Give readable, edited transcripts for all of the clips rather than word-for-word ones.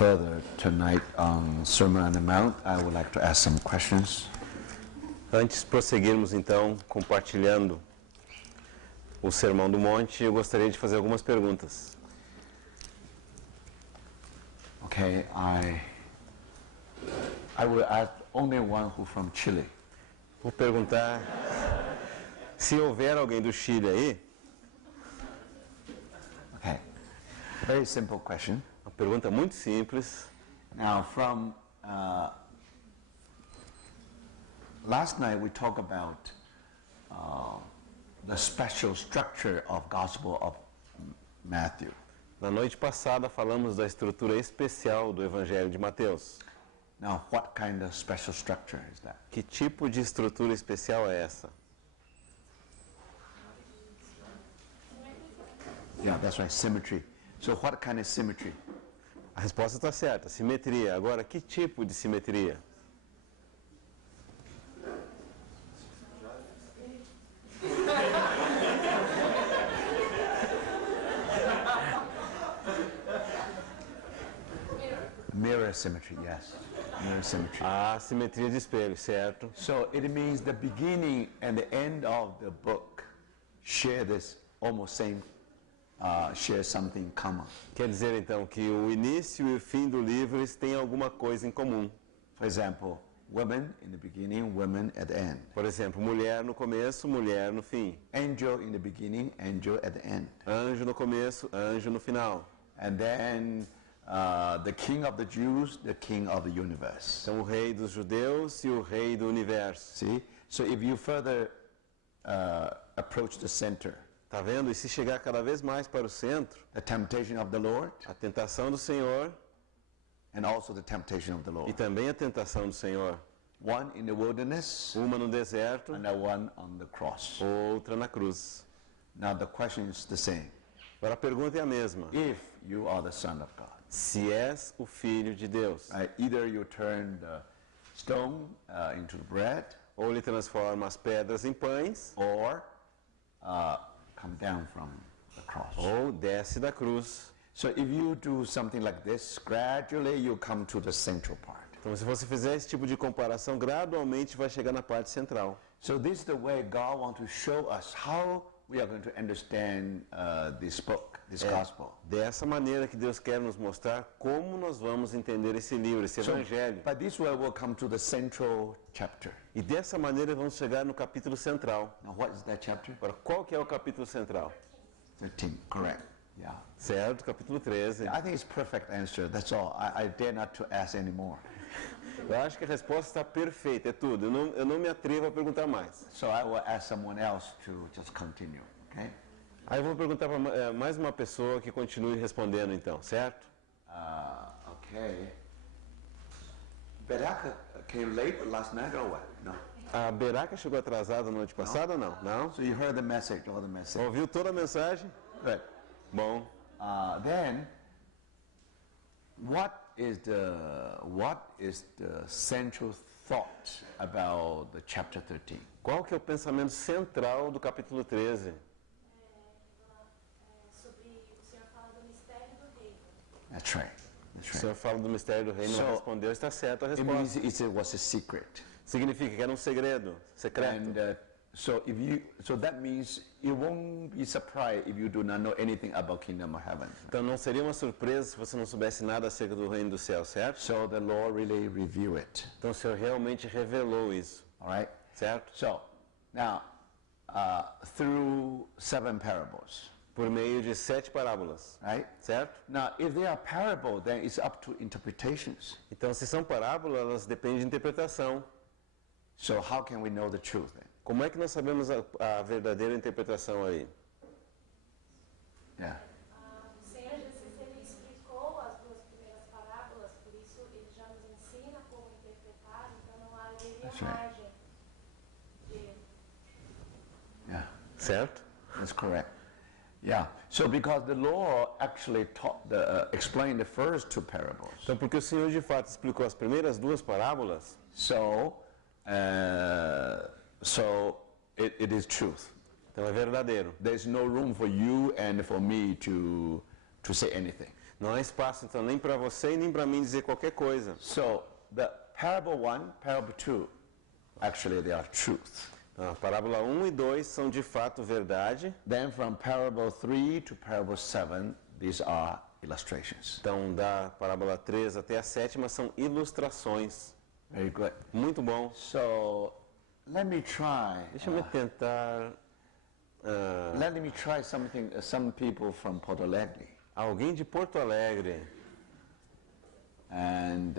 further tonight on Sermon on the Mount, I would like to ask some questions. Antes de prosseguirmos então compartilhando o Sermão do Monte, eu gostaria de fazer algumas perguntas. Okay, I will ask only one who from Chile. Vou perguntar se houver alguém do Chile aí. Okay, very simple question. Uma pergunta muito simples. Now, from last night we talked about the special structure of Gospel of Matthew. Na noite passada falamos da estrutura especial do Evangelho de Mateus. Now, what kind of special structure is that? Que tipo de estrutura especial é essa? Yeah, that's right, symmetry. So what kind of symmetry? A resposta está certa, simetria. Agora, que tipo de simetria? Mirror symmetry, yes. Mirror symmetry. A simetria de espelho, certo? So it means the beginning and the end of the book share this almost same, share something common. Quer dizer então que o início e o fim do livro eles têm alguma coisa em comum. For example, women in the beginning, women at the end. Por exemplo, mulher no começo, mulher no fim. Angel in the beginning, angel at the end. Anjo no começo, anjo no final. And then the king of the Jews, the king of the universe. Então o rei dos judeus e o rei do universo. See? So if you further approach the center, Tá vendo? E se chegar cada vez mais para o centro, the temptation of the Lord a tentação do Senhor and also the temptation of the e Lord. também a tentação do Senhor. One in the wilderness Uma no deserto, and the one on the cross. outra na cruz. Now the question is the same. Agora a pergunta é a mesma. If you are the Son of God, Se és o Filho de Deus, either you turn the stone into bread ou ele transforma as pedras em pães, or come down from the cross. ou desce da cruz. So if you do something like this, gradually you come to the central part. Então, se você fizer esse tipo de comparação, gradualmente vai chegar na parte central. So this is the way God wants to show us how we are going to understand this book, this gospel. Dessa maneira que Deus quer nos mostrar como nós vamos entender esse livro, esse evangelho. But this way we'll come to the central chapter. E dessa maneira vamos chegar no capítulo central. Now what is that chapter? Agora, qual que é o capítulo central? 13, correct. Yeah. Certo, capítulo 13. I think it's perfect answer. That's all. I dare not to ask anymore. Eu acho que a resposta está perfeita, é tudo. Eu não me atrevo a perguntar mais. So I will ask someone else to just continue, okay? Aí eu vou perguntar para mais uma pessoa que continue respondendo então, certo? Okay. Beraka came late last night or what? No. A Beraka chegou atrasada na noite passada ou não? Não? So you heard the message, all the message. Ouviu toda a mensagem? Good. Bom. Then, what is the central thought about the chapter 13? Qual que é o pensamento central do capítulo 13? Sobre o Senhor fala do mistério do reino. That's right. That's O right. senhor fala do mistério do reino, não respondeu, está certo a It means resposta. it was a secret. Significa que era um segredo, secreto. And so that means you won't be surprised if you do not know anything about kingdom of heaven. Então não seria uma surpresa se você não soubesse nada acerca do reino do céu, certo? So the Lord really revealed it. Então o Senhor realmente revelou isso, All right. certo? So now, through 7 parables, Por meio de 7 parábolas, right? certo? Now, if they are parable, then it's up to interpretations. Então se são parábolas, elas dependem de interpretação. So how can we know the truth then? Como é que nós sabemos a verdadeira interpretação aí? Yeah. O Senhor Jesus ele explicou as 2 primeiras parábolas, por isso ele já nos ensina como interpretar, então não haveria That's right. margem de erro. Yeah. Certo? That's correct. Yeah. So because the Lord actually explained the first 2 parables. Então porque o Senhor de fato explicou as primeiras 2 parábolas, So it is truth. então é verdadeiro. There's no room for you and for me to say anything. Não há espaço então nem para você e nem para mim dizer qualquer coisa. So the parable 1, parable 2, actually they are truth. A parábola 1 e 2 são de fato verdade. Then from parable 3 to parable 7, these are illustrations. Então, da parábola 3 até a 7ª são ilustrações. Very good. Muito bom. So let me try. Deixa eu tentar... Let me try something. Some people from Porto Alegre. Alguém de Porto Alegre. And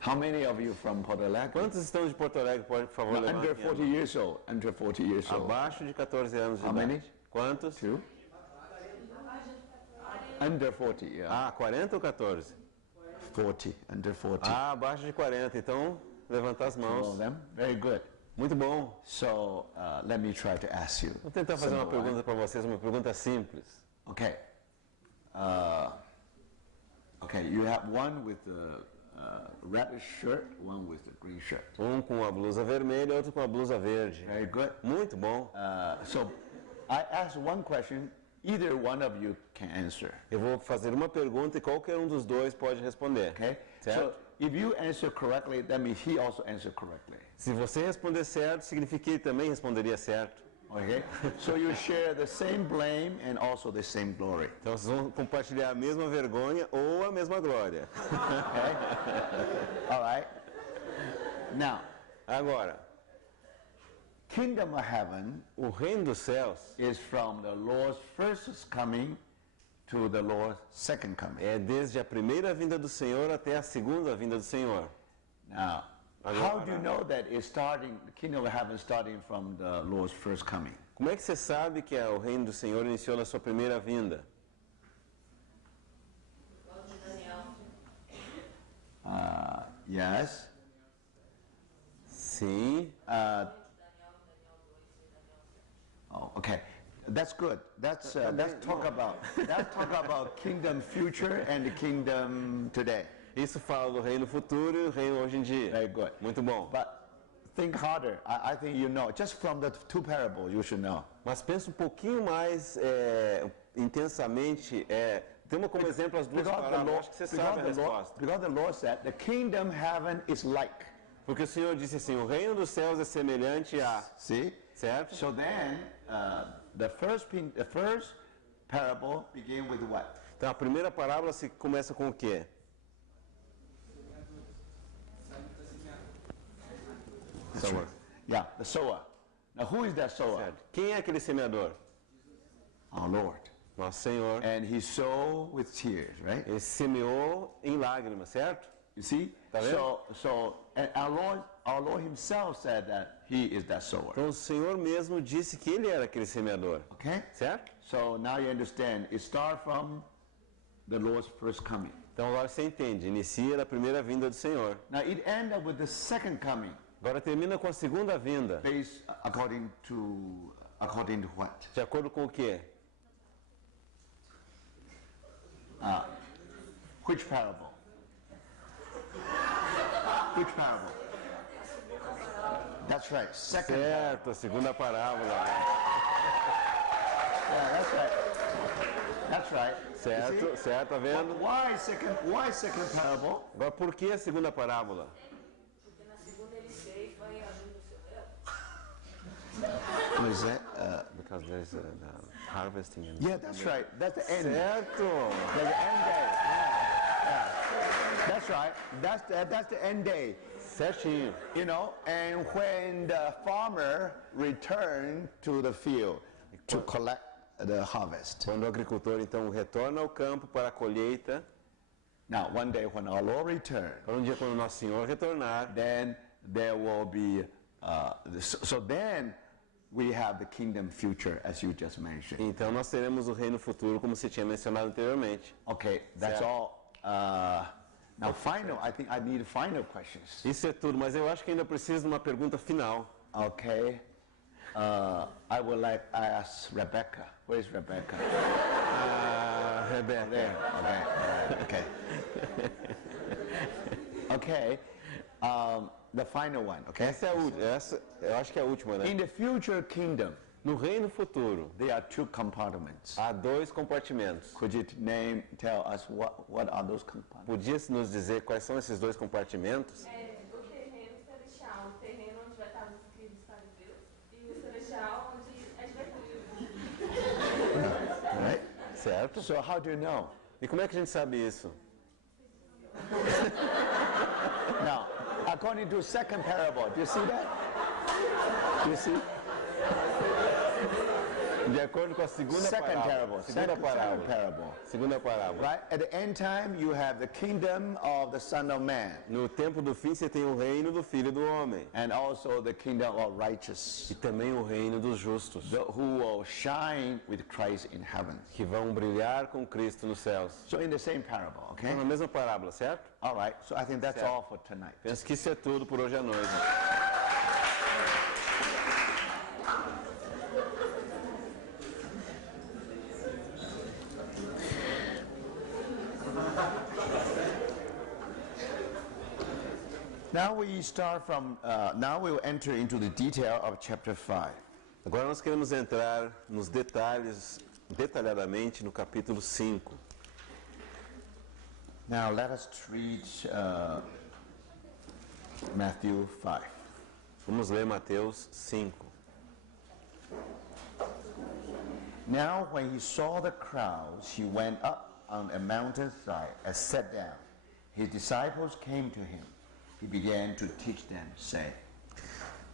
how many of you from Porto Alegre? Quantos estão de Porto Alegre? Pode, por favor, No, levantem under a 40 mão. years old. Under 40 years old. Abaixo de 14 anos de How idade. many? Quantos? 2? Under 40, yeah. 40 ou 14? 40, under 40. Abaixo de 40. Então, levantar as All mãos. of them? Very good. Muito bom. So let me try to ask you. Vou tentar fazer uma Simple one. pergunta para vocês, uma pergunta simples. Okay. Okay, you have one with the red shirt, one with the green shirt. Um com a blusa vermelha e outro com a blusa verde. Very good. Muito bom. So I ask one question, either one of you can answer. Eu vou fazer uma pergunta e qualquer um dos dois pode responder. Okay? Certo? So if you answer correctly, that means he also answer correctly. Se você responder certo, significa que ele também responderia certo. Okay? So you share the same blame and also the same glory. Então vocês vão compartilhar a mesma vergonha ou a mesma glória. Okay? All right? Now, Agora, kingdom of heaven o reino dos céus is from the Lord's first coming to the Lord's second coming. é desde a primeira vinda do Senhor até a segunda vinda do Senhor. Now, how do you know that it's starting, the kingdom of heaven starting from the Lord's first coming? Como é que você sabe que o reino do Senhor iniciou na sua primeira vinda? Yes. Sim. Oh, okay. That's good. Let's talk about kingdom future and the kingdom today. Isso fala do reino futuro e o reino hoje em dia. Very good. Muito bom. But think harder. I think you know. Just from the two parables, you should know. Mas pensa um pouquinho mais intensamente. Temos como exemplo as duas parábolas. Acho que você sabe a resposta. Because the Lord said, the kingdom heaven is like. Porque o Senhor disse assim, o reino dos céus é semelhante a... See? Certo? So then, the first parable began with what? Então a primeira parábola se começa com o quê? Sower. Yeah, the sower. Now, who is that sower? Certo. Quem é aquele semeador? Our Lord. Nosso Senhor. And he sowed with tears, right? Ele semeou em lágrimas, certo? You see? Tá vendo? So and our Lord himself said that he is that sower. Então o Senhor mesmo disse que ele era aquele semeador. Okay? Certo? So now you understand. It starts from the Lord's first coming. Então agora você entende. Inicia a primeira vinda do Senhor. Now it ended with the second coming. Agora termina com a segunda vinda. Based according to what? De acordo com o quê? Which parable? Which parable? That's right. Second parable. Certo, a segunda parábola. Yeah, that's right. You Certo, see? certo, tá vendo? Why second parable? Agora por que a segunda parábola? Porque na segunda ele fez, vai abrindo o seu dedo. What is that? Because there's harvesting. Yeah, that's right. That's the end. Certo. That's the end day. Yeah. That's right. That's the end day. Certinho. You know, and when the farmer returned to the field to collect the harvest. Quando o agricultor então retorna ao campo para a colheita, Now, one day when our Lord returns, para um dia quando nosso Senhor retornar, then there will be. So then we have the kingdom future, as you just mentioned. então nós teremos o reino futuro, como se tinha mencionado anteriormente. Okay, that's Certo. all. Now, I think I need final questions. Isso é tudo, mas eu acho que ainda preciso de uma pergunta final. Okay. I would like to ask Rebecca. Where is Rebecca? Rebeca. There. Okay. Okay. The final one. Okay. Essa é a última. Essa, eu acho que é a última, né? In the future kingdom, No reino futuro, there are two compartments. há dois compartimentos. Could you tell us what are those compartments? Podia nos dizer quais são esses dois compartimentos? O terreno celestial, o terreno onde vai estar os escritos para Deus, e o celestial onde a gente vai estar. Right? Certo? So how do you know? E como é que a gente sabe isso? Now, according to second parable, do you see that? Do you see? De acordo com a segunda Second parábola. parable. Second parable. Segunda parábola. Right? At the end time, you have the kingdom of the Son of Man, No tempo do fim você tem o reino do Filho do Homem. and also the kingdom of righteous, E também o reino dos justos, who will shine with Christ in heaven. que vão brilhar com Cristo nos céus. So in the same parable, okay? Então, na mesma parábola, certo? All right. So I think that's all for tonight. Penso que isso é tudo por hoje à noite. Now we start from. Now we will enter into the detail of chapter 5. Agora nós queremos entrar nos detalhes, detalhadamente, no capítulo 5. Now let us read Matthew 5. Vamos ler Mateus 5. Now when he saw the crowds, he went up on a mountainside and sat down. His disciples came to him. He began to teach them, saying,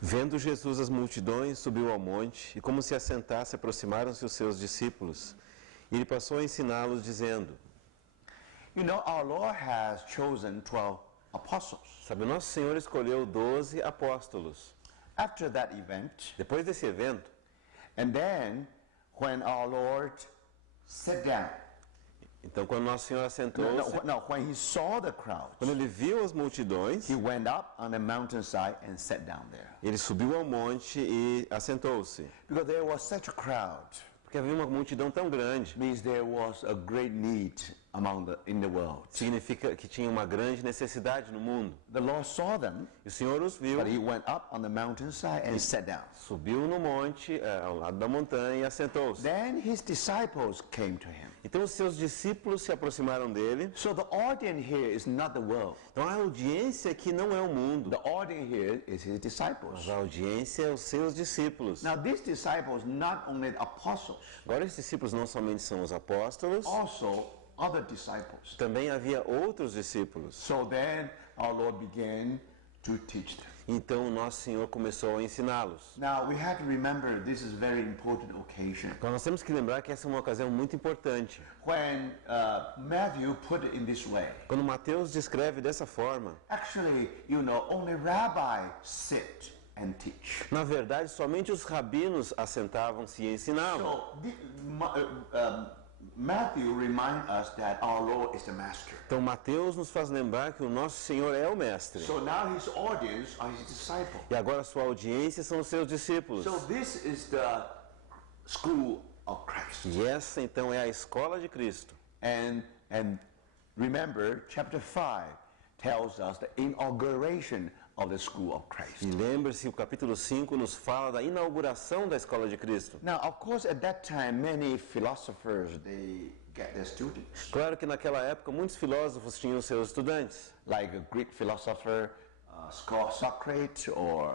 Vendo Jesus as multidões, subiu ao monte, e como se assentasse, aproximaram-se os seus discípulos. E ele passou a ensiná-los, dizendo, You know, our Lord has chosen 12 apostles. Sabe, o nosso Senhor escolheu 12 apóstolos. After that event, Depois desse evento, and then when our Lord sat down, então quando nosso Senhor assentou-se, when he saw the crowds, quando ele viu as multidões, he went up on a mountainside and sat down there. ele subiu ao monte e assentou-se. Because there was such a crowd, Porque havia uma multidão tão grande, means there was a great need in the world. significa que tinha uma grande necessidade no mundo. The Lord saw them, E o Senhor os viu, but he went up on the mountainside and sat down. subiu no monte, ao lado da montanha, e assentou-se. Then his disciples came to him. Então os seus discípulos se aproximaram dele. So the audience here is not the world. Então a audiência aqui não é o mundo. The audience here is his disciples. A audiência é os seus discípulos. Now these disciples not only apostles, Agora esses discípulos não somente são os apóstolos, also other disciples. também havia outros discípulos. So then our Lord began to teach them. Então o nosso Senhor começou a ensiná-los. Now we have to remember this is a very important occasion. Então nós temos que lembrar que essa é uma ocasião muito importante. When Matthew put it in this way, Quando Mateus descreve dessa forma, actually, only rabbis sit and teach. na verdade somente os rabinos assentavam-se e ensinavam. So Matthew reminds us that our Lord is the master. Então Mateus nos faz lembrar que o nosso Senhor é o mestre. So now his audience are his disciples. E agora a sua audiência são os seus discípulos. So this is the school of Christ. E essa então é a escola de Cristo. And remember, chapter 5 tells us the inauguration of the school of Christ. E lembre-se, o capítulo 5 nos fala da inauguração da escola de Cristo. Now, of course, at that time, many philosophers, they get their students. Claro que naquela época muitos filósofos tinham seus estudantes. Like a Greek philosopher, Socrates, or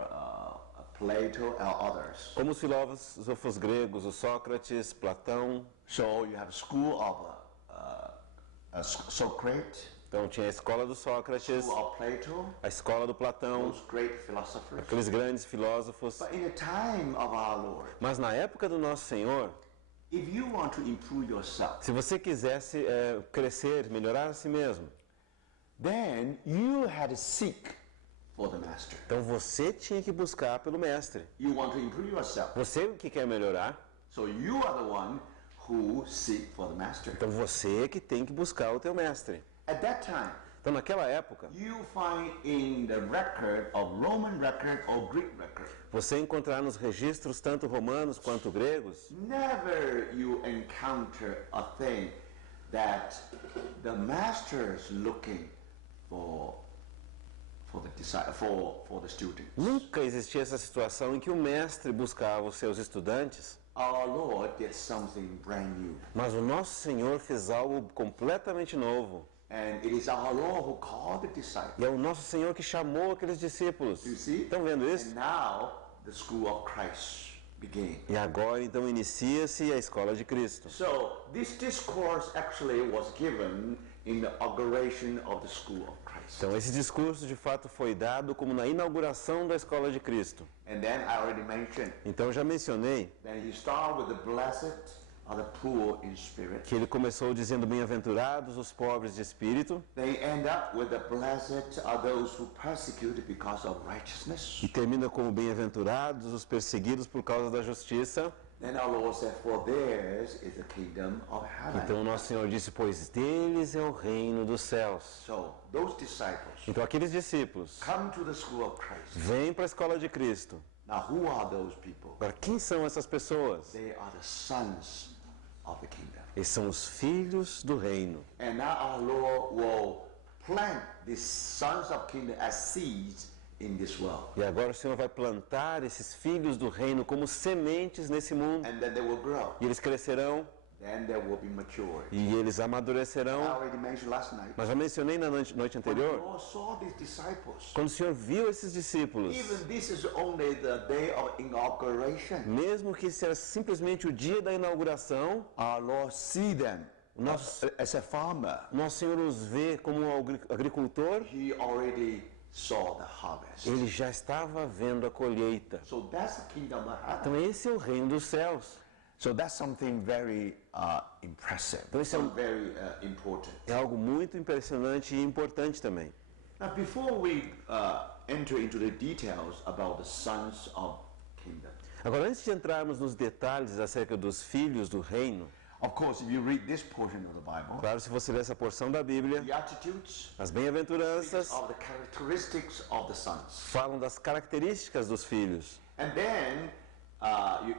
Plato, or others. Como os filósofos gregos, o Sócrates, Platão. So you have school of Socrates, Então tinha a escola do Sócrates, school of Plato, a escola do Platão, those great philosophers. aqueles grandes filósofos. But in the time of our Lord, Mas na época do nosso Senhor, if you want to improve yourself, se você quisesse crescer, melhorar a si mesmo, then you had to seek for the master. então você tinha que buscar pelo mestre. You want to improve yourself, Você que quer melhorar, so you are the one who seek for the master. então você que tem que buscar o teu mestre. At that time, Então naquela época, you find in the record of Roman record or Greek record, você encontrar nos registros tanto romanos quanto gregos, never you encounter a thing that the master is looking for for the students. Nunca existia essa situação em que o mestre buscava os seus estudantes, Our Lord did something brand new. mas o nosso Senhor fez algo completamente novo. And it is our Lord who called the disciples. E é o nosso Senhor que chamou aqueles discípulos. You see? Estão vendo isso? And now the school of Christ began. E agora então inicia-se a escola de Cristo. So this discourse actually was given in the inauguration of the school of Christ. Então esse discurso de fato foi dado como na inauguração da escola de Cristo. And then I already mentioned Então já mencionei that he started with the blessed are the poor in spirit. que ele começou dizendo bem-aventurados os pobres de espírito They end up with the blessed are those who persecute because of righteousness. e termina como bem-aventurados os perseguidos por causa da justiça. Then our Lord said, for theirs is the kingdom of heaven. Então o nosso Senhor disse, pois deles é o reino dos céus. So those disciples Então aqueles discípulos come to the school of Christ. vêm para a escola de Cristo. Now who are those people? Agora, quem são essas pessoas? They are the sons of the kingdom. Eles são os filhos do reino. And now our Lord will plant these sons of kingdom as seeds in this world. E agora o Senhor vai plantar esses filhos do reino como sementes nesse mundo. And then they will grow. E eles crescerão Then they will be matured. e eles I amadurecerão. already mentioned last night. Mas já mencionei na noite When the anterior, Lord saw these disciples, quando o Senhor viu esses discípulos, even this is only the day of inauguration, mesmo que esse era simplesmente o dia da inauguração, our Lord see them as a farmer. nosso Senhor os vê como um agricultor, He already saw the harvest. ele já estava vendo a colheita. So that's the kingdom of heaven. Então esse é o reino dos céus. So that's something very impressive. Então isso Very important. é algo muito impressionante e importante também. Now, before we enter into the details about the sons of kingdom, Agora, antes de entrarmos nos detalhes acerca dos filhos do reino, of course, if you read this portion of the Bible, claro, se você ler essa porção da Bíblia, the attitudes as bem-aventuranças of the characteristics of the sons, falam das características dos filhos. and then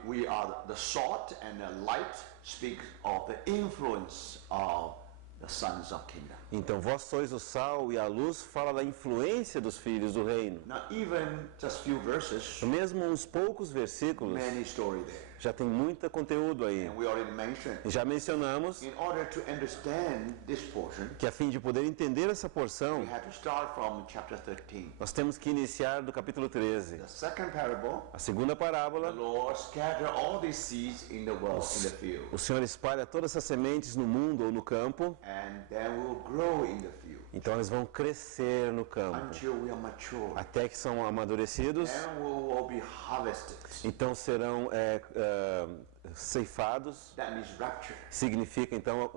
we are the salt and the light speaks of the influence of the sons of kingdom. Então, vós sois o sal e a luz fala da influência dos filhos do reino. Now, even just few verses, Mesmo uns poucos versículos, many story there, já tem muito conteúdo aí. and we already mentioned. E já mencionamos In order to understand this portion, que a fim de poder entender essa porção, we had to start from chapter 13. nós temos que iniciar do capítulo 13. The second parable, A segunda the parábola, Lord scattered all these seeds in the world, in the field, o Senhor espalha todas essas sementes no mundo ou no campo, and they will grow in the field então eles vão crescer no campo, until we are mature. até que são amadurecidos, Then we will be harvested. então serão ceifados, That means rapture. significa então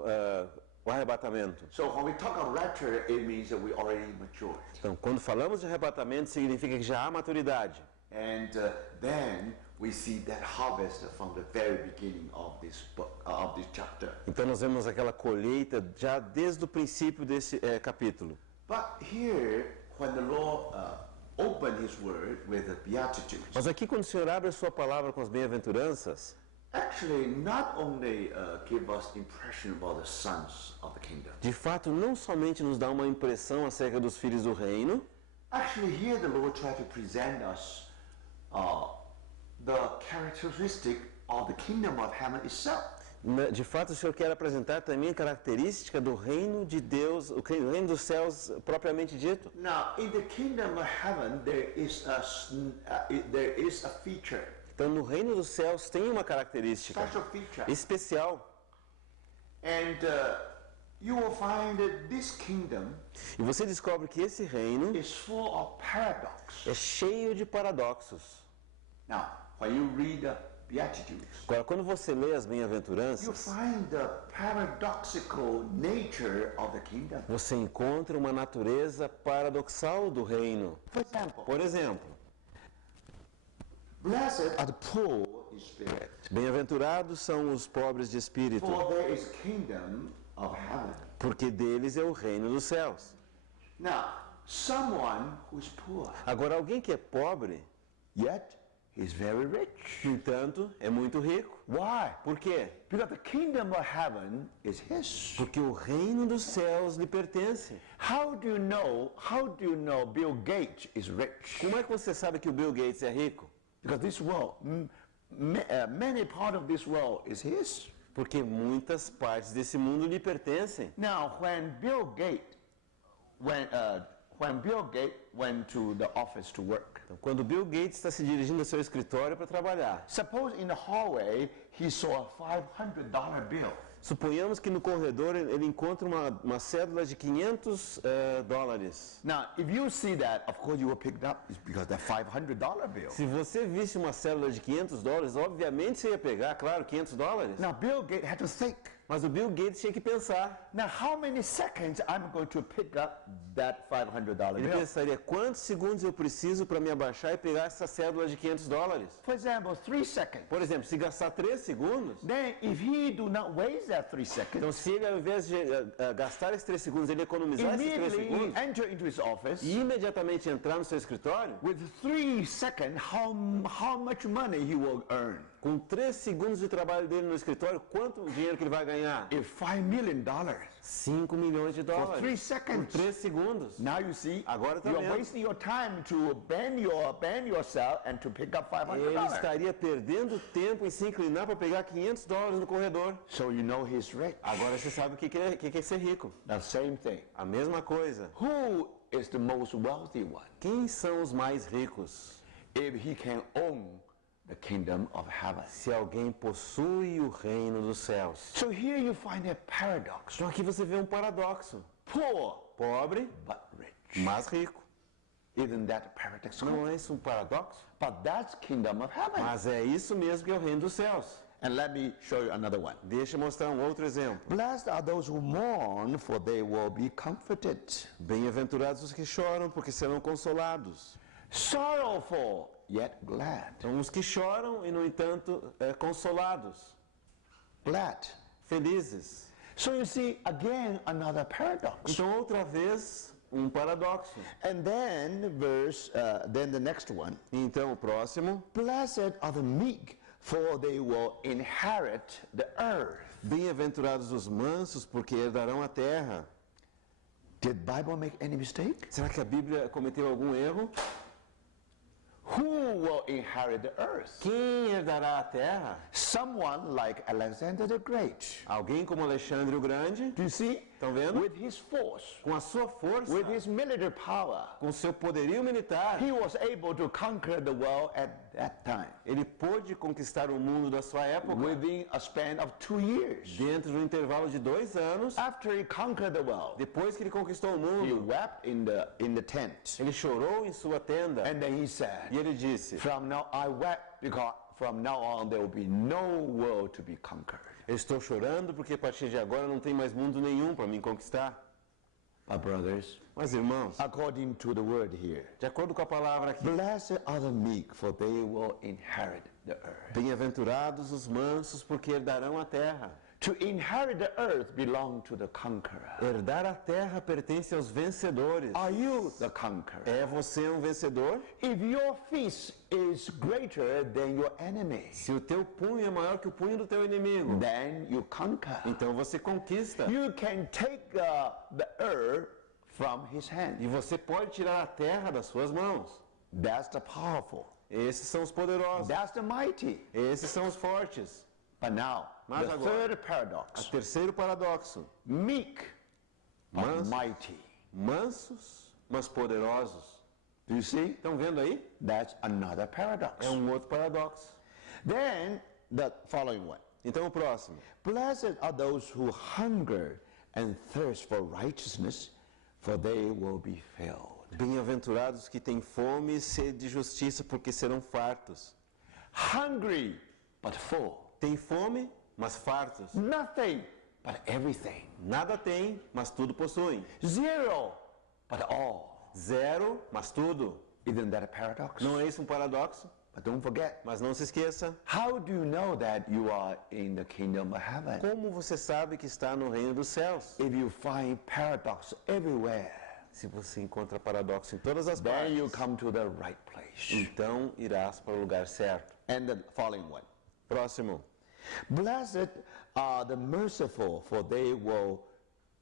o arrebatamento. So when we talk of rapture, it means that we already matured. Então, quando falamos de arrebatamento, significa que já há maturidade. And then we see that harvest from the very beginning of this book, of this chapter. Então nós vemos aquela colheita já desde o princípio desse capítulo. But here, when the Lord opened His Word with the Beatitudes, Mas aqui quando o Senhor abre a sua palavra com as bem-aventuranças, actually not only give us impression about the sons of the kingdom. de fato não somente nos dá uma impressão acerca dos filhos do reino, Actually, here the Lord tried to present us the characteristic of the kingdom of heaven itself. de fato o Senhor quer apresentar também a característica do reino de Deus, o reino dos céus propriamente dito. Now, in the kingdom of heaven, there is a feature, Então no reino dos céus tem uma característica special feature, especial. and you will find that this kingdom E você descobre que esse reino is full of paradox. é cheio de paradoxos. Now, when you read the Beatitudes, Agora, quando você lê as you bem-aventuranças, find the paradoxical nature of the kingdom. você encontra uma natureza paradoxal do reino. For example, Por exemplo, blessed are the poor in spirit, bem-aventurados são os pobres de espírito, for there is kingdom of heaven. porque deles é o reino dos céus. Now, someone who is poor, Agora, alguém que é pobre, yet he's very rich. No entanto, é muito rico. Why? Por quê? Because the kingdom of heaven is his. Porque o reino dos céus lhe pertence. How do you know Bill Gates is rich? Como é que você sabe que o Bill Gates é rico? Because this world, many part of this world is his. Porque muitas partes desse mundo lhe pertencem. Now, when Bill Gates went to the office to work, Então, quando Bill Gates está se dirigindo ao seu escritório para trabalhar, suppose in the hallway he saw a $500 bill. suponhamos que no corredor ele encontra uma cédula de $500. Now, if you see that, of course you will pick it up. It's because that $500 bill. Se você visse uma cédula de $500, obviamente você ia pegar, claro, $500. Now, Bill Gates had to think. Mas o Bill Gates tinha que pensar. Now, how many seconds I'm going to pick up that $500 Ele bill? pensaria, quantos segundos eu preciso para me abaixar e pegar essa cédula de $500? For example, 3 seconds. Por exemplo, se gastar 3 segundos, Then, if he do not waste that 3 seconds, então se ele ao invés de gastar esses 3 segundos, ele economizar esses 3 immediately segundos he enter into his office. e imediatamente entrar no seu escritório, With 3 seconds, how much money he will earn? com 3 segundos de trabalho dele no escritório, quanto dinheiro que ele vai ganhar? If $5 million. $5 milhões de dólares. 3 Por seconds. 3 segundos. Now you see, Agora tá you are vendo. wasting your time to bend yourself and to pick up Ele $500. estaria perdendo tempo em se inclinar para pegar $500 no corredor. So you know he's rich. Agora você sabe o que é ser rico. The same thing. A mesma coisa. Who is the most wealthy one? Quem são os mais ricos? If he can own the kingdom of heaven. Se alguém possui o reino dos céus. So here you find a paradox. Então aqui você vê um paradoxo. Poor Pobre, but rich. mas rico. Isn't that paradoxical? Não é isso um paradoxo? But that's kingdom of heaven. Mas é isso mesmo que é o reino dos céus. And let me show you another one. Deixa eu mostrar um outro exemplo. Blessed are those who mourn, for they will be comforted. Bem-aventurados os que choram, porque serão consolados. Sorrowful, yet glad. Então, os que choram e, no entanto, consolados. Glad. Felizes. So you see, again, another paradox. Então, outra vez, um paradoxo. And then the next one. Então, o próximo. Blessed are the meek, for they will inherit the earth. Bem-aventurados os mansos, porque herdarão a terra. Did Bible make any mistake? Será que a Bíblia cometeu algum erro? Who will inherit the earth? Quem herdará a terra? Someone like Alexander the Great. Alguém como Alexandre o Grande? Do you see? Estão vendo? With his force, Com a sua força, with his military power, com seu poderio militar, he was able to conquer the world at that time ele pôde conquistar o mundo da sua época within a span of 2 years. dentro de um intervalo de 2 anos. After he conquered the world, Depois que ele conquistou o he mundo, wept in the tent. ele chorou em sua tenda And then he said, e ele disse: from now I wept because from now on there will be no world to be conquered. eu estou chorando porque a partir de agora não tem mais mundo nenhum para me conquistar. But brothers, Mas irmãos, according to the word here, de acordo com a palavra aqui, blessed are the meek, for they will inherit the earth. bem-aventurados os mansos, porque herdarão a terra. To inherit the earth belongs to the conqueror. Herdar a terra pertence aos vencedores. Are you the conqueror? É você um vencedor? If your fist is greater than your enemy, Se o teu punho é maior que o punho do teu inimigo, then you conquer. então você conquista. You can take the earth from his hand. E você pode tirar a terra das suas mãos. That's the powerful. Esses são os poderosos. That's the mighty. Esses são os fortes. But now, Mas the agora, third paradox. terceiro paradoxo. Meek, but Mansos. mighty. Mansos, mas poderosos. Do you see? Estão vendo aí? That's another paradox. É um outro paradoxo. Then, the following one. Então o próximo. Blessed are those who hunger and thirst for righteousness, for they will be filled. Bem-aventurados que têm fome e sede de justiça, porque serão fartos. Hungry, but full. Tem fome, mas fartos. Nothing, but everything. Nada tem, mas tudo possuem. Zero, but all. Zero, mas tudo. Isn't that a paradox? Não é isso um paradoxo? But don't forget, Mas não se esqueça. how do you know that you are in the kingdom of heaven? Como você sabe que está no reino dos céus? If you find paradox everywhere, Se você encontra paradoxo em todas as then you partes, come to the right place. place. então irás para o lugar certo. And the following one. Próximo. Blessed are the merciful, for they will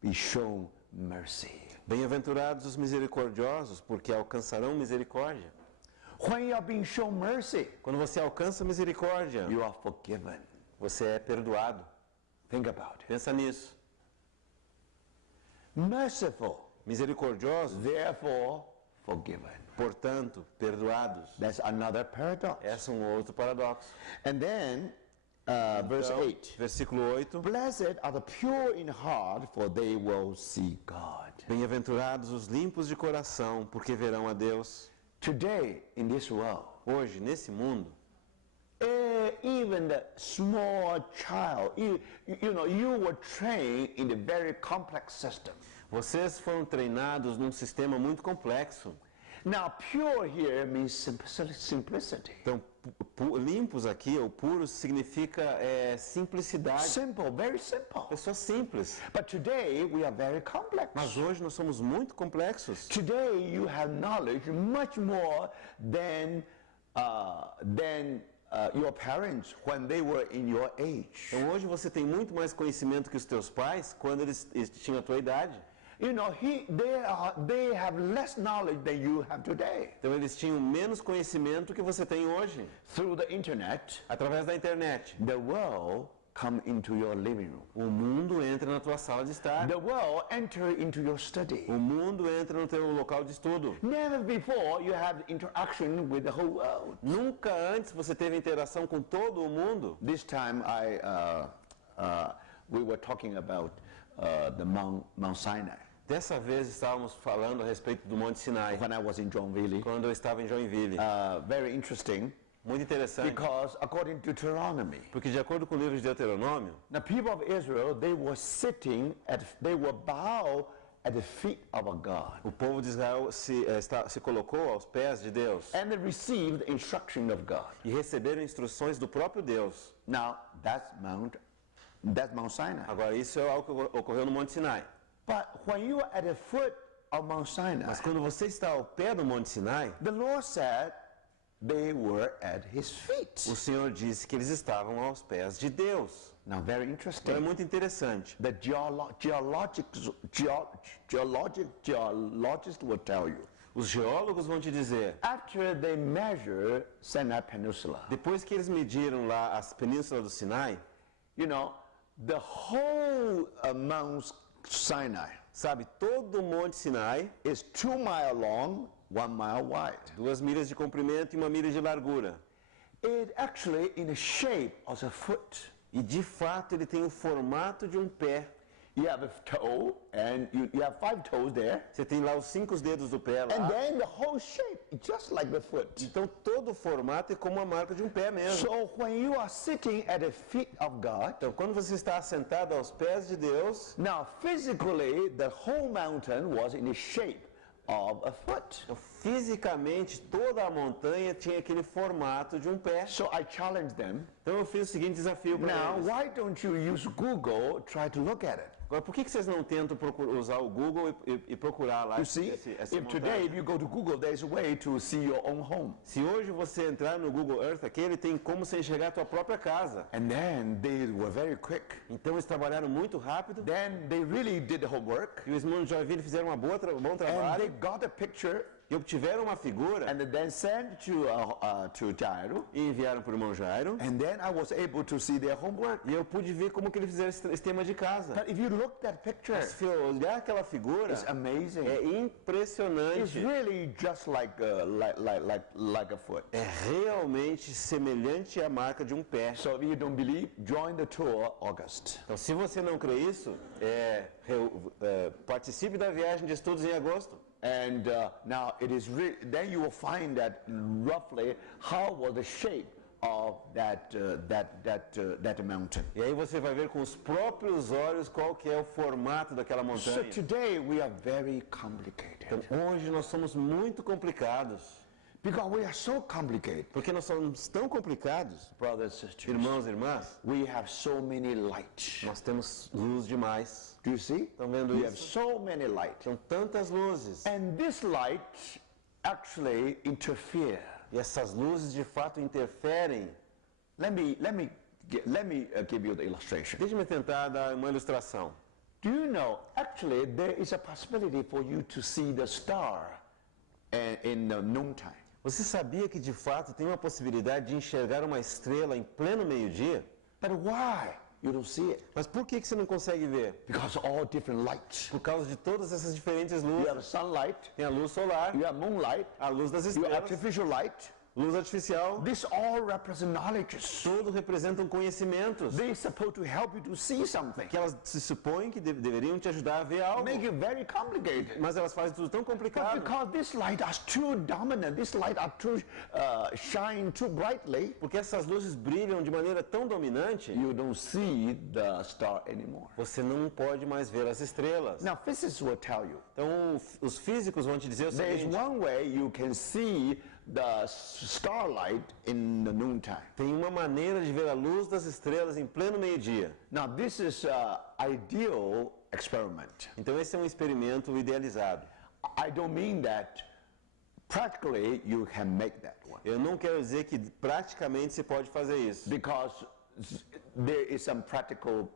be shown mercy. Bem-aventurados os misericordiosos, porque alcançarão misericórdia. When you are being shown mercy, Quando você alcança misericórdia, you are forgiven. você é perdoado. Think about it. Pensa nisso. Merciful, Misericordiosos, therefore forgiven. portanto, perdoados. That's another paradox. Esse é um outro paradoxo. And then, verse Então, 8. versículo 8. Blessed are the pure in heart, for they will see God. Bem-aventurados os limpos de coração, porque verão a Deus. Today, in this world, Hoje, nesse mundo, even the small child, you were trained in a very complex system. vocês foram treinados num sistema muito complexo. Now, pure here means simplicity. Então, limpos aqui, ou puros, significa simplicidade. Simple, very simple. Pessoas simples. But today, we are very complex. Mas hoje nós somos muito complexos. Today, you have knowledge much more than your parents when they were in your age. Então hoje você tem muito mais conhecimento que os teus pais quando eles tinham a tua idade. You know, they have less knowledge than you have today. Então eles tinham menos conhecimento que você tem hoje. Through the internet, Através da internet. the world come into your living room. O mundo entra na tua sala de estar. The world enter into your study. O mundo entra no teu local de estudo. Never before you have interaction with the whole world. Nunca antes você teve interação com todo o mundo. This time we were talking about the Mount Sinai. Dessa vez estávamos falando a respeito do Monte Sinai, When I was in Joinville. quando eu estava em Joinville. Very interesting Muito interessante, because according to Deuteronomy, porque de acordo com o livro de Deuteronômio, the people of Israel, they were bow at the feet of a God. o povo de Israel se colocou aos pés de Deus And they received the instruction of God. e receberam instruções do próprio Deus. Now, that's Mount Sinai. Agora, isso é algo que ocorreu no Monte Sinai. But when you are at the foot of Mount Sinai, Mas quando você está ao pé do Monte Sinai, the Lord said they were at his feet. o Senhor disse que eles estavam aos pés de Deus. Now, very Então é interesting. muito interessante. The geologists will tell you. Os geólogos vão te dizer, After they measure Sinai Peninsula, depois que eles mediram lá as penínsulas do Sinai, you know, the whole Mount Sinai sabe, todo o Monte Sinai, is 2 miles long, 1 mile wide. 2 milhas de comprimento e 1 milha de largura. It actually in the shape of a foot. E de fato ele tem o formato de um pé. You have a toe, and you have 5 toes there, Você tem lá os 5 dedos do pé and lá. then the whole shape, just like the foot. Então todo o formato é como a marca de um pé mesmo. So when you are sitting at the feet of God, Então quando você está assentado aos pés de Deus, now physically the whole mountain was in the shape of a foot. então, fisicamente toda a montanha tinha aquele formato de um pé. So I challenged them. Então eu fiz o seguinte desafio para Now, eles. why don't you use Google, try to look at it? Agora, por que vocês não tentam usar o Google e procurar lá You see, essa if today montanha? if you go to Google, there's a way to see your own home. Se hoje você entrar no Google Earth aqui, ele tem como você enxergar a tua própria casa. And then they were very quick. Então eles trabalharam muito rápido. Then they really did the homework. E os irmãos de Joinville fizeram um bom And they trabalho. got a picture E obtiveram uma figura and then sent to Jairo. e enviaram para o irmão Jairo. And then I was able to see their homework. E eu pude ver como que eles fizeram esse tema de casa. But if you look at that picture, Se eu olhar aquela figura, it's amazing. é It's impressionante. really just like a foot. É realmente semelhante à marca de um pé. So if you don't believe, join the tour August. Então, se você não crê isso, participe da viagem de estudos em agosto. And now it is then you will find that roughly how was the shape of that mountain. E aí você vai ver com os próprios olhos qual que é o formato daquela So montanha. today we are very complicated Então, hoje nós somos muito complicados. because we are so complicated, Porque nós somos tão complicados, brothers and sisters. irmãos e irmãs, We have so many lights. nós temos luz demais. Do you see? Estão vendo We have isso? so many lights, São tantas luzes. and this light actually interfere E essas luzes de fato interferem. Let me give you the illustration. Deixe-me tentar dar uma ilustração. Do you know, actually, there is a possibility for you to see the star in the noontime. Você sabia que de fato tem uma possibilidade de enxergar uma estrela em pleno meio-dia? But why you don't see it? Mas por que você não consegue ver? Because all different lights. Por causa de todas essas diferentes You luzes. have sunlight, Tem a luz solar, you have moonlight, a luz das you have estrelas, artificial light. luz artificial. This all represent knowledges. Tudo representam conhecimentos They're supposed to help you to see something. que elas se supõem que deveriam te ajudar a ver algo. Make it very complicated. Mas elas fazem tudo tão But complicado. because this light are too dominant, this light are too shine too brightly, Porque essas luzes brilham de maneira tão dominante, you don't see the star anymore. você não pode mais ver as estrelas. Now physicists will tell you, Então, os físicos vão te dizer o there is seguinte: one way you can see the starlight in the noontime. tem uma maneira de ver a luz das estrelas em pleno meio-dia. Now this is an ideal experiment. Então, esse é um experimento idealizado. I don't mean that practically you can make that one. Eu não quero dizer que praticamente se pode fazer isso, Because there is some practical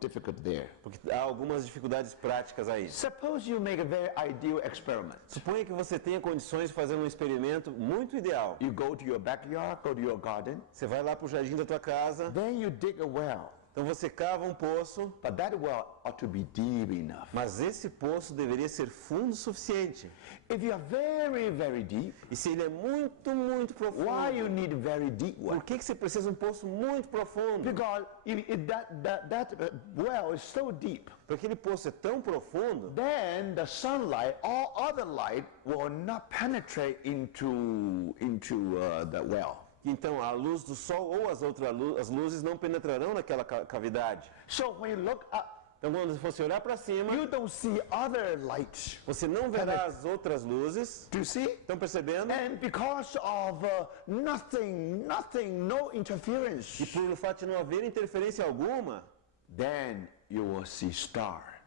difficulty there. porque há algumas dificuldades práticas aí. Suppose you make a very ideal experiment. Suponha que você tenha condições de fazer um experimento muito ideal. You go to your backyard, go to your garden, Você vai lá para o jardim da tua casa, then you dig a well. então você cava um poço, But that well ought to be deep enough. mas esse poço deveria ser fundo o suficiente. If you are very, very deep, E se ele é muito, muito profundo, why you need a very deep one? por que você precisa de um poço muito profundo? Because if that well is so deep, Porque aquele poço é tão profundo, then the sunlight, all other light, will not penetrate into the well. então a luz do sol ou as luzes não penetrarão naquela cavidade. So when you look up, Então quando você olhar para cima, you don't see other lights. você não verá as outras luzes. Do you see? Estão percebendo? And because of nothing, no interference, E por fato de não haver interferência alguma, then you will see star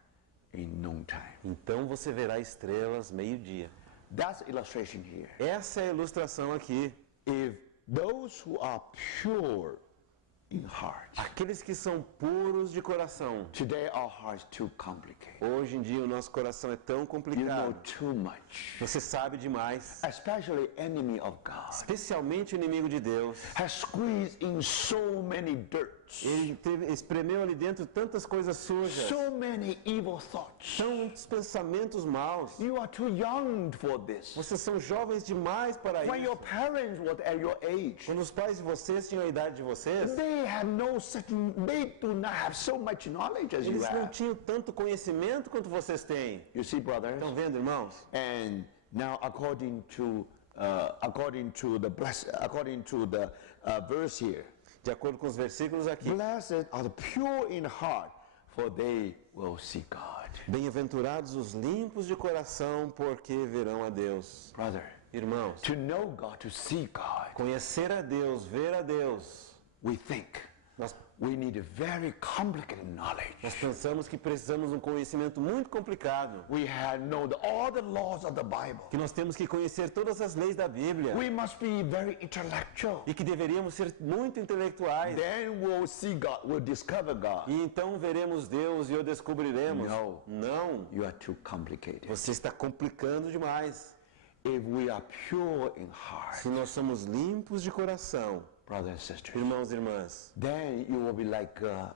in noontime. então você verá estrelas meio-dia. That's illustration here. Essa é a ilustração aqui. If those who are pure in heart, Aqueles que são puros de coração. today our hearts too complicated. Hoje em dia o nosso coração é tão You know complicado. too much. Você sabe demais. Especially enemy of God Especialmente o inimigo de Deus. has squeezed in so many dirts, Ele espremeu ali dentro tantas coisas sujas. so many evil thoughts. Tantos pensamentos maus. You are too young for this. Vocês são jovens demais para When isso. your parents were at your age, Quando os pais de vocês tinham a idade de vocês, they do not have so much knowledge as you eles não have. tinham tanto conhecimento quanto vocês têm. You see, brothers? Estão vendo, irmãos? And now, according to the verse here, De acordo com os versículos aqui. blessed are the pure in heart, for they will see God. Bem-aventurados os limpos de coração, porque verão a Deus. Brother, Irmãos, to know God, to see God, conhecer a Deus, ver a Deus, we think nós we need a very complicated knowledge. pensamos que precisamos de um conhecimento muito complicado. We know all the laws of the Bible. Que nós temos que conhecer todas as leis da Bíblia. We must be very intellectual. E que deveríamos ser muito intelectuais. Then we'll see God, we'll discover God. E então veremos Deus e o descobriremos. No. Não. You are too complicated. Você está complicando demais. If we are pure in heart, Se nós somos limpos de coração, brothers and sisters, irmãos e irmãs, then you will be like a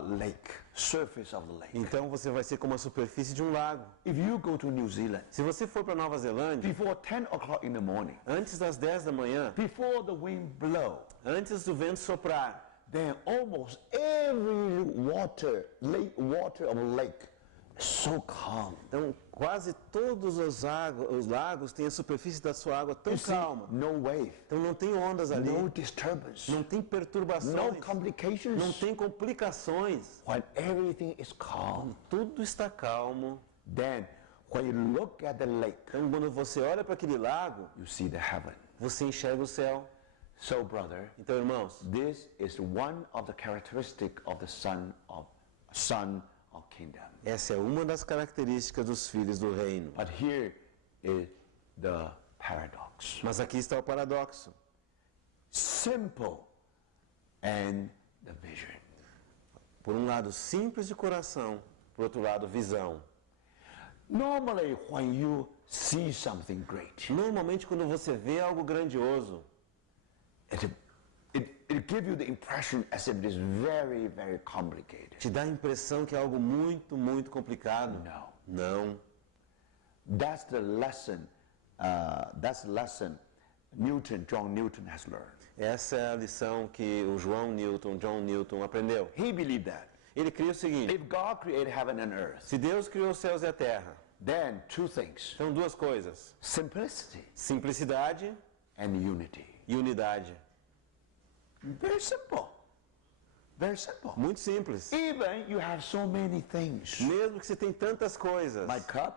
lake, surface of the lake. então você vai ser como a superfície de um lago. If you go to New Zealand, Se você for para Nova Zelândia, before 10 o'clock in the morning, antes das 10 da manhã, before the wind blow, antes do vento soprar, then almost every water of a lake is so calm. então quase todos os lagos têm a superfície da sua água tão You see, calma. no wave, Então não tem ondas ali, no disturbance, não tem perturbações, no complications. não tem complicações. When everything is calm, Tudo está calmo. then when you look at the lake, Então quando você olha para aquele lago, you see the heaven. você enxerga o céu. So, brother, Então, irmãos, this is one of the characteristics of the son of kingdom. essa é uma das características dos filhos do reino. But here is the paradox. Mas aqui está o paradoxo. Simple and the vision. Por um lado, simples de coração. Por outro lado, visão. Normally, when you see something great, Normalmente, quando você vê algo grandioso, it gives you the impression as if it is very, very complicated. te dá a impressão que é algo muito, muito complicado. No. Não. That's the lesson. John Newton has learned. Essa é a lição que o John Newton aprendeu. He believed that Ele cria o seguinte: if God created heaven and earth, se Deus criou os céus e a terra, then two things: são duas coisas: simplicity simplicidade and unity. e unidade. Very simple. Very simple. Muito simples. Even you have so many things. Mesmo que você tem tantas coisas: My cup,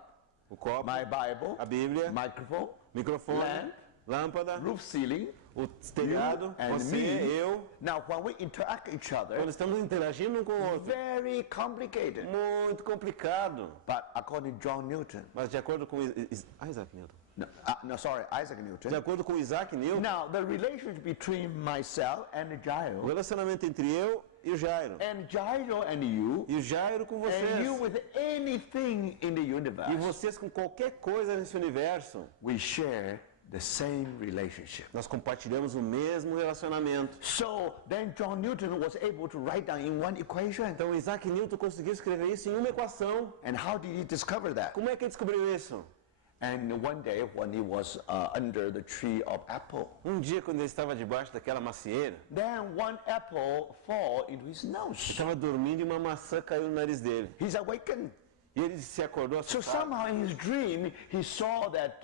o copo, my Bible, a Bíblia, microphone, microfone, lamp, lâmpada, roof ceiling, o telhado, and você, me. eu. Now, when we interact each other, Quando estamos interagindo um com o outro, very complicated. muito complicado. But according to John Newton, Mas de acordo com Isaac Newton. Isaac De Newton. acordo com Isaac Newton, Now, the relationship between myself and o Jairo, relacionamento entre eu e o Jairo, and Jairo and you, e o Jairo com and you vocês, with anything in the e universe, vocês com qualquer coisa nesse universo, we share the same relationship. nós compartilhamos o mesmo relacionamento. So then John Newton was able to write down in one equation. Então Isaac Newton conseguiu escrever isso em uma equação. And how did he discover that? Como é que ele descobriu isso? And one day when he was under the tree of apple, Um dia, quando ele estava debaixo daquela macieira, then one apple fall into his nose. estava dormindo e uma maçã caiu no nariz dele. He's awakened. E ele se acordou So assustado. somehow in his dream he saw that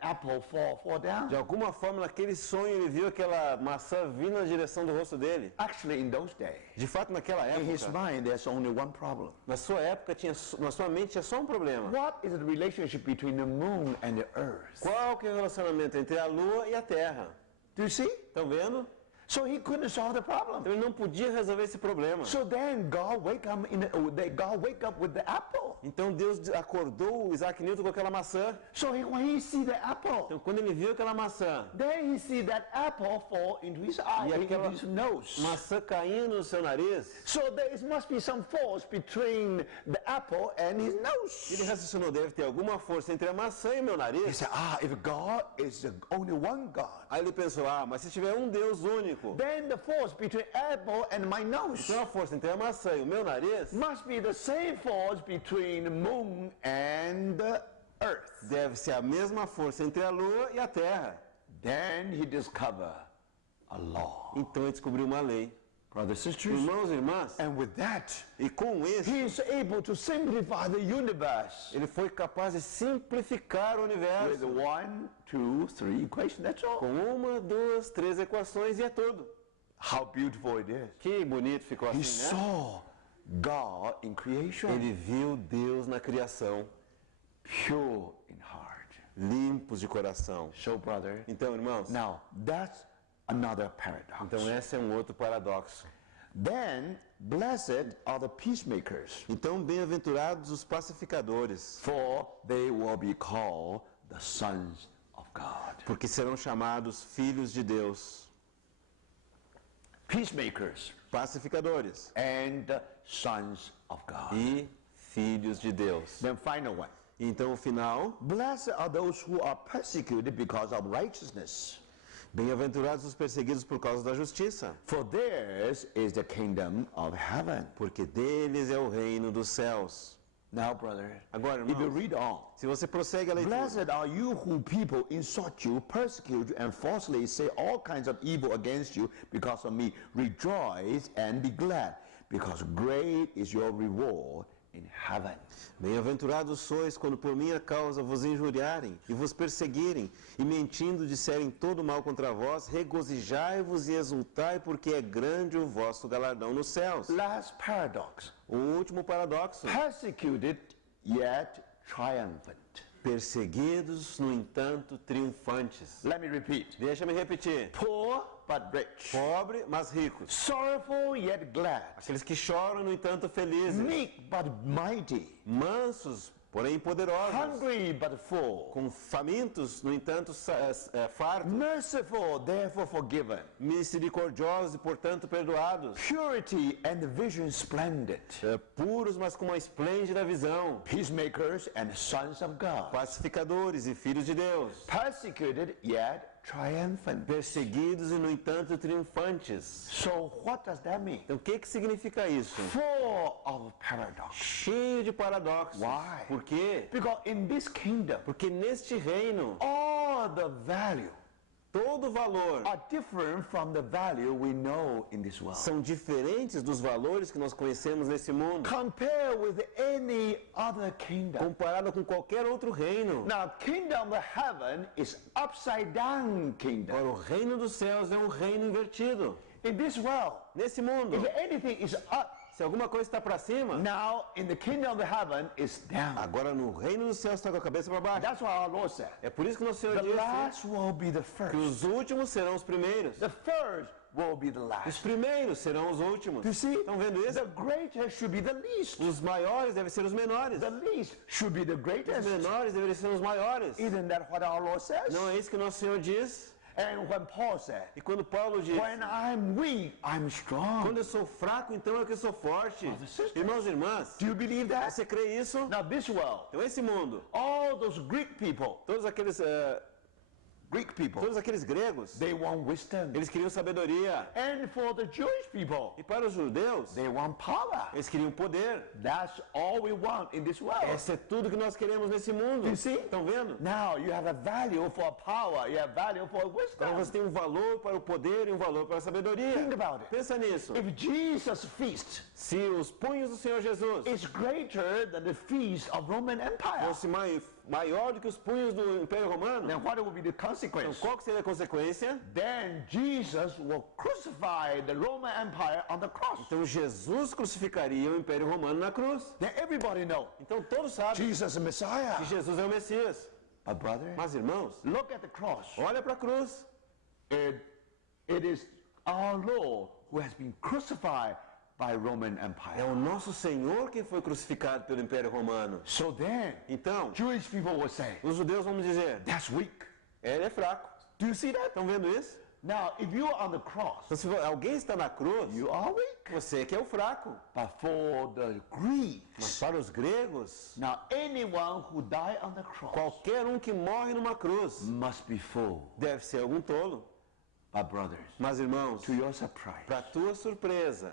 apple fall down. De alguma forma, naquele sonho, ele viu aquela maçã vindo na direção do rosto dele. Actually, in those days, De fato, naquela in his época, mind, there's only one problem. na sua época, na sua mente tinha só um problema. What is the relationship between the moon and the earth? Qual que é o relacionamento entre a lua e a terra? Do you see? Estão vendo? So he couldn't solve the problem. Então ele não podia resolver esse problema. So then God wake up with the apple. Então Deus acordou o Isaac Newton com aquela maçã. So when he see the apple, Então quando ele viu aquela maçã, then he see that apple fall into his eye, E into aquela his nose. maçã caindo no seu nariz, So there must be some force between the apple and his ele nose. raciocinou, deve ter alguma força entre a maçã e o meu He nariz. said, if God is the only one God, Aí ele pensou, mas se tiver um Deus único, then the force between apple and my nose então a força entre a maçã e o meu nariz must be the same force between the moon and the earth. deve ser a mesma força entre a lua e a terra. Then he discovered a law. Então ele descobriu uma lei. Brothers and sisters, Irmãos e irmãs, and with that, e com isso, he is able to simplify the universe ele foi capaz de simplificar o with universo 1, 2, 3 equations. That's all. com uma, duas, três equações e é tudo. How beautiful it is. Que bonito ficou He assim, né? saw God in creation, Ele viu Deus na criação, pure in heart. limpos de coração. So, brother, Então, irmãos, now that's another paradox. então esse é um outro paradoxo. Then, blessed are the peacemakers, Então, bem-aventurados os pacificadores, for they will be called the sons of God. porque serão chamados filhos de Deus. Peacemakers Pacificadores and sons of God. e filhos de Deus. Then final one. Então, o final, Blessed are those who are persecuted because of righteousness, bem-aventurados os perseguidos por causa da justiça, for theirs is the kingdom of heaven. porque deles é o reino dos céus. Now, brother, Agora, if you irmãos, read on, se você prossegue a leitura, blessed are you who people insult you, persecute you, and falsely say all kinds of evil against you because of me. Rejoice and be glad, because great is your reward in heaven. bem-aventurados sois quando por minha causa vos injuriarem e vos perseguirem e mentindo disserem todo mal contra vós, regozijai-vos e exultai, porque é grande o vosso galardão nos céus. Last paradox. O último paradoxo, Persecuted yet triumphant. perseguidos, no entanto, triunfantes. Let me repeat. Deixa-me repetir, Poor but rich. pobre, mas ricos. Sorrowful yet glad. Aqueles que choram, no entanto, felizes. Meek but mighty. Mansos, porém poderosos, hungry but full, com famintos, no entanto fartos, merciful, therefore forgiven, misericordiosos e portanto perdoados, purity and vision splendid, puros, mas com uma esplêndida visão, peacemakers and sons of God, pacificadores e filhos de Deus, persecuted yet triumphant. perseguidos e no entanto triunfantes. So what does that mean? Então o que significa isso? Full of paradox. Cheio de paradoxos. Why? Por quê? Because in this kingdom, Porque neste reino, all the value todo valor are different from the value we know in this world. são diferentes dos valores que nós conhecemos nesse mundo, Compare with any other kingdom. comparado com qualquer outro reino. Now, kingdom of heaven is upside down kingdom. Agora, o reino dos céus é um reino invertido. In this world, Nesse mundo, if anything is up, se alguma coisa está para cima, now in the kingdom of heaven is down. agora no reino dos céus está com a cabeça para baixo. That's what our Lord said. É por isso que nosso Senhor The disse last will be the que first. os últimos serão os primeiros. The first will be the Os last. primeiros serão os últimos. You see, Estão vendo isso? the greatest should be the least. Os maiores devem ser os menores. The least should be the Os greatest. menores deveriam ser os maiores. Isn't that what our Lord says? Não é isso que nosso Senhor diz? And when Paul said, E quando Paulo diz, when I'm weak, I'm strong. quando eu sou fraco, então é que eu sou forte. Irmãos e irmãs, Do you believe that? você crê isso? Now this world, Então esse mundo, all those Greek people, todos aqueles gregos, they want wisdom. eles queriam sabedoria. And for the Jewish people, E para os judeus, they want power. eles queriam poder. That's all we want in this world. Esse é tudo que nós queremos nesse mundo. You see? Estão vendo? Now you have a value for power, you have value for Então wisdom. você tem um valor para o poder e um valor para a sabedoria. Think about it. Pensa nisso. If Jesus' feast Se os punhos do Senhor Jesus is greater than the feast of Roman Empire, fosse maior do que os punhos do Império Romano, then what will be the então consequence? qual que seria a consequência? Then Jesus will crucify the Roman Empire on the cross. Então Jesus crucificaria o Império Romano na cruz. Then everybody know Então todos sabem Jesus is the Messiah. que Jesus é o Messias. But brother, Mas irmãos, look at the cross. olha para a cruz. It is our Lord who has been crucified by Roman É Empire. o nosso Senhor quem foi crucificado pelo Império Romano. So then, Então, Jewish people will say, os judeus vão dizer, that's weak. ele é fraco. Do you see that? Estão vendo isso? Now, if you are on the cross, Então, se alguém está na cruz, you are weak. você que é o fraco. But for the Greeks, Mas para os gregos, now anyone who die on the cross qualquer um que morre numa cruz must be full. deve ser algum tolo. But brothers, Mas irmãos, to your surprise, para tua surpresa,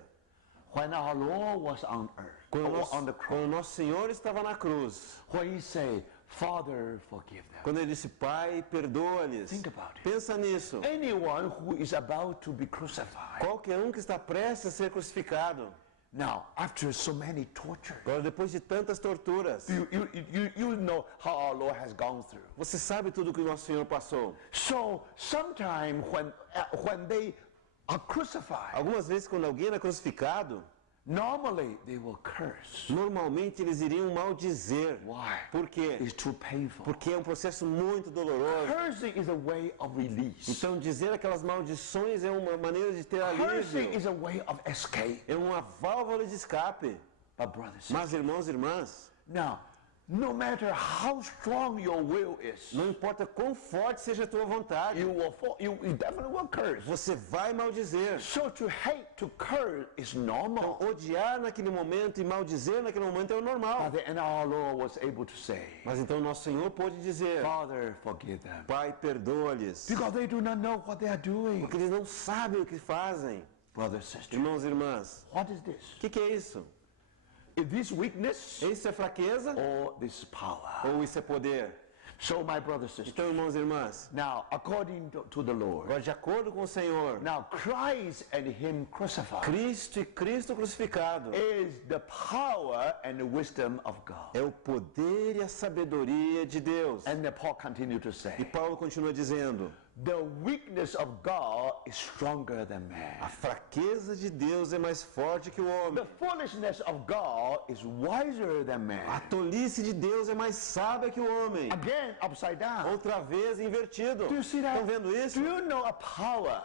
when our Lord was on earth, quando or on the cross, quando nosso Senhor estava na cruz, when he said, Father, forgive them. quando ele disse, Pai, perdoa-lhes. Think about it. Pensa nisso. Anyone who is about to be crucified. Qualquer um que está prestes a ser crucificado. Now, after so many tortures, Agora, depois de tantas torturas, you know how our Lord has gone through. você sabe tudo que o nosso Senhor passou. So, sometime when they are crucified, Algumas vezes, quando alguém era crucificado, normally they will curse. normalmente eles iriam maldizer. Why? Por quê? It's too painful. Porque é um processo muito doloroso. Cursing is a way of release. Então, dizer aquelas maldições é uma maneira de ter Cursing alívio. is a way of escape. É uma válvula de escape. But brothers, Mas, irmãos e irmãs, now, no matter how strong your will is, não importa quão forte seja a tua vontade, you definitely will curse. você vai maldizer. So to hate, to curse is Então, normal. odiar naquele momento e maldizer naquele momento é o normal. And our Lord was able to say, Mas então nosso Senhor pôde dizer, Father, forgive them. Pai, perdoa-lhes. Because they do not know what they are doing. Porque eles não sabem o que fazem. Brothers, sisters, Irmãos e irmãs, what is this? o que é isso? Is this weakness Isso é fraqueza or this power? ou isso é poder? So, my brothers, sisters, Então, irmãos e irmãs, now, according to the Lord, agora de acordo com o Senhor, now Christ and Him crucified Cristo e Cristo crucificado is the power and the wisdom of God. é o poder e a sabedoria de Deus. And then Paul continued to E say, Paulo continua dizendo, the weakness of God is stronger than a man. fraqueza de Deus é mais forte que o homem. The foolishness of God is wiser than A man. tolice de Deus é mais sábia que o homem. Again, upside down. Outra vez invertido. Do you see that? Estão vendo isso? Do you know a power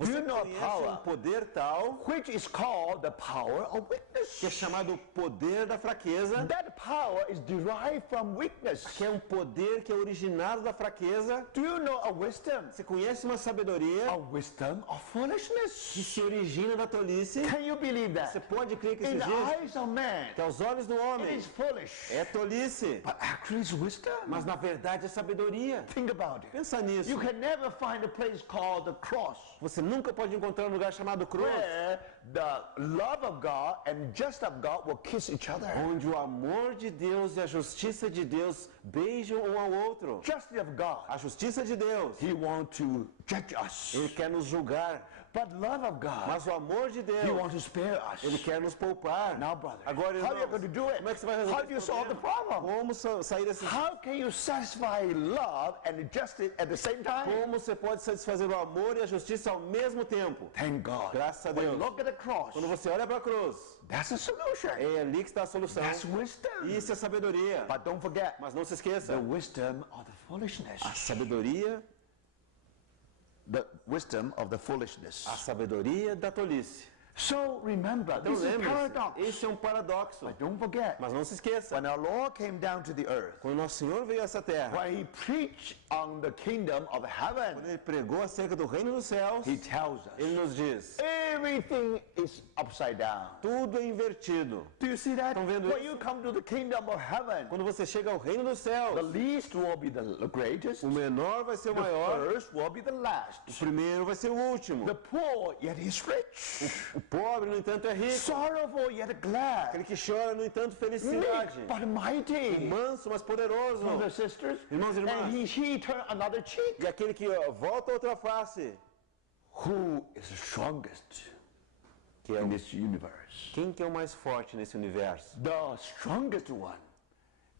Do you know Conhece power, poder tal which is called the power of weakness? que é chamado poder da fraqueza, That power is derived from weakness. que é poder que é originado da fraqueza. Do you know a wisdom? Você conhece uma sabedoria A wisdom of que foolishness. se origina da tolice? Can you believe Você that? pode crer que In esses the dias, eyes of man, que aos olhos do it homem, is foolish. é tolice, But actually it's wisdom. mas na verdade é sabedoria. Think about it. Pensa nisso. You can never find a place called the cross, Você nunca pode encontrar um lugar chamado cruz, where the love of God and justice of God will kiss each other. onde o amor de Deus e a justiça de Deus beijam um ao outro. Justice of God, A justiça de Deus, He wants to judge us. Ele quer nos julgar, But love of God, mas o amor de He Deus, wants to spare us. Ele quer nos poupar. Now, brother, Agora, how are you irmãos, going to do it? como é que você vai resolver How do you esse solve the problema? problem? Como sair desse... How can you satisfy love and justice at the same time? Como você pode satisfazer o amor e a justiça ao mesmo tempo? Thank God. Graças a When you Deus. look at the cross, Quando você olha para a cruz, that's the solution. é ali que está a solução. That's wisdom. Isso é sabedoria. But don't forget Mas não se esqueça, the wisdom of the foolishness. a sabedoria The foolishness. A sabedoria da tolice. So remember, Então this is lembre-se, paradox. esse é um paradoxo. But don't forget, Mas não se esqueça, when our Lord came down to the earth, quando nosso Senhor veio a essa terra, when He preached on the kingdom of heaven, quando Ele pregou acerca do reino dos céus, He tells us Ele nos diz, everything is upside down. tudo é invertido. Do you see that? Estão vendo When isso? you come to the kingdom of heaven, Quando você chega ao reino dos céus, the least will be the greatest, o menor vai ser o the maior, first will be the last. o primeiro vai ser o último. The poor, yet he's rich. O pobre, no entanto, é rico. Sorrowful, yet glad. Aquele que chora, no entanto, felicidade. Meek, but mighty. Manso, mas poderoso. Brothers and sisters, Irmãos e irmãs. and he turned another cheek. E aquele que volta a outra face. Who is the strongest Que é in o... this universe? Quem que é o mais forte nesse universo? The strongest one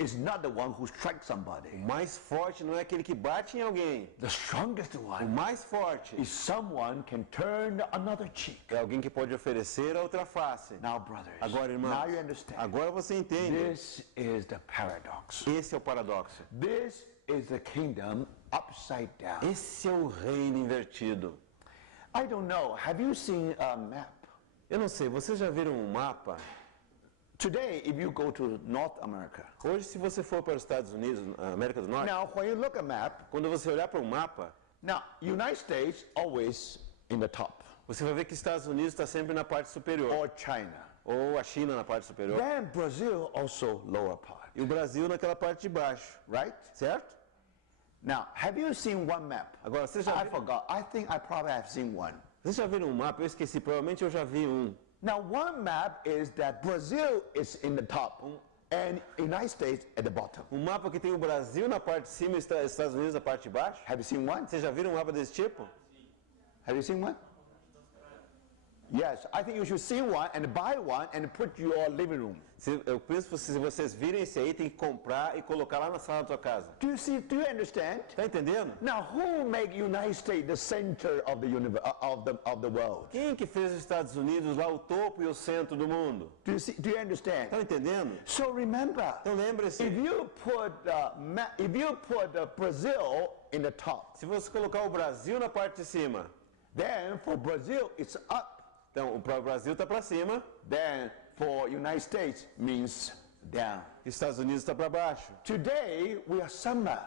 is not the one who strikes somebody. O mais forte não é aquele que bate em alguém. The strongest O one mais forte is someone can turn another cheek. é alguém que pode oferecer a outra face. Now, brothers, Agora, irmãos, now you understand. agora você entende. This is the paradox. Esse é o paradoxo. This is the kingdom upside down. Esse é o reino invertido. I don't know. Have you seen a map? Eu não sei, vocês já viram um mapa? Today, if you go to North America, Hoje, se você for para os Estados Unidos, América do Norte, now when you look at a map, quando você olhar para um mapa, now United States always in the top, você vai ver que Estados Unidos está sempre na parte superior. or China. Ou a China na parte superior. Then Brazil also lower part, E o Brasil naquela parte de baixo. right? Certo? Now, have you seen one map? Agora, vocês já, I forgot. I think I probably have seen one. vocês já viram um mapa? Eu esqueci, provavelmente eu já vi um. Now, one map is that Brazil is in the top and United States at the bottom. Um mapa que tem o Brasil na parte de cima e os Estados Unidos na parte de baixo. Have you seen one? Vocês já viram um mapa desse tipo? Have you seen one? Yes, I think you should see one and buy one and put your living room. Eu penso que se vocês virem esse aí, tem que comprar e colocar lá na sala da tua casa. Do you see? Do you understand? Tá entendendo? Now, who make United States the center of the universe of the world? Quem que fez os Estados Unidos lá o topo e o centro do mundo? Do you see? Do you understand? Tá entendendo? So remember, Então lembre-se, if you put Brazil in the top, se você colocar o Brasil na parte de cima, then for Brazil it's up. então o Brasil tá para cima, Then for United States means down. e os Estados Unidos está para baixo. Today we are summer.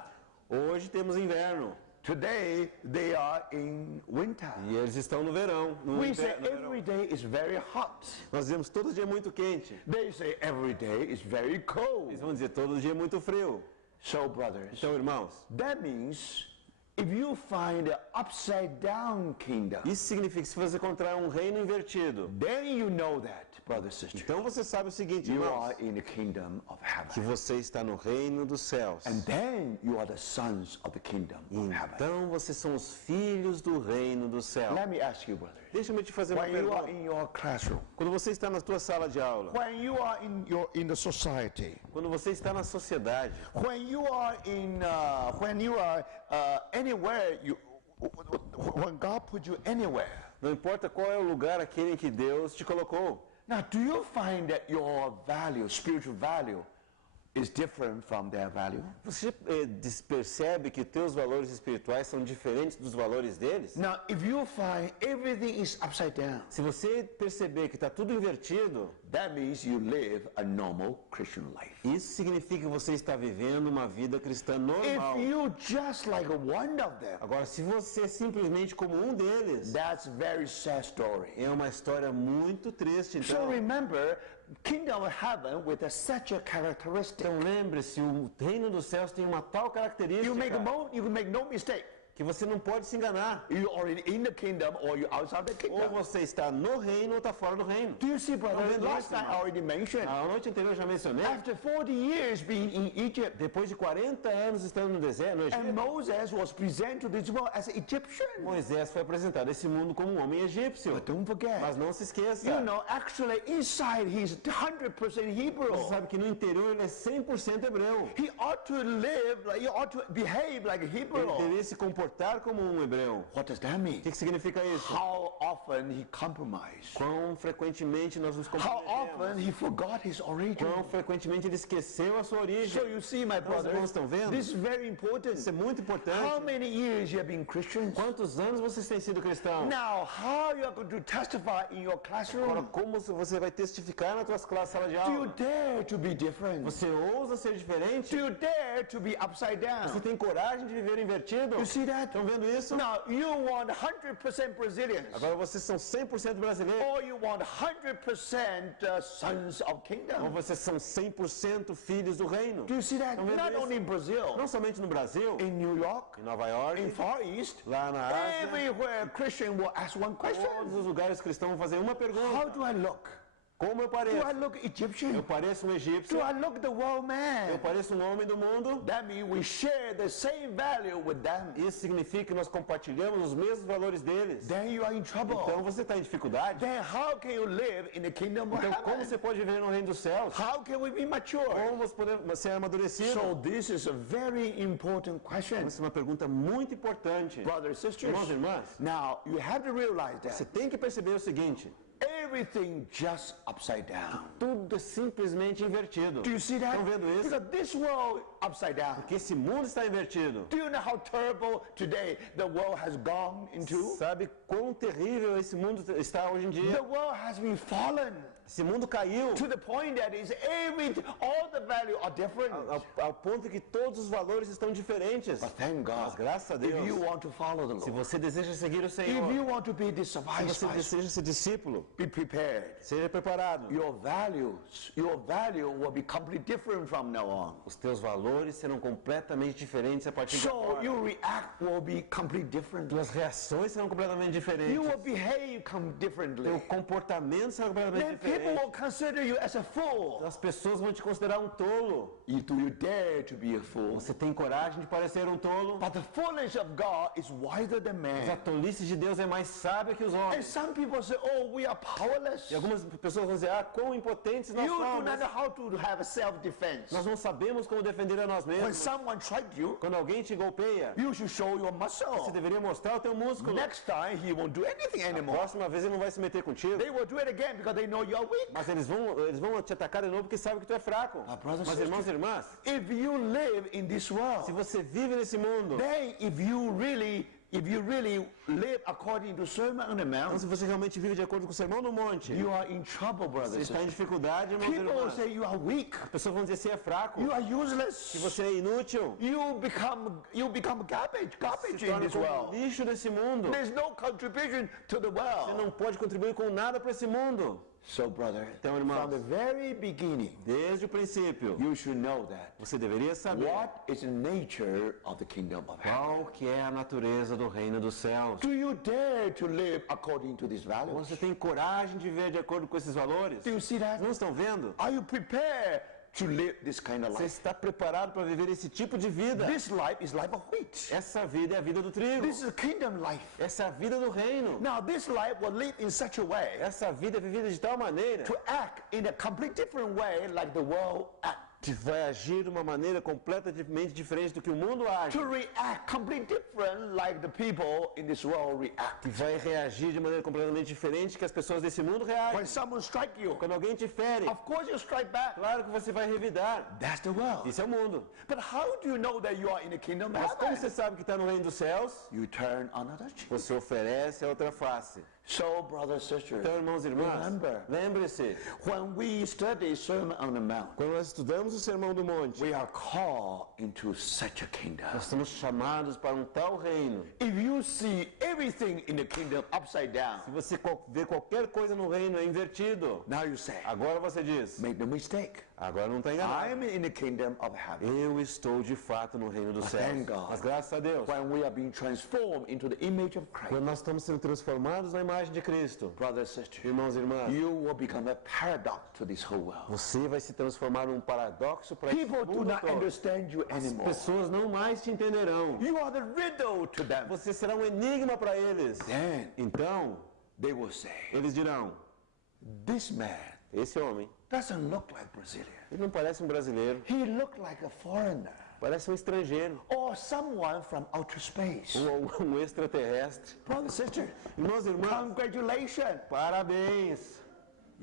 Hoje temos inverno Today they are in winter. e eles estão no verão. No We say inverno, no verão. every day is very hot. Nós vemos todo dia muito quente. They say every day is very cold. Eles vão dizer todo dia muito frio. So brothers, Então, irmãos, that means if you find the upside down kingdom, isso significa que se você encontrar um reino invertido, then you know that, brothers and sisters, então você sabe o seguinte, you irmãos, are in the kingdom of que heaven. você está no reino dos céus. And then you are the sons of the kingdom of heaven. Então vocês são os filhos do reino dos céus. Let me ask you, brothers. Deixa-me te fazer uma When you are pergunta. in your classroom, Quando você está na tua sala de aula, when you are in the society, quando você está na sociedade, when you are anywhere, when God put you anywhere. não importa qual é o lugar aquele em que Deus te colocou. Now, do you find that your value, spiritual value, is different from their value? Você percebe que teus valores espirituais são diferentes dos valores deles? Now, if you find everything is upside down, Se você perceber que está tudo invertido, that means you live a normal Christian life. isso significa que você está vivendo uma vida cristã normal. If you just like one of them, Agora, se você é simplesmente como um deles, that's very sad story. é uma história muito triste. So Então, remember, kingdom of heaven with such a characteristic. então lembre-se, o reino dos céus tem uma tal característica You can make no mistake. que você não pode se enganar. You're already in the kingdom or you're outside the Ou kingdom. você está no reino ou está fora do reino. Do you see, brother? vendo Last isso, night I irmão? already mentioned. A noite anterior eu já mencionei. After 40 years being in Egypt, Depois de 40 anos estando no deserto, no and Egito, Moses was presented to this world as an Egyptian. Moisés foi apresentado a esse mundo como um homem egípcio. But don't forget, Mas não se esqueça. you know, actually inside he's 100% Hebrew. Você sabe que no interior ele é 100% hebreu. He ought to live, he ought to behave like a Ele Hebrew. deveria se comportar como um hebreu. What does that mean? O que significa isso? How often he compromised. Quão frequentemente nós nos How often comprometemos. he forgot his origin. Quão frequentemente ele esqueceu a sua So origem. you see, my Então, os brothers, irmãos estão vendo? this is very important. Isso é muito How importante. many years you have been Christians? Quantos anos vocês têm sido cristãos? Now, how you are going to testify in your Agora, classroom? como você vai testificar na tua sala de Do you aula? dare to be different? Você ousa ser diferente? Do you dare to be upside Você down? tem coragem de viver invertido? You see that? Estão vendo isso? Now, you want 100% Brazilians, Agora vocês são 100% brasileiros. or you want 100% sons of Ou kingdom. vocês são 100% filhos do reino. Do you see that? Estão vendo Not isso? only in Brazil, Não somente no Brasil, in New York, em Nova York, in Far East, lá na Ásia, everywhere Christian will ask one todos question. os lugares cristãos vão fazer uma How pergunta. do I look? Como eu Do I pareço? look Eu Egyptian? pareço um Do egípcio? I look the world Eu man? pareço um homem do mundo? That means we share the same value with them. Isso significa que nós compartilhamos os mesmos valores deles. Then you are in trouble. Então você está em dificuldade? Then how can you live in the kingdom of Então como heaven? você pode viver no reino dos céus? How can we be mature? Como você pode ser amadurecido? So this is a very important question, Essa é uma pergunta muito importante. brothers and sisters. Irmãos e irmãs, Now you have to realize você that tem que perceber o seguinte: everything just upside down. tudo é simplesmente invertido. Do you see that? Estão vendo isso? Because this world upside down. Porque esse mundo está invertido. Do you know how terrible today the world has gone into? Sabe quão terrível esse mundo está hoje em dia? The world has been fallen Esse mundo caiu to the point that is all the value are different. ao ponto que todos os valores estão diferentes. But thank Mas God, graças a if you Deus, want to follow the se Lord, você deseja seguir o if Senhor, you want to be this se wise, você deseja ser discípulo, be prepared. seja preparado. Your value will be completely different from now on. Os teus valores serão completamente diferentes a partir de So agora. your react will be completely different. Tuas reações serão completamente You diferentes. will behave differently. Teu comportamento será completamente Then people diferente. will consider you as a fool. As pessoas vão te considerar um tolo. Do you dare to be a fool? Você tem coragem de parecer um tolo? But the foolish of God is wiser than Mas a man. tolice de Deus é mais sábia que os And homens. some people say, oh, we are powerless. E algumas pessoas vão dizer, quão impotentes nós You do somos. not know how to have a self-defense. Nós não sabemos como defender a nós When mesmos. someone strikes you, Quando alguém te golpeia, you should show your muscle. você deveria mostrar o teu músculo. Next time, he won't do anything anymore. Próxima vez ele não vai se meter contigo. They will do it again because they know you are weak. Mas eles vão te atacar de novo porque sabem que tu é fraco. brothers Mas and irmãos e irmãs, If you live in this se world, você vive nesse mundo, then if you really live according to Sermon on the então Mount, se você realmente vive de acordo com o Sermão do Monte, you are in trouble, você brothers. está em dificuldade, irmãos e People will irmãs. say you are weak. Pessoas vão dizer que você é fraco, You are que useless. você é inútil, You become garbage se in torna this como world. lixo desse mundo. There's no contribution to the Você world. não pode contribuir com nada para esse mundo. So, brother, Então, irmãos, from the very beginning, desde o princípio, you should know that. você deveria saber What is the nature of the kingdom of heaven? qual que é a natureza do reino dos céus. Do you dare to live according to these values? Você tem coragem de viver de acordo com esses valores? Do you see that? Não estão vendo? Are you prepared to live this kind of Você life? está preparado para viver esse tipo de vida? This life is life of wheat. Essa vida é a vida do trigo. This is kingdom life. Essa é a vida do reino. Now, this life will live in such a way Essa vida é vivida de tal maneira to act in a complete different way like the world act. que vai agir de uma maneira completamente diferente do que o mundo age. To react completely different like the people in this world react. Que vai reagir de maneira completamente diferente que as pessoas desse mundo reagem. When someone strikes you, Quando alguém te fere, of course you strike back. claro que você vai revidar. That's the world. Isso é o mundo. But how do you know that you are in the kingdom of Mas como heaven? você sabe que está no reino dos céus? You turn another cheek. Você oferece a outra face. So, brothers and sisters, Então, irmãos e irmãs, remember, lembre-se, when we study Sermon on the Mount, quando nós estudamos o Sermão do Monte, we are called into such a kingdom. nós somos chamados para um tal reino. If you see everything in the kingdom upside down, Se você vê qualquer coisa no reino é invertido, now you say, agora você diz, make no mistake, agora não está I enganado. am in the kingdom of heaven. Eu estou de fato no reino dos céus. Thank God. Mas graças a Deus, When we are being transformed into the image of Christ, quando nós estamos sendo transformados na imagem de Cristo, brothers and sisters, irmãos e irmãs, you will become a paradox to this whole world. você vai se transformar num paradoxo para esse People do mundo not todo. understand you As anymore. pessoas não mais te entenderão. You are the riddle to them. Você será um enigma para eles. Then Então, they will say, eles dirão, this man esse homem, doesn't look like Brazilian. ele não parece um brasileiro, He looked like a foreigner parece um estrangeiro, or someone from outer space. ou um extraterrestre. Brothers and sisters, Irmãos e irmãs, congratulations. parabéns!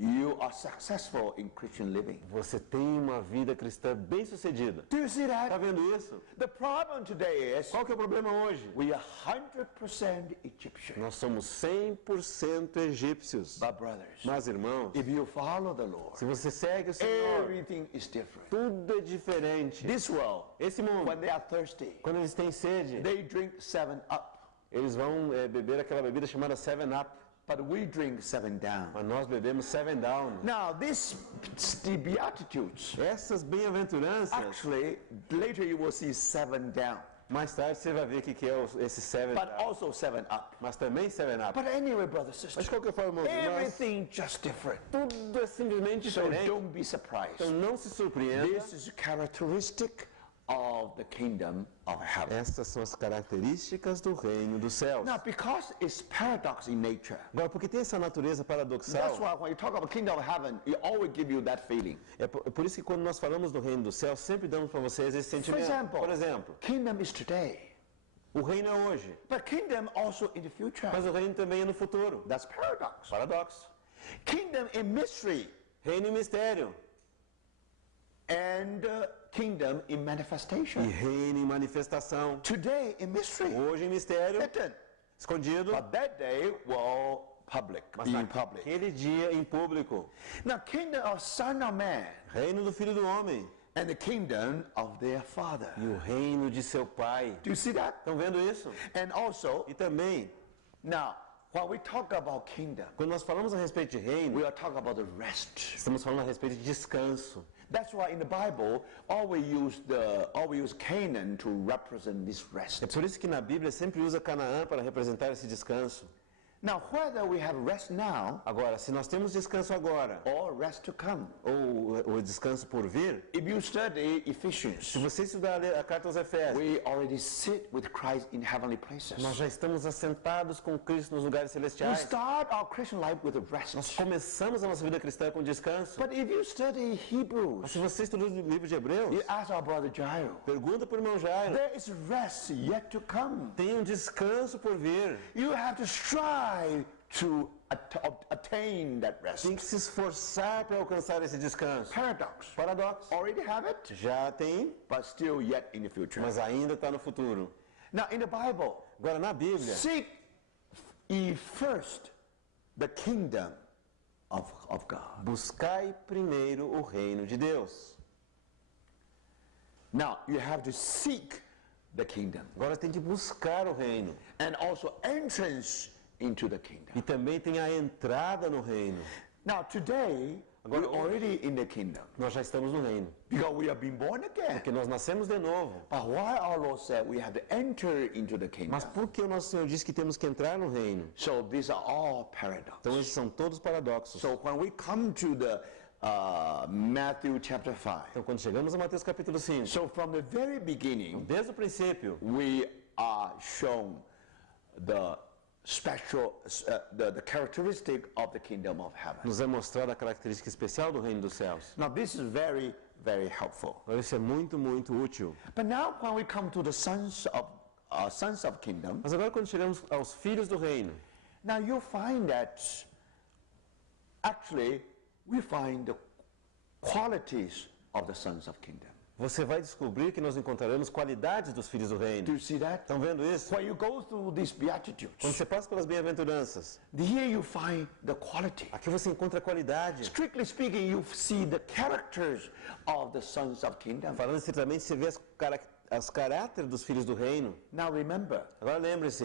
You are successful in Christian living. Você tem uma vida cristã bem-sucedida. Do you see Está that? vendo isso? The problem today is Qual que é o problema hoje? we are 100% Egyptian. Nós somos 100% egípcios. But brothers, Mas, irmãos, if you follow the Lord, se você segue o Senhor, everything is different. tudo é diferente. This world, Esse mundo, when they are thirsty, quando eles têm sede, they drink 7-Up. eles vão beber aquela bebida chamada 7-Up. But we drink 7 Down. Mas nós bebemos 7 Down. Now, the Beatitudes, Essas bem-aventuranças, actually, later you will see 7 Down, mais tarde você vai ver o que é esse 7 but Down. also 7-Up. Mas também 7-Up. But anyway, brothers and Mas sisters, de qualquer forma, irmãos, everything just different. tudo é simplesmente So diferente. don't be surprised. Então não se surpreenda. This is characteristic of the kingdom of heaven. Essas são as características do reino dos céus. Now, because it's paradox in nature, Agora, porque tem essa natureza that's paradoxal, why when you talk about kingdom of heaven, it always give you that feeling. é por isso que quando nós falamos do reino dos céus, sempre damos para vocês esse sentimento. Por exemplo, kingdom is today, o reino é hoje, but kingdom also in the future. mas o reino também é no futuro. That's paradox. Paradoxo. Kingdom in mystery Reino e mistério. and kingdom in E manifestation. reino em manifestação. Today in mystery, Hoje em mistério, hidden, escondido, but that day will public, mas be in public. naquele dia em público. Now, kingdom of Son of Man Reino do Filho do Homem and the kingdom of their Father. e o reino de seu Pai. Do you see that? Estão vendo isso? And also, E também, now, when we talk about kingdom, quando nós falamos a respeito de reino, we are talking about the rest. estamos falando a respeito de descanso. That's why in the Bible, always use Canaan to represent this rest. É por isso que na Bíblia sempre usa Canaã para representar esse descanso. Now, whether we have rest now Agora, se nós temos descanso agora, or rest to come, ou o descanso por vir, if you study Ephesians, se você estudar a carta aos Efésios, we already sit with Christ in heavenly places. nós já estamos assentados com Cristo nos lugares We celestiais. start our Christian life with a Nós rest. começamos a nossa vida cristã com descanso. But if you study Mas Hebrews, se você estuda o livro de Hebreus, you ask our brother Jairo, pergunta para o irmão Jairo, there is rest yet to come. tem um descanso por vir. You have to strive to attain that rest. Tem que se esforçar para alcançar esse descanso. Paradox. Paradoxo. Already have it, Já tem, but still yet in the future. mas ainda está no futuro. Now, in the Bible, Agora, na Bíblia, seek ye first the kingdom of God. buscai primeiro o reino de Deus. Now, you have to seek the kingdom Agora tem que buscar o reino. and also entrance into the kingdom. E também tem a entrada no reino. Now, today, we're already in the kingdom Nós já estamos no reino. because we have been born again. Porque nós nascemos de novo. But why our Lord said we have to enter into the kingdom? Mas por que o nosso Senhor disse que temos que entrar no reino? So these are all paradoxes. Então esses são todos paradoxos. So when we come to the Matthew chapter 5, Então quando chegamos a Mateus capítulo 5, so from the very beginning, desde o princípio, we are shown the special, the characteristic of the kingdom of heaven. nos é mostrada a característica especial do reino dos céus. Now this is very, very helpful. Então, isso é muito, muito útil. But now when we come to the sons of kingdom, Mas agora quando chegamos aos filhos do reino, now you find that actually we find the qualities of the sons of kingdom. você vai descobrir que nós encontraremos qualidades dos filhos do Do reino. you see that? Estão vendo isso? When you go through these Quando beatitudes, você passa pelas bem-aventuranças, here you find the quality. aqui você encontra a qualidade. Strictly speaking, you see the characters of the sons of kingdom. Falando estritamente, você vê as caráteres dos filhos do reino. Now remember, Agora lembre-se,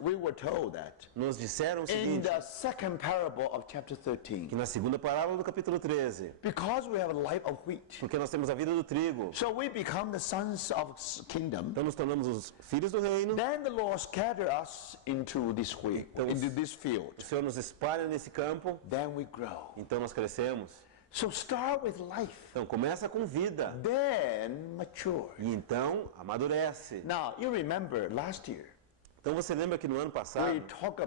we were told that nos disseram o in seguinte, the second parable of chapter 13, que na segunda parábola do capítulo 13, because we have a life of wheat, porque nós temos a vida do trigo, so we become the sons of kingdom. então nos tornamos os filhos do reino, Then the Lord scattered us into this wheat, into this field. o Senhor nos espalha nesse campo, Then we grow. então nós crescemos. So start with life, Então começa com vida, then mature. e então amadurece. Now you remember last year Então você lembra que no ano we passado, talk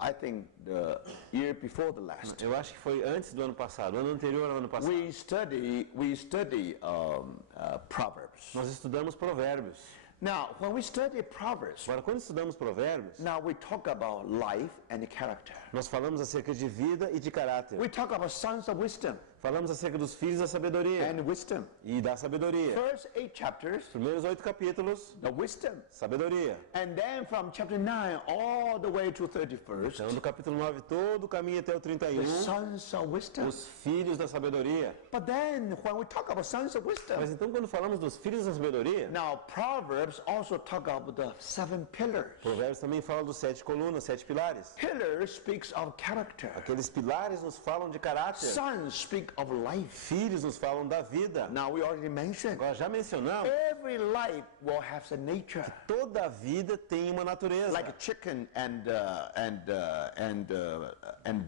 I think the year before the last. eu acho que foi antes do ano passado, ano anterior ao ano passado, We study Proverbs. nós estudamos provérbios. Now, when we study Proverbs, Agora, quando estudamos provérbios, now we talk about life and character. nós falamos acerca de vida e de caráter. We talk about sons of wisdom Falamos acerca dos filhos da sabedoria and wisdom. e da sabedoria. First 8 chapters, Primeiros 8 capítulos, the wisdom. sabedoria. And then from chapter 9 all the way to 31st, Então, do capítulo 9 todo o caminho até o 31, the sons of wisdom. os filhos da sabedoria. But then when we talk about sons of wisdom, Mas então, quando falamos dos filhos da sabedoria, now Proverbs also talk about the 7 pillars. Provérbios também fala dos 7 colunas, 7 pilares. Pillars speaks of character. Aqueles pilares nos falam de caráter. Sons speak of life. Filhos nos falam da vida. Now we already mentioned, Agora já mencionamos, every life will have a nature. toda a vida tem uma natureza. Like a chicken and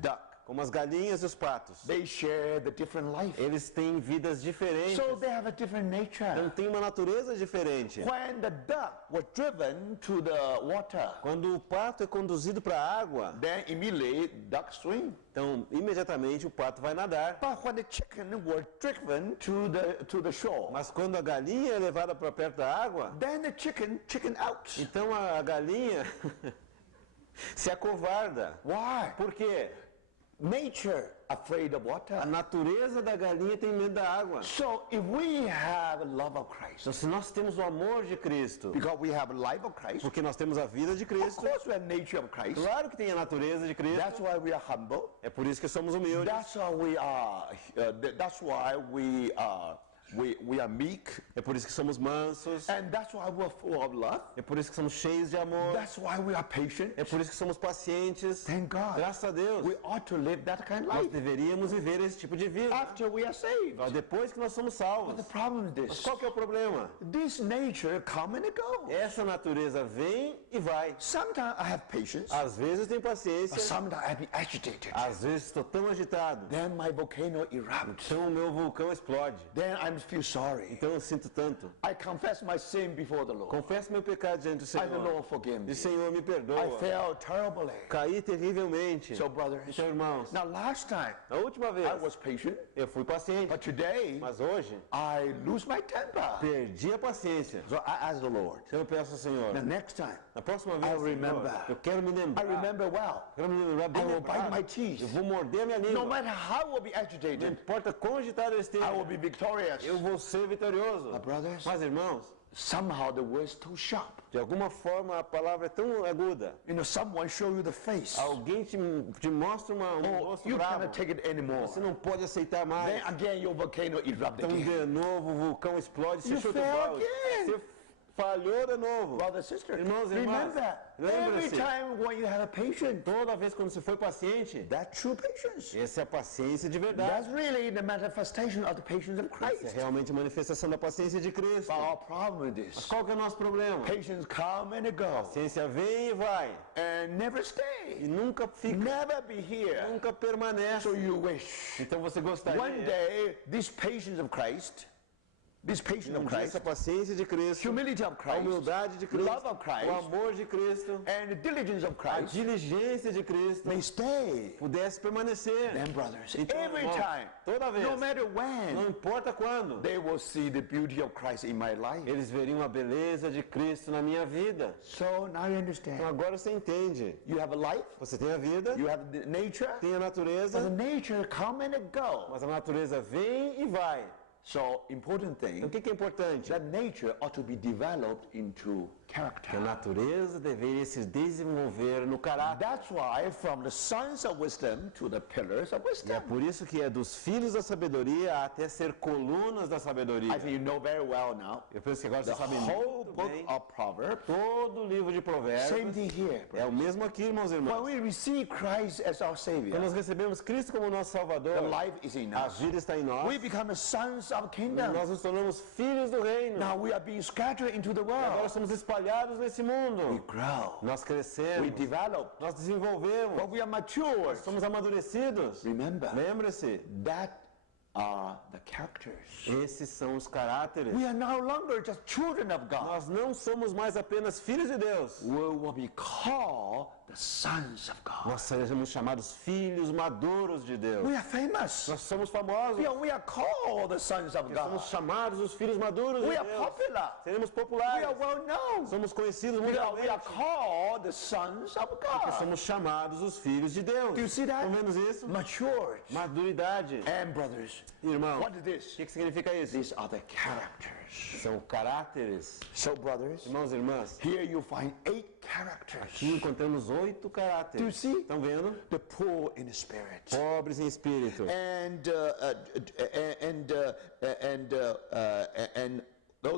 duck. Como as galinhas e os patos. They share the different life. Eles têm vidas diferentes. So they have a different nature. Então tem uma natureza diferente. When the duck was driven to the water, Quando o pato é conduzido para a água, then immediately duck swim. então imediatamente o pato vai nadar. But when the chicken was driven to the shore, Mas quando a galinha é levada para perto da água, then the chicken out. então a galinha se acovarda. Why? Por quê? Nature afraid of A water. natureza da galinha tem medo da água. So if we have love of Christ, Então se nós temos o amor de Cristo, because we have life of Christ, porque nós temos a vida de of Cristo, course we have nature of Christ. claro que tem a natureza de Cristo, That's why we are humble. é por isso que somos humildes, That's why we are. That's why we are meek, é por isso que somos mansos, and that's why we are full of love. é por isso que somos cheios de amor, That's why we are patient. é por isso que somos pacientes. Thank God. Graças a Deus, We ought to live that kind of nós life deveríamos viver esse tipo de vida. after we are saved. Mas depois que nós somos But salvos. the problem is Mas this: qual que é o problema? this nature come and go. Essa natureza vem e vai. Sometimes I have patience, Às vezes tenho but paciência, sometimes I be agitated. às vezes estou tão agitado. Then my volcano erupts. Então o meu vulcão explode. Then I feel sorry. Então eu sinto tanto. I confess my sin before the Lord. Confesso meu pecado diante do I the Senhor. Lord forgive E me. Senhor, me I perdoa. fell terribly. Caí terrivelmente. So, brothers, Então, irmãos, now last time na última vez I was patient, eu fui paciente. but today Mas hoje I lose my temper. perdi a paciência. So I ask the Lord, Então eu peço ao Senhor, the next time na próxima I vez, remember. Senhor, eu quero me I lembrar. remember well. Quero me lembrar bem I will bite lembrado. my teeth. Eu vou morder a minha No língua. matter how I will be Não agitated, importa quão agitado eu esteja, I will be victorious. eu vou ser vitorioso. Brothers, Mas, irmãos, somehow the word is too sharp. de alguma forma a palavra é tão aguda. You know, someone show you the face. Alguém te mostra um Oh, rosto you bravo. cannot take it anymore. Você não pode aceitar mais. Then again your volcano erupt Então, again. de novo, o vulcão explode, você You chuta o fail balde. again. Você falhou de novo. Brother, sister, Irmãos e irmãs, remember, every lembre-se, time when you have a patience, toda vez quando você foi paciente, that's true patience. essa é a paciência de verdade. That's really the manifestation of the patience of Essa é Christ. realmente a manifestação da paciência de Cristo. But our problem is Mas this. qual que é o nosso problema? Patience come and go A paciência vem e vai, and never e stay. nunca fica, Never be here. nunca permanece. So you wish Então você gostaria one day this patience of Christ this patience of Um dia Christ, essa paciência de Cristo, humility of a Christ, humildade de Cristo, love of Christ, o amor de Cristo, and the diligence of a Christ diligência de Cristo may stay. pudesse permanecer. Then, brothers, Então, every irmãos, time, toda vez, no matter não when, importa quando, they will see the beauty of Christ in my life. eles veriam a beleza de Cristo na minha vida. So now you understand. Então agora você entende. You have a life, Você tem a vida, you have the nature, tem a but the natureza, nature come and go. mas a natureza vem e vai. So important Então thing, o que é importante? that nature ought to be developed into Que a character. natureza deveria se desenvolver no caráter. That's why from the sons of wisdom to the pillars of E é wisdom. por isso que é dos filhos da sabedoria até ser colunas da sabedoria. I think you know very well now. Eu penso que agora The você sabe whole muito book bem. of Proverbs, Todo o livro de same Provérbios thing here. é o mesmo aqui, irmãos e When irmãs. we receive Christ as our Quando Savior, nós recebemos Cristo como nosso the Salvador, life is in a us. vida está em nós. We become the sons of kingdom. Nós nos tornamos filhos do reino. Now we are being scattered into the E agora world. somos espalhados nesse mundo. We grow. Nós We crescemos. develop. Nós desenvolvemos. But we are mature. Somos amadurecidos. Remember, Lembre-se, that are the characters. esses são os caráteres. We are no longer just children of God. Nós não somos mais apenas filhos de Deus. We will be called the sons of God. Nós seremos chamados filhos maduros de Deus. We are famous. Nós somos famosos. We are called the sons of Somos God. chamados os filhos maduros de We are Deus. popular. Seremos We populares. are well known. Somos conhecidos We are mundialmente. called the sons of Porque God. somos chamados os filhos de Deus. Do you see that? Estão vendo isso? Matured. Maturidade. And brothers, Irmão, what is o this? que significa isso? These are the characters. São caráteres. So brothers, Irmãos e irmãs, here you find 8 characters. aqui encontramos 8 Do you caráteres. see? Estão vendo? The poor in spirit. Pobres em espírito. And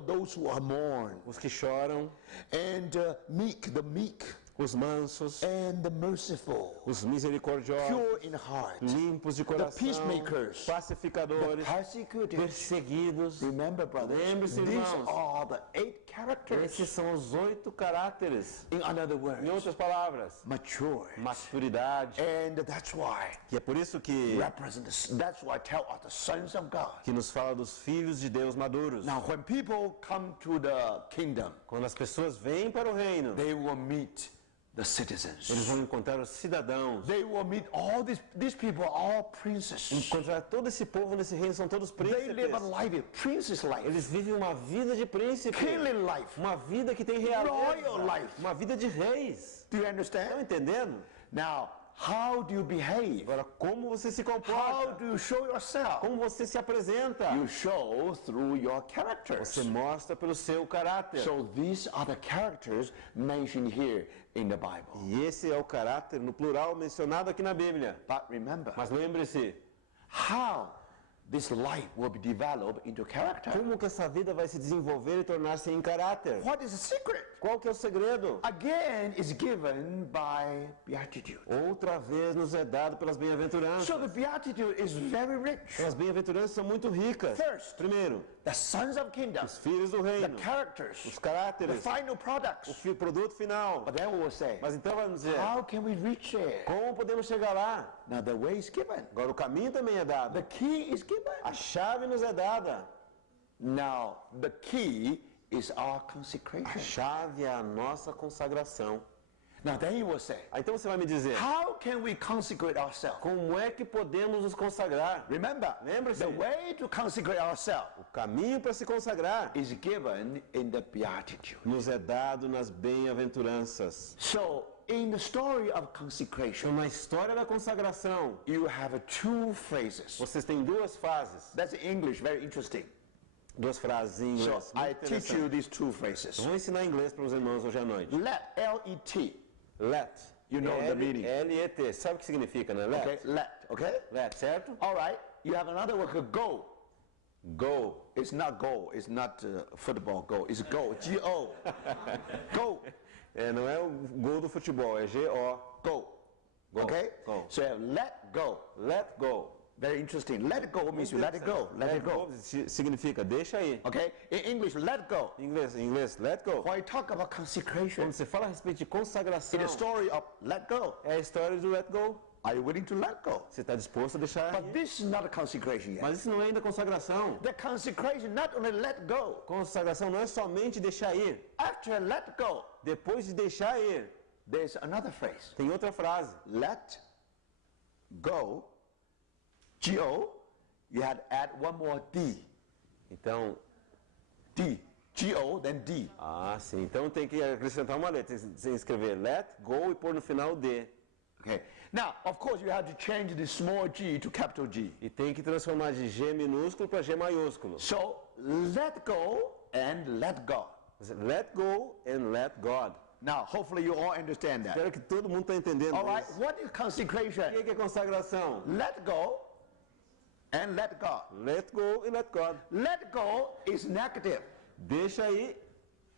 those who are mourn, Os que choram. and meek, the meek, Os mansos. and the merciful, Os misericordiosos. pure in heart, Limpos de coração. peacemakers, the Pacificadores. persecuted. Perseguidos. Remember, brothers, Lembre-se, these irmãos. are the 8 characters. Esses são os 8 caráteres. In other Em words, outras palavras, mature. maturidade. And that's why E é por isso que that's why I tell us the sons of God. nos fala dos filhos de Deus maduros. Now, when people come to the kingdom, Quando as pessoas vêm para o reino, they will meet the eles citizens. vão encontrar os cidadãos. They will meet all these people, are all princes. Encontrar todo esse povo nesse reino são todos They live a príncipes. life, a princess life, Eles vivem uma vida de príncipe. kingly life. Uma vida que tem Royal realeza. life. Uma vida de reis. Do you Estão understand? entendendo? Now, how do you behave? Agora, como você se How comporta? do you show yourself? Como você se apresenta? You show through your characters. Você mostra pelo seu caráter. So these are the characters mentioned here in the Bible. E esse é o caráter, no plural, mencionado aqui na Bíblia. But remember, Mas lembre-se, how this life will be developed into character. como que essa vida vai se desenvolver e tornar-se em caráter? What is the secret? Qual que é o segredo? Again, is given by beatitude. Outra vez nos é dado pelas bem-aventuranças. So the beatitude is very rich. As bem-aventuranças são muito ricas. First, Primeiro, the sons of kingdom, os filhos do the reino, characters, os the caráteres, final products. o produto final. But then we will say, Mas então vamos dizer, how can we reach there? como podemos chegar lá? Now the way is given. Agora o caminho também é dado. The key is given. A chave nos é dada. Now the key is our A consecration. chave é a nossa consagração. Now then you will say, Aí então você vai me dizer, how can we consecrate ourselves? como é que podemos nos consagrar? Remember, Lembre-se. the way to consecrate ourselves O caminho para se consagrar is given in the beatitude. nos é dado nas bem-aventuranças. So in the story of Então, consecration, na história da consagração, you have 2 phrases. vocês têm duas fases. That's English, very interesting. Duas frases em So inglês. I muito teach you interessante. these 2 phrases. Eu vou ensinar inglês para os irmãos hoje à noite. Let, L-E-T. Let. You know the meaning. L-E-T. Sabe o que significa, né? Let. Okay, let, okay? Let, certo? All right. You have another word, go. Go. It's not goal. It's not football goal. It's go. G-O. Go. Não é o gol do futebol, é G-O. Go. Okay? Go. So you have let go. Let go. Very interesting. Let go means you let it go. Let it go. Significa deixa aí. Okay? In English, let go. Em inglês, let go. When you talk about consecration, Quando você fala a respeito de consagração, in the story of let go, é a história do let go. Are you willing to let go? Você está disposto a deixar But ir? this is not a consecration yet. Mas isso não é ainda consagração. The consecration not only let go. Consagração não é somente deixar ir. After let go, Depois de deixar ir, there's another phrase. tem outra frase. Let go. G-O. You had to add one more D. Então, D. G-O, then D. sim. Então tem que acrescentar uma letra. Tem que escrever let go e pôr no final D. Okay. Now, of course, you have to change the small g to capital G. E tem que transformar de G minúsculo para G maiúsculo. So, let go and let God. Let go and let God. Now, hopefully you all understand that. Espero que todo mundo está entendendo All right, isso. what is consecration? O que é consagração? Let go and let God. Let go e let God. Let go is negative. Deixa aí,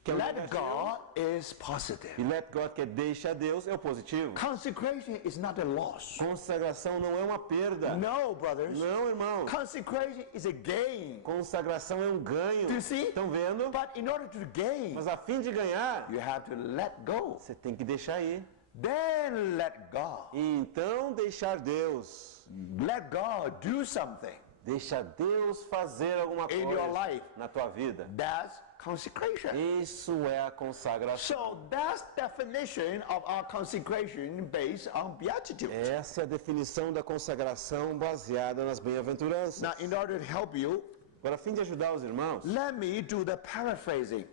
que é o Let negativo. God is positive. E let God, que é deixa Deus, é o positivo. Consecration is not a loss. Consagração não é uma perda. No, brothers. Não, irmão. Consecration is a gain. Consagração é um ganho. Do you see? Estão vendo? But in order to gain, Mas a fim de ganhar, you have to let go. você tem que deixar ir. Then let God. E então deixar Deus. Let God do something. Deixa Deus fazer alguma In your coisa life. na tua vida. That's consecration. Isso é a consagração. So that's definition of our consecration based on beatitude. Essa é a definição da consagração baseada nas bem-aventuranças. Now, in order to help you, Para fim de ajudar os irmãos, let me do the paraphrasing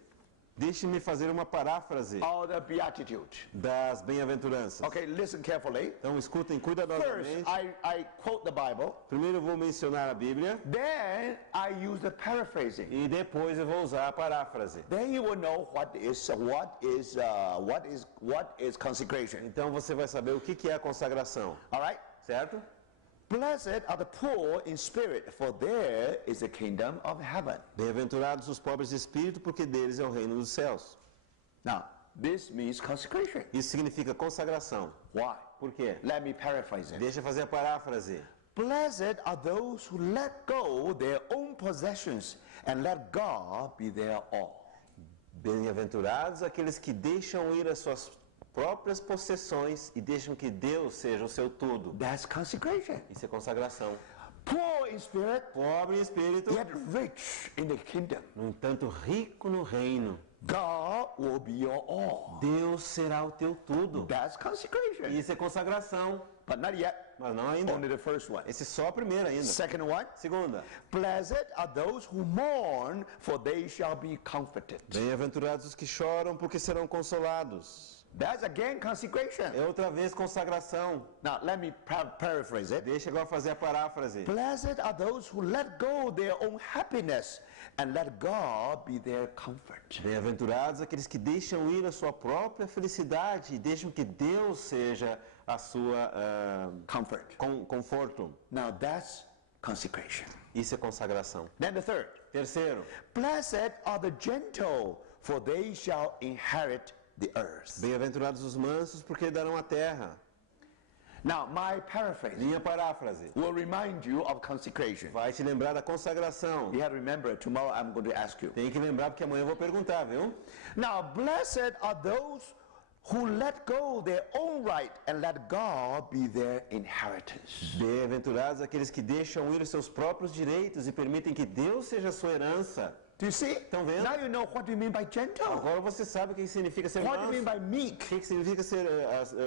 deixe-me fazer uma paráfrase of the beatitude. das bem-aventuranças. Okay, listen carefully. Então escutem First, cuidadosamente. I quote the Bible. Primeiro eu vou mencionar a Bíblia Then I use the paraphrasing. e depois eu vou usar a paráfrase. Then you will know what is consecration. Então você vai saber o que é a consagração, All right. certo? Blessed are the poor in spirit, for there is the kingdom of heaven. Bem-aventurados os pobres de espírito, porque deles é o reino dos céus. Now, this means consecration. Isso significa consagração. Why? Por quê? Let me paraphrase it. Deixa eu fazer a paráfrase. Blessed are those who let go their own possessions and let God be their all. Bem-aventurados aqueles que deixam ir as suas próprias possessões e deixam que Deus seja o seu tudo. That's consecration. Isso é consagração. Poor in spirit, Pobre em espírito, yet rich in the kingdom. no entanto rico no reino. God will be your all. Deus será o teu tudo. That's consecration. Isso é consagração, But not yet. mas não ainda. Only the first one. Esse é só a primeira ainda. Second one. Segunda. Blessed are those who mourn, for they shall be comforted. Bem-aventurados os que choram, porque serão consolados. That's again consecration. É outra vez consagração. Now let me paraphrase it. Deixa agora fazer a paráfrase. Blessed are those who let go their own happiness and let God be their comfort. Bem-aventurados aqueles que deixam ir a sua própria felicidade e deixam que Deus seja a sua Comfort. conforto. Now that's consecration. Isso é consagração. Then the third. Terceiro, Blessed are the gentle, for they shall inherit the earth. bem-aventurados os mansos, porque darão a terra. Now my paraphrase Minha paráfrase will remind you of consecration. vai te lembrar da consagração. You have to remember, tomorrow I'm going to ask you. Tem que lembrar porque amanhã eu vou perguntar, viu? Now, blessed are those who let go their own right and let God be their inheritance. Bem-aventurados aqueles que deixam ir os seus próprios direitos e permitem que Deus seja a sua herança. Do you see? Estão vendo? Now you know what do you mean by gentle. Agora você sabe o que significa ser What do you mean manso. by meek? O que significa ser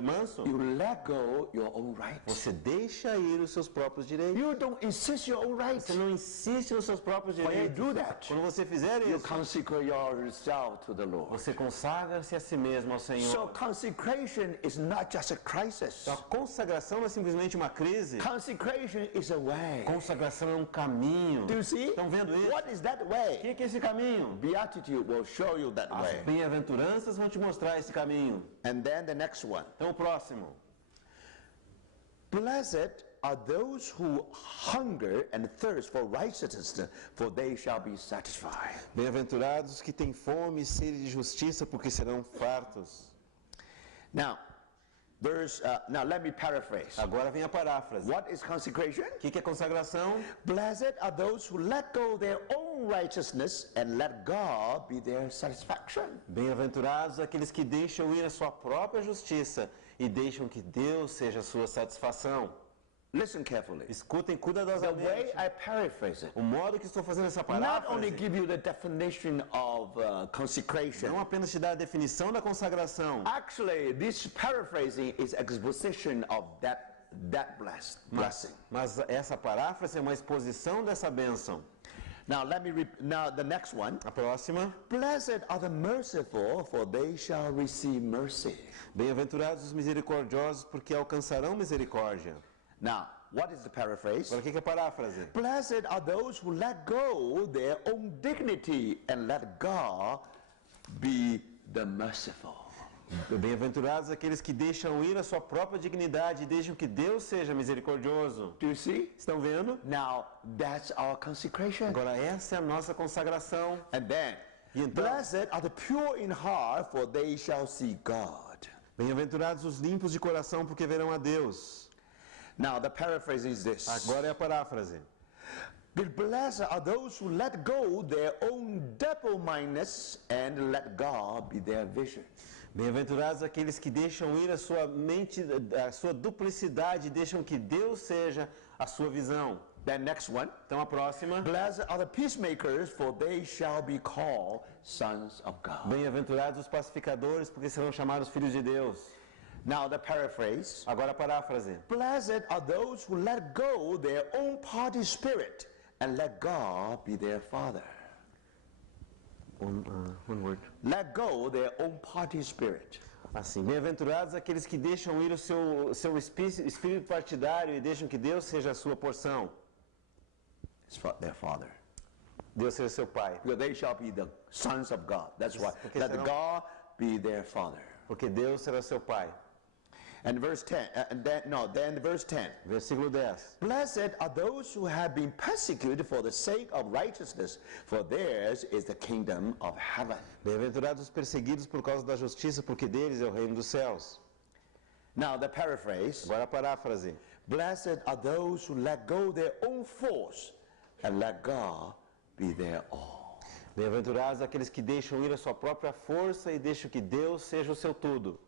manso? You let go your own right. Você deixa ir os seus próprios direitos. You don't insist your own right. Você não insiste nos seus próprios When you direitos. do that, Quando você fizer you isso, consecrate yourself to the Lord. você consagra-se a si mesmo ao So Senhor. consecration is not just a crisis. Então, a consagração não é simplesmente uma crise. Consecration is a way. Consagração é um caminho. Do you see? Estão vendo isso? What is that O way? que é esse caminho? Beatitude will show you that As way. bem-aventuranças vão te mostrar esse caminho. And then the next one. Então, o próximo. Blessed are those who hunger and thirst for righteousness, for they shall be satisfied. Bem-aventurados que têm fome e sede de justiça, porque serão fartos. Now, now let me paraphrase. Agora vem a paráfrase. What is consecration? O que é consagração? Blessed are those who let go their own own righteousness and let God be their satisfaction. Bem-aventurados aqueles que deixam ir a sua própria justiça e deixam que Deus seja a sua satisfação. Listen carefully. Escutem The cuidadosamente. way I paraphrase it, O modo que estou fazendo essa not only paráfrase give you the definition of consecration. não apenas te dá a definição da consagração, Actually, this paraphrasing is exposition of that blessing. mas essa paráfrase é uma exposição dessa bênção. Now now the next one. A próxima. Blessed are the merciful, for they shall receive mercy. Bem-aventurados os misericordiosos, porque alcançarão misericórdia. Now, what is the paraphrase? Agora, o que é a paráfrase? Blessed are those who let go their own dignity and let God be the merciful. Bem-aventurados aqueles que deixam ir a sua própria dignidade e deixam que Deus seja misericordioso. Do you see? Estão vendo? Now, that's our consecration. Agora, essa é a nossa consagração. And then, E então, blessed are the pure in heart, for they shall see God. bem-aventurados os limpos de coração, porque verão a Deus. Now, the paraphrase is this. Agora é a paráfrase. But blessed are those who let go their own double-mindedness and let God be their vision. Bem-aventurados aqueles que deixam ir a sua mente, a sua duplicidade, e deixam que Deus seja a sua visão. Then next one. Então a próxima. Blessed are the peacemakers, for they shall be called sons of God. Bem-aventurados os pacificadores, porque serão chamados filhos de Deus. Now the paraphrase. Agora a paráfrase. Blessed are those who let go their own party spirit and let God be their father. One word. Let go their own party spirit. Assim, bem-aventurados aqueles que deixam ir o seu espírito partidário e deixam que Deus seja a sua porção. It's their father. Deus seja seu pai. Because they shall be the sons of God. That's why. Porque Let serão- God be their father. Porque Deus será seu pai. And verse 10, then verse 10. Versículo 10. Blessed are those who have been persecuted for the sake of righteousness, for theirs is the kingdom of heaven. Bem-aventurados os perseguidos por causa da justiça, porque deles é o reino dos céus. Now the paraphrase. Agora a paráfrase. Blessed are those who let go their own force and let God be their all. Bem-aventurados aqueles que deixam ir a sua própria força e deixam que Deus seja o seu tudo.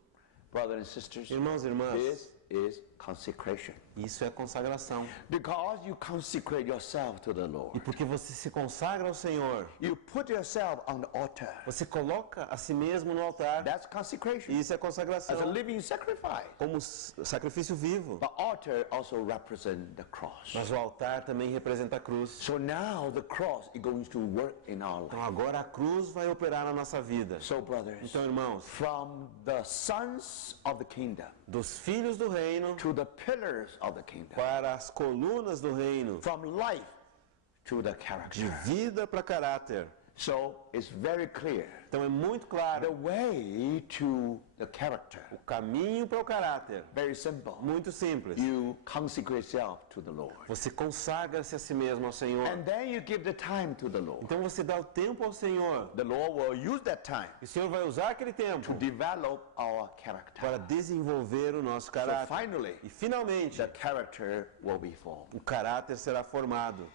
Brothers and sisters, Irmãos e irmãs, this is consecration. isso é consagração. Because you consecrate yourself to the E Lord. porque você se consagra ao Senhor, You put yourself on the altar. você coloca a si mesmo no altar. That's consecration. E isso é As a consagração. living sacrifice. Como sacrifício vivo. The altar also represents the cross. Mas o altar também representa a cruz. So now the cross is going to work in our Então life. agora a cruz vai operar na nossa vida. So brothers, Então, irmãos, from the sons of the kingdom dos filhos do reino to the pillars of the kingdom, para as colunas do reino, from life to the de character. vida para caráter. So it's very clear. Então é muito The claro way to the character, o caminho para o caráter. very simple. Muito simples. You consecrate yourself to the Lord. Você consagra-se a si mesmo ao Senhor. And then you give the time to the Lord. Então você dá o tempo ao Senhor. The Lord will use that time E o Senhor vai usar aquele tempo to develop our character. para desenvolver o nosso So caráter. finally, E finalmente, the character will be formed. o caráter será formado.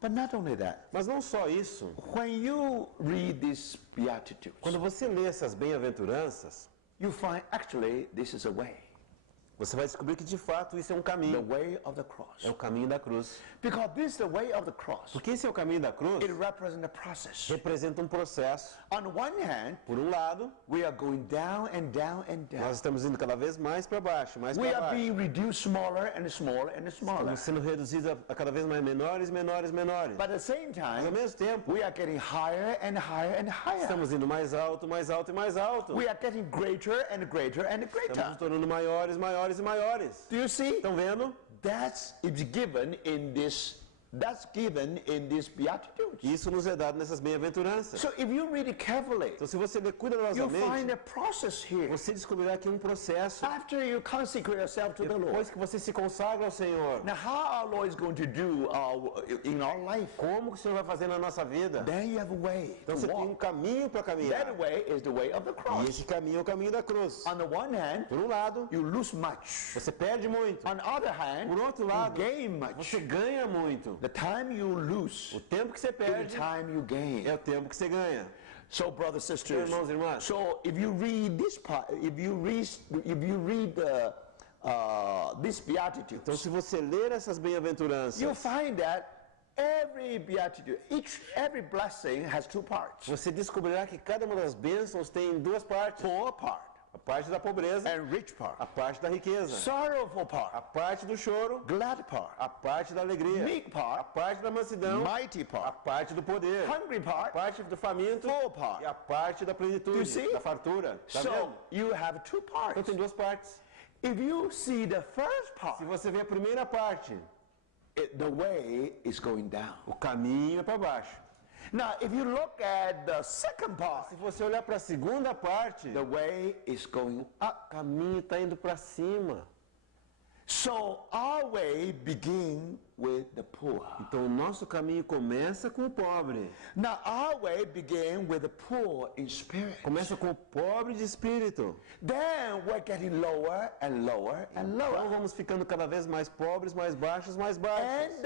But not only that, Mas não só isso. when you read these Beatitudes, Quando você lê essas bem-aventuranças, you find actually this is a way. você vai descobrir que de fato isso é um The caminho. way of the cross. É o caminho da cruz. Because this is the way of the cross. Porque esse é o caminho da cruz, It represents a process. representa um processo. On one hand, Por um lado, we are going down and down and down. nós estamos indo cada vez mais para baixo, mais We para are baixo. being reduced smaller and smaller and smaller. Estamos sendo reduzidos a cada vez mais menores, menores, menores. But at the same Mas ao time, mesmo tempo, we are getting higher and higher and higher. estamos indo mais alto, mais alto e mais alto. We are getting greater and greater and Estamos nos greater. tornando maiores, maiores e maiores. Do you see? Estão vendo? That's given in this. That's given in this Beatitudes. Isso nos é dado nessas bem-aventuranças. So if you read it carefully, Então, se você ler you cuidadosamente, find a process here. você descobrirá que é um processo. After you consecrate yourself to the Lord. Depois que você se consagra ao Senhor, Now, how our Lord is going to do in our life? como que o Senhor vai fazer na nossa vida? Then you have a way Então to você tem um walk. caminho para caminhar. That way is the way of the E cross. esse caminho é o caminho da cruz. On the one hand, Por um lado, you lose much. você perde muito. On the other hand, Por outro you lado, gain much. você ganha muito. The time you lose O tempo que você is the perde time you gain. é o tempo que você ganha. So, brothers, sisters, Irmãos e irmãs. so if you read this part, if you read this beatitude, Então, se você ler essas bem-aventuranças, you'll find that every beatitude, every blessing has two parts. você descobrirá que cada uma das bênçãos tem duas partes. Poor part A parte da pobreza, and rich part. a parte da riqueza. Sorrowful A part, parte do choro, glad part, a parte da alegria. meek A part, parte da mansidão, mighty a part, parte do poder. hungry A part, parte do faminto full part. e a parte da Do you plenitude, see? da fartura. Tá So vendo? you have two Então parts. tem duas partes. If you see the first Se part, você vê a primeira parte, the way is going down. o caminho é para baixo. Now, if you look at the second part, Se você olhar para a segunda parte, the way is going up. o caminho está indo para cima. So our way begin with the poor. Então o nosso caminho começa com o pobre. Now our way begin with the poor in spirit. Começa com o pobre de espírito. Then we're getting lower and lower and Então lower. vamos ficando cada vez mais pobres, mais baixos, mais baixos. And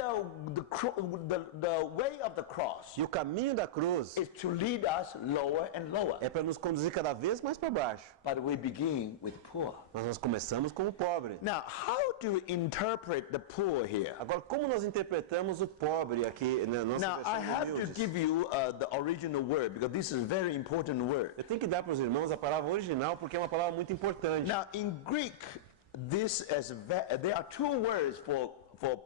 the way of the cross E o caminho da cruz is to lead us lower and lower. é para nos conduzir cada vez mais para baixo. But we begin with poor. Mas nós começamos com o pobre. Now, how do we interpret the poor here? Agora, como nós interpretamos o pobre aqui na nossa Now, I versão have de to Humildes? give you the original word because this is a very important word. Eu tenho que dar para os irmãos a palavra original porque é uma palavra muito importante. Now, in Greek, there are two words for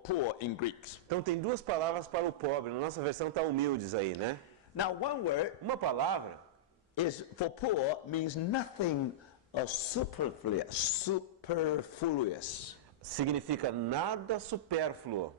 poor in Greek. Então tem duas palavras para o pobre. Na nossa versão está humildes aí, né? Now, one word Uma palavra is for poor means nothing superfluous, significa nada supérfluo,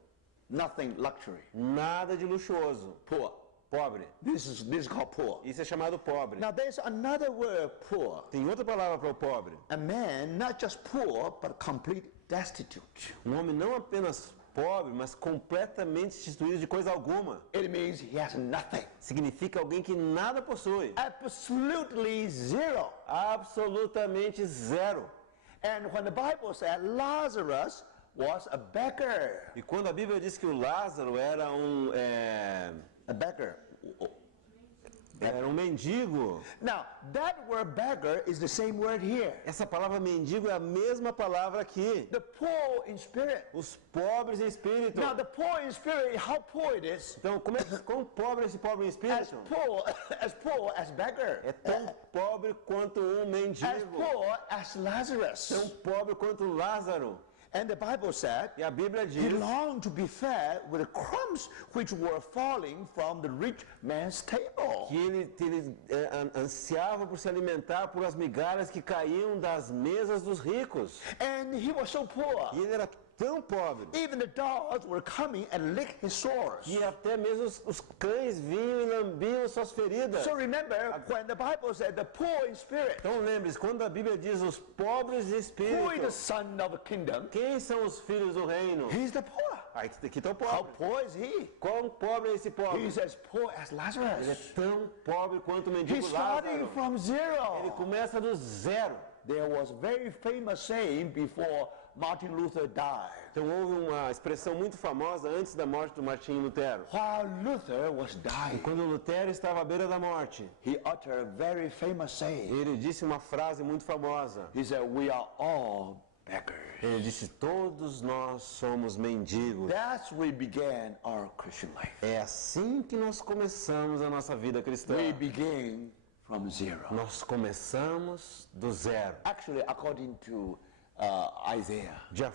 nothing luxury. nada de luxuoso. Poor. Pobre. This is called poor. Isso é chamado pobre. Now, there's another word, poor. Tem outra palavra para o pobre. A man not just poor but complete destitute. Um homem não apenas pobre, mas completamente destituído de coisa alguma. It means he has nothing. Significa alguém que nada possui. Absolutely zero. Absolutamente zero. And when the Bible said Lazarus was a beggar, E quando a Bíblia diz que o Lázaro era a beggar. era um mendigo, Now, that word beggar is the same word here. essa palavra mendigo é a mesma palavra aqui. The poor in spirit. Os pobres em espírito. Now, the poor in spirit, how poor it is? Então, quão pobre é esse pobre em As espírito? poor as beggar. É tão pobre quanto um As mendigo. poor as Lazarus. Tão pobre quanto Lázaro. And the Bible said E a Bíblia he diz longed to be fed with the crumbs which were falling from the rich man's table. que ele ansiava por se alimentar por as migalhas que caíam das mesas dos ricos. And he was so poor. E ele era tão pobre Even the dogs were coming and licked his sores. que até mesmo os cães vinham e lambiam suas feridas. So remember, when the Bible said the poor in spirit, Então lembre-se, quando a Bíblia diz os pobres de who is the espírito, son of the kingdom? quem são os filhos do reino? He's the poor. Aqui está o How pobre. poor is he? Quão pobre é esse pobre? He's as poor as Ele é Lazarus. tão pobre quanto o mendigo He's starting Lázaro. from Ele zero. começa do zero. There was a very famous saying before Martin Luther died. Então houve uma expressão muito famosa antes da morte do Martinho Lutero. While Luther was dying, Quando Lutero estava à beira da morte, he uttered a very famous saying. ele disse uma frase muito famosa. He said, "We are all beggars." Ele disse, todos nós somos mendigos. That's where we began our Christian life. É assim que nós começamos a nossa vida cristã. We begin from zero. Nós começamos do zero. Actually, according to Isaiah, De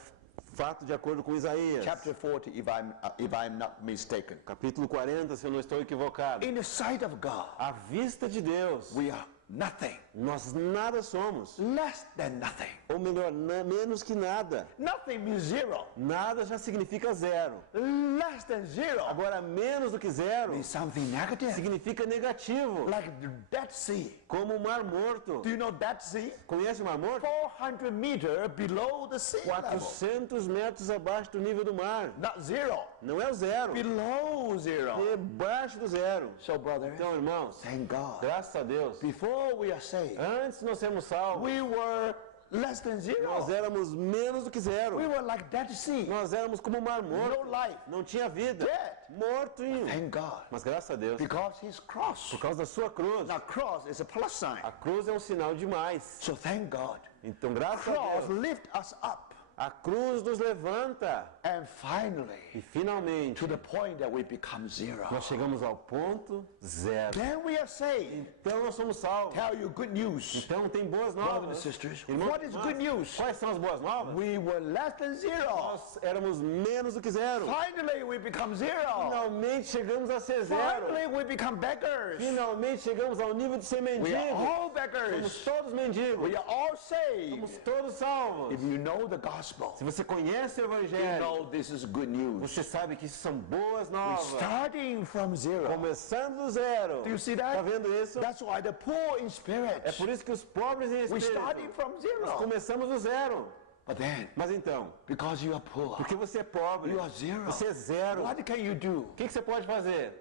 fato, de acordo com Isaías, chapter 40, if I'm not mistaken. capítulo 40, se eu não estou equivocado. In the sight of God, À vista de Deus, we are nothing, nós nada somos. less than nothing. Ou melhor, menos que nada. Nothing means zero. Nada já significa zero. Less than zero Agora, menos do que zero means something negative, significa negativo. like the Dead Sea. Como o Mar Morto. Do you know Dead Sea? Conhece o Mar Morto? 400 meters below the sea level. 400 metros abaixo do nível do mar. Not zero, Não é o zero. below zero. Debaixo do zero. So, brother, Então, irmãos, thank God. graças a Deus, Before we are saved, antes de nós sermos salvos, we were less than zero. Nós éramos menos do que zero. We were like Dead Sea. Nós éramos como o mar morto. No life. Não tinha vida. Dead. Mortinho. Thank God. Mas graças a Deus, Because his cross. por causa da sua cruz. Now cross is a plus sign. A cruz é um sinal de mais. So thank God. Então, graças a Cross Deus, lift us up. a cruz nos levanta. And finally, E finalmente, to the point that we become zero. nós chegamos ao ponto zero. Then we are saved. Então nós somos salvos. Tell you good news. Então tem boas Brothers and novas. sisters, Irmãos, what is good news? Quais são as boas novas? We were less than zero. Nós éramos menos do que zero. Finally, we become zero. Finalmente chegamos a ser zero. Finally, we become beggars. Finalmente chegamos ao nível de ser We are mendigo. all Somos beggars. todos mendigos. We are all saved. Somos todos salvos. If you know the gospel, Se você conhece o you Evangelho, know this is good news. você sabe que isso são boas novas. Starting from zero. Começando do zero. Do you see Tá that? vendo isso? That's why the poor in spirit. É por isso que os pobres em We starting espírito, from nós zero. começamos do zero. But then, Mas então, because you are poor, porque você é pobre, you are zero. você é zero, What can you do? o que você pode fazer?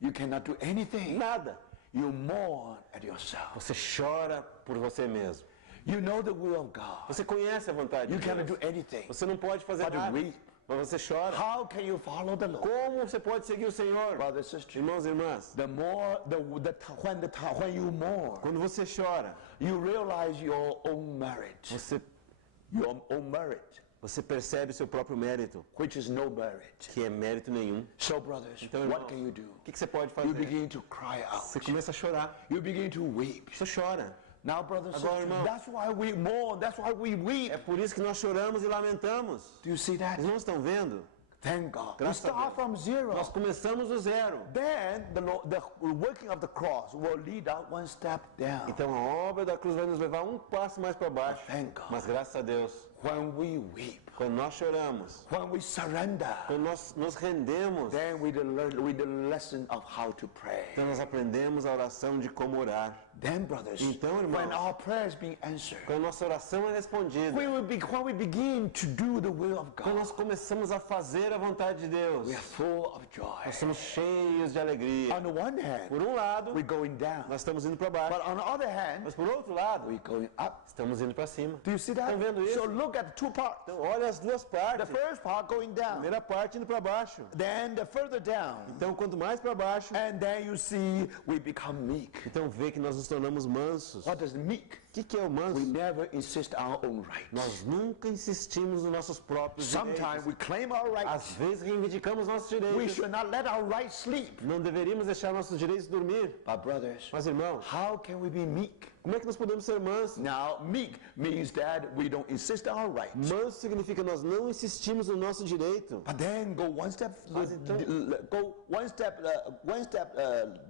You cannot do anything. Nada. You mourn at yourself. Você chora por você mesmo. You know the will of God. Você conhece a vontade You de cannot Deus. do anything. Você não pode fazer But nada, we- mas você chora. How can you follow the Lord? Como você pode seguir o Senhor? Brothers and sisters, Irmãos e irmãs, the more when you mourn, quando você chora, you realize your own merit. Your own merit, você percebe seu próprio mérito, which is no merit. que é mérito nenhum. So, brothers, Então, what irmãos, can you do? O que você pode You fazer? begin to cry out. Você começa a chorar. You begin to weep. Você chora. Now, brothers and Agora, sisters, irmão, that's why we mourn. That's why we weep. É por isso que nós choramos e lamentamos. Do you see that? Vocês não estão vendo? Thank God. We Graças a start Deus. from zero. Nós começamos do zero. Then the working of the cross will lead out one step down. Então a obra da cruz vai nos levar um passo mais para baixo. Thank God. Mas graças a Deus, When we weep, quando nós choramos, when we surrender, quando nós nos rendemos, then we the lesson of how to pray. então nós aprendemos a oração de como orar. Then, brothers, Então, irmãos, when our prayer is being answered, Quando a nossa oração é respondida, when we begin to do the will of quando God, nós começamos a fazer a vontade de Deus, we are full of joy. nós somos cheios de alegria. On the one hand, Por um lado, we're going down. nós estamos indo para baixo, But on the other hand, mas por outro lado, we're going up. estamos indo para cima. Do you see that? Estão vendo isso? So look at the two parts. Então, olha as duas The partes. first part going A down. primeira parte indo para baixo. Then the further down. Então, quanto mais para baixo, And then you see we become meek. então vê que nós nos tornamos mansos. What does meek? O que é o manso? We never insist on our own rights. Nós nunca insistimos nos nossos próprios Sometimes direitos. we claim our Às rights. vezes reivindicamos nossos We direitos. should not let our rights sleep. Não deveríamos deixar nossos direitos dormir. But brothers, Mas irmãos, how can we be meek? como é que nós podemos ser mansos? Now, meek means that we don't insist on our rights. Manso significa nós não insistimos no nosso direito. But then go one step,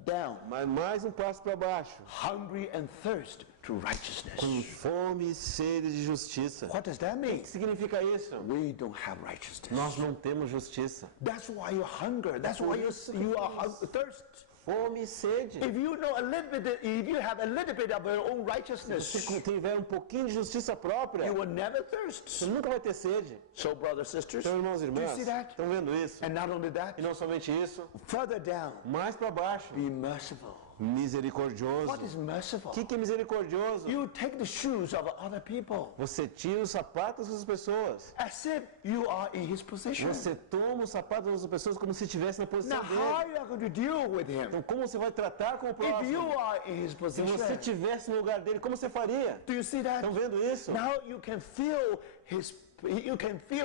down. Mas mais um passo para baixo. Hungry and thirst to Com righteousness. fome e sede de justiça. What does that O mean? que significa isso? We don't have righteousness. Nós não temos justiça. That's why you hunger. That's why you are thirst. Fome e sede. If you know a little bit, if you have a little bit of your own righteousness, Se tiver um pouquinho de justiça própria, you will never thirst. você nunca vai ter sede. So, brothers, sisters, Então, irmãos e do you irmãs, see that? estão vendo isso? And not only that, E não somente isso, further down, mais para baixo, be merciful. misericordioso. What is merciful? O que é misericordioso? You take the shoes of other people Você tira os sapatos das pessoas. as if you are in his position. Você toma os sapatos das pessoas como se estivesse na posição Now, how dele. you are going to deal with him? Então, como você vai tratar com o If you próximo? are in his Se position, você estivesse no lugar dele, como você faria? do you see that? Estão vendo isso? Now you can feel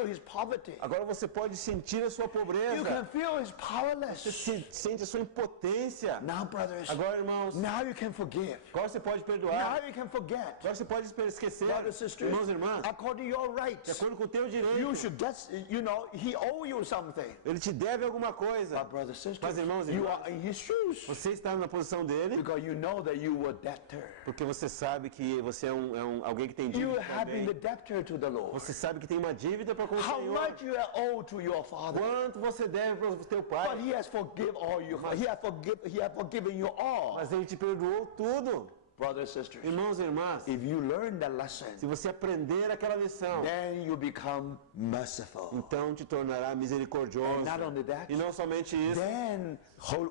his poverty. Agora você pode sentir a sua You pobreza. can feel his Você powerless. sente a sua impotência. Now, brothers, Agora, irmãos, now you can forgive. agora você pode Now perdoar. you can forget. Agora você pode esquecer. Brothers, sisters, Irmãos e irmãs, according to your de rights, acordo com o teu you direito, should get, he owe you something. ele te deve alguma coisa. But brothers, sisters, Mas, irmãos e you irmãs, are in his shoes você está na posição dele because you know that you were debtor. porque você sabe que você é alguém que tem You dívida have been the também. debtor to the Lord. Você sabe que tem uma dívida para com o How Senhor. much you owe to your father? Quanto você deve para o teu But pai? he has forgiven all you. He has forgiven you all. Mas ele te perdoou tudo. Brothers and sisters, Irmãos e irmãs, if you learn that lesson, se você aprender aquela lição, then you become merciful. então te tornará misericordioso. And not only that, E não somente isso, then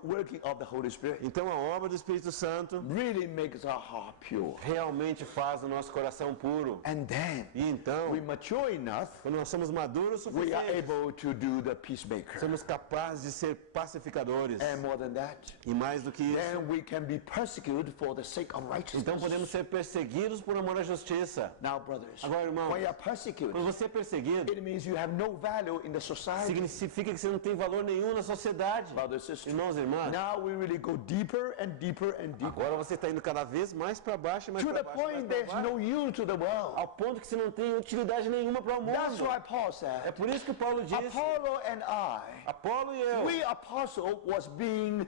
working of the Holy Spirit então a obra do Espírito Santo really makes our heart pure. realmente faz o nosso coração puro. And then E então, we mature enough, quando nós somos maduros o we are suficiente, able to do the peacemaker. somos capazes de ser pacificadores. And more than that, E mais do que isso, then we can be persecuted for the sake of righteousness. então podemos ser perseguidos por amor à justiça. Now, brothers, Agora, irmãos, when you are persecuted, quando você é perseguido, it means you have no value in the society. significa que você não tem valor nenhum na sociedade. Brothers and sisters, Irmãos e irmãs, now we really go deeper and deeper and deeper. agora você está indo cada vez mais para baixo, mais To para the baixo, mais point para there's baixo, no use to the world. ao ponto que você não tem utilidade nenhuma para o That's mundo. why Paul É said, por isso que Paulo disse, Apollo and I, Apolo e eu, we apostle was being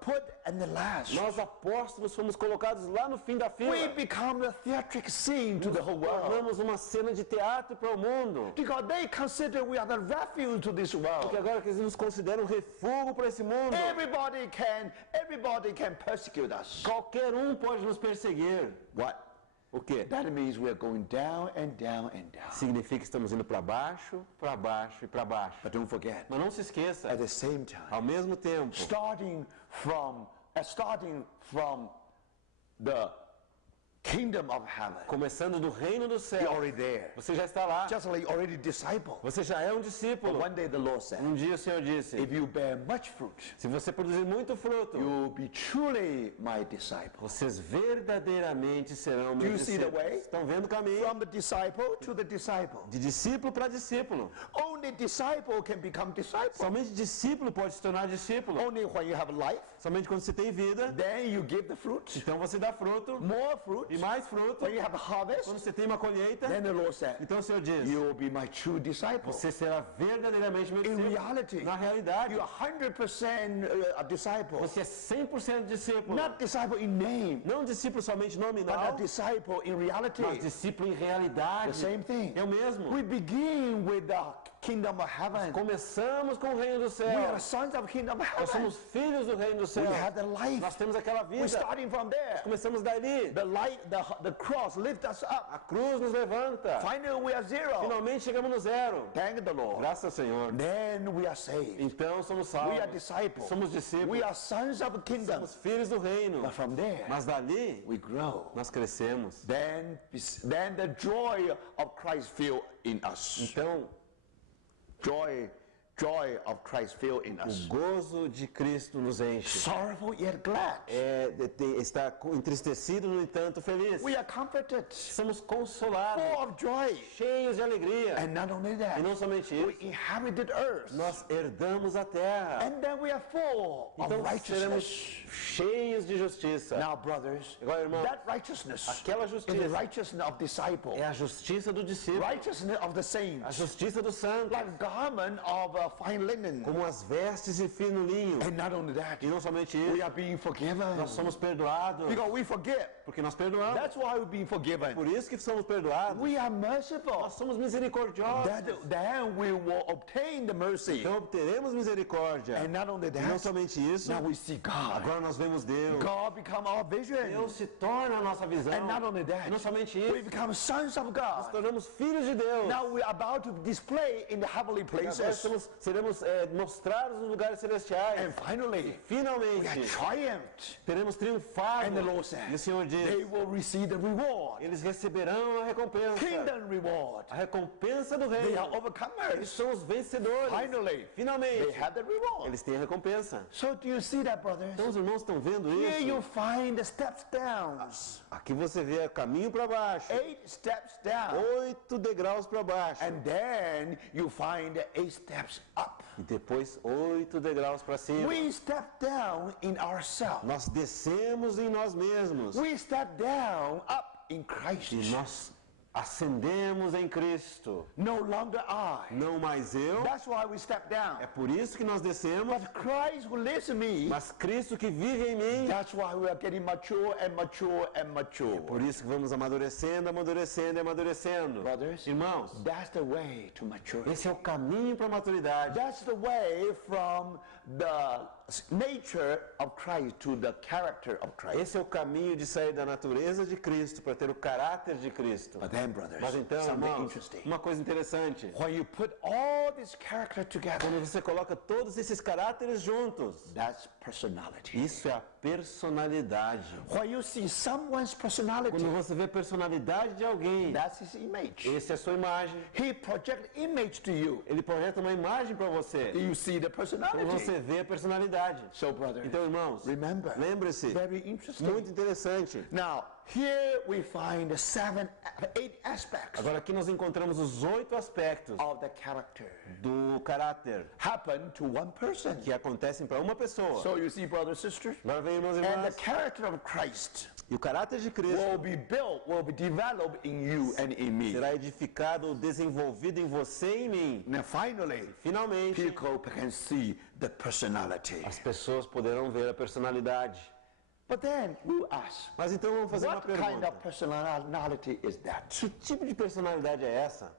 put in the last. nós apóstolos fomos colocados lá no fim da fila. We become the theatric scene to the whole world. Tornamos uma cena de teatro para o mundo. Because they consider we are the refuge to this Porque world. agora que eles nos consideram refúgio para esse mundo, Everybody can persecute us. qualquer pode nos perseguir. What? O quê? That means we are going down and down and down. Significa que estamos indo para baixo e para baixo. But don't forget, Mas não se esqueça, at the same time, ao mesmo tempo, starting from the kingdom of heaven, começando do reino do you're céu, already there. você já está lá. Just like already disciple. Você já é um But discípulo. one day the Lord said, Dia o Senhor disse, if you bear much fruit, se você produzir muito fruto, you will be truly my disciple. vocês verdadeiramente serão Do you meus see the way? discípulos. Estão vendo o caminho? From the disciple to the disciple. De discípulo para discípulo. Only disciple can become disciple. Somente discípulo pode se tornar discípulo. Only when you have life, Somente quando você tem vida, then you give the fruit. então você dá fruto. More fruit. E mais fruto. When you have a harvest, Quando você tem uma colheita, then the Lord said, então o Senhor diz, you will be my true disciple. você será verdadeiramente meu In discípulo. reality, Na realidade, you are 100% a disciple. você é 100% discípulo. Not disciple in name, Não discípulo somente but a nominal, disciple in reality. mas discípulo em realidade. The same thing. É o mesmo. We begin with the kingdom of heaven. Começamos com o reino do We are céu. the sons of kingdom of Nós heaven. somos filhos do reino do céu. We have the life. Nós temos aquela We're vida. starting from there. Começamos dali. The light, the cross lift us up. A cruz nos levanta. Finally, we are zero. Finalmente chegamos no zero. Thank the Lord. Graças ao Senhor. Then we are saved. Então somos salvos. We are disciples. Somos discípulos. We are sons of the kingdom. Somos filhos do reino. But from there, Mas dali we grow. nós crescemos. Then the joy of Christ fill in us. Então Joy of Christ fill in o us. gozo de Cristo nos enche. Sorrowful yet glad. Está entristecido, no entanto, feliz. We are comforted. Somos consolados, Full of joy. cheios de alegria. And not only that, E não somente we isso, inhabited earth. nós herdamos a terra. And then we are full of Então seremos righteousness. cheios de justiça. Now, brothers, Agora, irmão, that righteousness aquela is the justiça righteousness of disciple, é a justiça do discípulo, righteousness of the a saints, justiça do santo, like garment of fine linen. como as vestes de fino linho. And not only that, E não somente we isso, are being forgiven nós somos perdoados, because we forget. porque nós perdoamos. That's why we're being forgiven. Por isso que somos perdoados. We are merciful. Nós somos misericordiosos. Then we will obtain the mercy. Então obteremos misericórdia. And not only E não that, somente isso, now we see God. agora nós vemos Deus. God become our vision. Deus se torna a nossa visão. And not only that, E não somente we isso, become sons of nos God. tornamos filhos de Deus. Now we are about to display in the heavenly Agora places. seremos mostrados nos lugares celestiais. And finally, we are Finalmente, triumphed. teremos triunfado. And the Lord E o said, Senhor they diz, will receive the reward. eles receberão a recompensa. Kingdom reward. A recompensa do They reino. are Eles overcomers. são os vencedores. Finally, they Finalmente, have the reward. eles têm a recompensa. So do you see that, brothers? Então os irmãos estão vendo Here you isso? find the steps down. Aqui você vê o caminho para baixo. 8 steps down. 8 degraus para baixo. And then you find the 8 steps up. E depois 8 degraus para cima. We step down in ourselves. Nós descemos em nós mesmos. We step down up in Christ. E nós ascendemos em Cristo. No longer I. Não mais eu. That's why we step down. É por isso que nós descemos. But Christ who lives in me. Mas Cristo que vive em mim. That's why we are getting mature and mature and mature. Por isso que vamos amadurecendo, amadurecendo e amadurecendo. Brothers, Irmãos, that's the way to maturity. esse é o caminho para a maturidade. That's the way from the nature of Christ to the character of Christ. Esse é o caminho de sair da natureza de Cristo para ter o caráter de Cristo. But then, brothers, Mas então, something irmãos, interesting. uma coisa interessante. When you put all this character together, Quando você coloca todos esses caráteres juntos, that's personality. isso é a personalidade. When you see someone's personality, Quando você vê a personalidade de alguém, that's his image. essa é a sua imagem. He projects image to you. Ele projeta uma imagem para você. You see the Então personality. você vê a personalidade. So, brothers, Então, irmãos, remember, lembre-se, very interesting. muito interessante. Now, here we find the 8 aspects Agora aqui nós encontramos os 8 aspectos of the character do caráter happen to one person. que acontecem para uma pessoa. So you see, brothers and sisters, Agora vem, irmãos e and the irmãs, character of Christ e o caráter de Cristo will be built, will be developed in you and in me. será edificado ou desenvolvido em você e em mim. Now, finally, Finalmente, people can see the personality. as pessoas poderão ver a personalidade. But then we ask, Mas então vamos fazer uma what kind pergunta. of personality is that? Que tipo de personalidade é essa?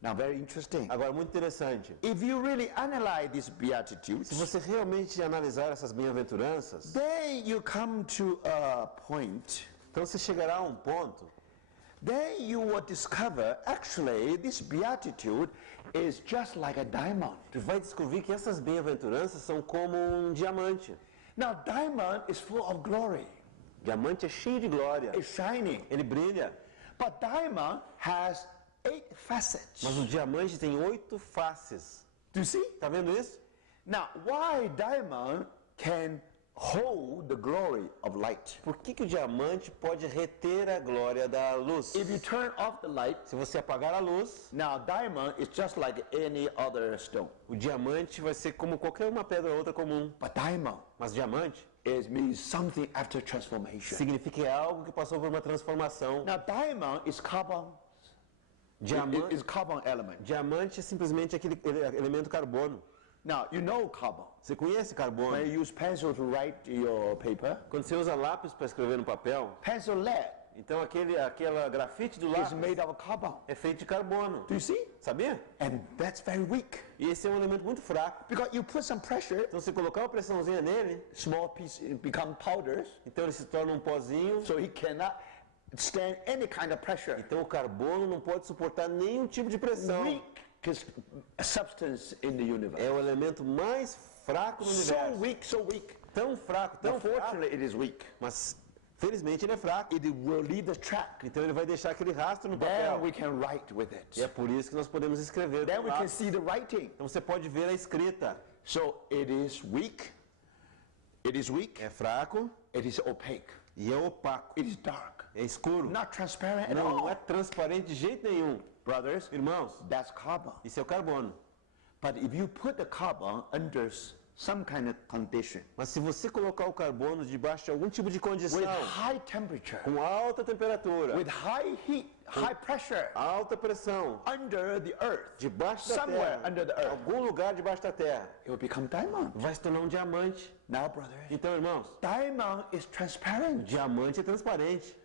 Now, very interesting. Agora, muito interessante. If you really analyze these Se beatitudes, você realmente analisar essas bem-aventuranças, then you come to a point, então você chegará a um ponto, then you will discover actually this beatitude is just like a diamond. tu vai descobrir que essas bem-aventuranças são como um diamante. Now, diamond is full of glory. Diamante é cheio de glória. It's shining. Ele brilha. But diamond has 8 facets. Mas o diamante tem 8 faces. Do you see? Tá vendo isso? Now, why diamond can hold the glory of light? Por que o diamante pode reter a glória da luz? If you turn off the light, Se você apagar a luz, now diamond is just like any other stone. o diamante vai ser como qualquer uma pedra ou outra comum. But diamond Mas diamante means something after transformation. significa que é algo que passou por uma transformação. Now, diamond is carbon. Diamante, Is carbon element. diamante é simplesmente aquele elemento carbono. Now, you know carbon. Você conhece carbono? When you use pencil to write your paper, Quando você usa lápis para escrever no papel, pencil lead então aquela grafite do is lápis made of carbon. é feito de carbono. Do you see? Sabia? And that's very weak. E esse é um elemento muito fraco. Because you put some pressure, Então, se colocar uma pressãozinha nele, small piece become powders, então ele se torna um pozinho. so he cannot stand any kind of pressure. Então, o carbono não pode suportar nenhum tipo de pressão. Weakest substance in the universe. É o elemento mais fraco no So universo. weak, so weak. Tão fraco, tão fraco. Unfortunately, it is weak. Mas, felizmente, ele é fraco. It will leave the track. Então, ele vai deixar aquele rastro no Then papel. we can write with E é it. por isso que nós podemos escrever. Then we lá. can see the writing. Então, você pode ver a escrita. So it is weak. It is weak. É fraco It is opaque. e é opaco. It is dark. É escuro. Not transparent at Não all. é transparente de jeito nenhum. Brothers, Irmãos, that's carbon. isso é o carbono. But if you put the carbon under some kind of condition, Mas se você colocar o carbono debaixo de algum tipo de condição, with high temperature, com alta temperatura, with high heat, high pressure, alta pressão, under the earth, debaixo da somewhere terra, under the earth, algum lugar debaixo da terra, it will become diamond. vai se tornar um diamante. Now, brothers, Então, irmãos, diamond is transparent. diamante é transparente.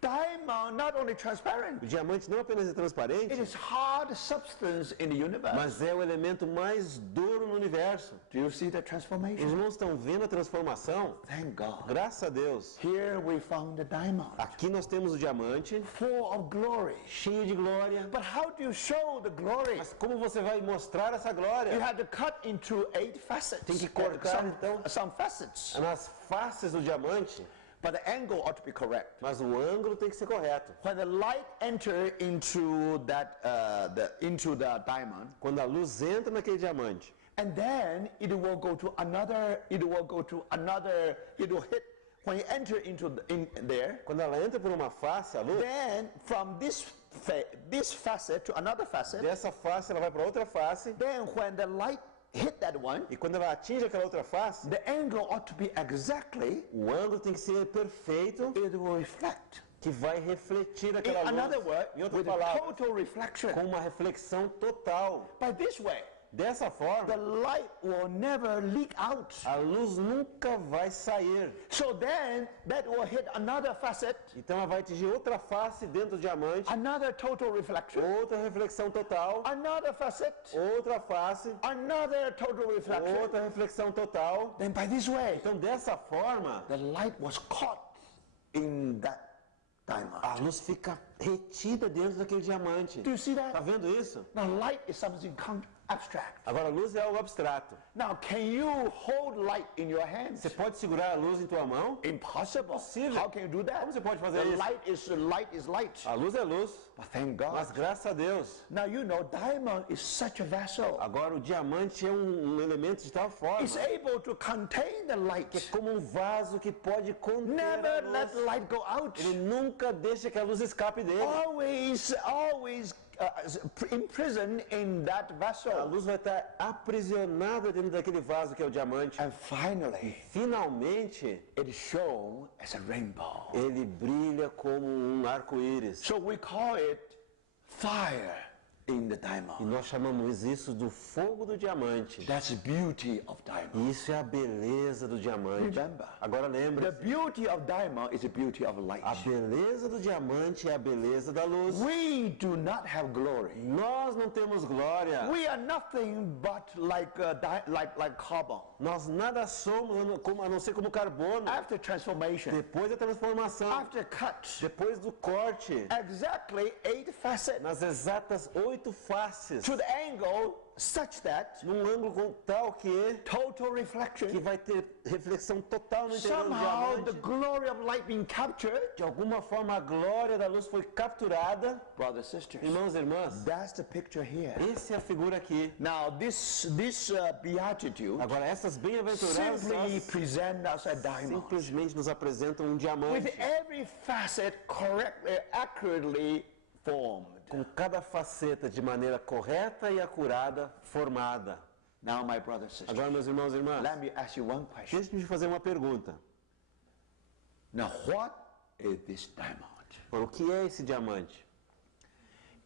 Diamond not only transparent, O diamante não apenas é transparente, it is hard substance in the universe. mas é o elemento mais duro no universo. Do you see the Os transformation? irmãos estão vendo a transformação? Thank God. Graças a Deus. Here we found the diamond, Aqui nós temos o diamante, full of glory. cheio de glória. But how do you show the glory? Mas como você vai mostrar essa You glória? have to cut into 8 facets. Tem que cortar, então. Some facets. Nas faces do diamante, But the angle ought to be correct. mas o ângulo tem que ser correto. When the light enter into into the diamond, Quando a luz entra naquele diamante, and then it will go to another. It will go to another. It will hit when you enter in there. quando ela entra por uma face, a luz, Then from this facet to another facet. dessa face ela vai para outra face, Then when the light hit that one, e quando ela atinge aquela outra face, the angle ought to be exactly. o ângulo tem que ser perfeito, It will reflect. que vai refletir In aquela another luz. word, Em outras with palavras, total reflection. com uma reflexão total. By this way, Dessa the forma, light will never leak out. a luz nunca vai sair. So then that will hit another facet, Então ela vai atingir outra face dentro do diamante, another total reflection, outra reflexão total, another facet, outra face, another total reflection. outra reflexão total. Then by this way, Então dessa forma, the light was caught in that diamond. a luz fica retida dentro daquele diamante. Do you see Tá that? vendo isso? Now light is something abstract. Agora a luz é algo abstrato. Now can you hold light in your hands? Você pode segurar a luz em tua mão? Impossible. Impossível. How can you do that? Como você pode fazer The isso? light is light. A luz é luz, But thank God. mas graças a Deus. Now you know diamond is such a vessel. Agora o diamante é um elemento de tal forma It's able to contain the light. que é como um vaso que pode conter a Never let luz. light go out. Ele nunca deixa que a luz escape dele. Always imprisoned in that A vessel. luz vai estar aprisionada dentro daquele vaso que é o diamante. And finally, Finalmente, it shone as a rainbow. ele brilha como um arco-íris. So we call it fire in the E diamond. nós chamamos isso do fogo do diamante. That's the beauty of diamond. E isso é a beleza do diamante. Remember, Agora the lembra, beauty of diamond is the beauty of light. a beleza do diamante é a beleza da luz. We do not have glory. Nós não temos glória. We are nothing but like carbon. Nós nada somos a não ser como carbono. After transformation, Depois da transformação, after cut, depois do corte, exactly 8 facets nas exatas 8 faces, to the angle such that num ângulo tal que total reflection. vai ter reflexão total no interior do Somehow the diamante. glory of light being captured. De alguma forma a glória da luz foi capturada. Brothers, sisters, Irmãos e irmãs, that's the picture here. essa é a figura aqui. Now this beatitude Agora essas simply bem-aventuranças present us a diamond simplesmente nos apresentam um with diamante every facet accurately formed. com cada faceta de maneira correta e acurada formada. Now, my brothers, sisters, Agora, meus irmãos e irmãs, let me ask you one question. deixe-me fazer uma pergunta. Now, what is this diamond? O que é esse diamante?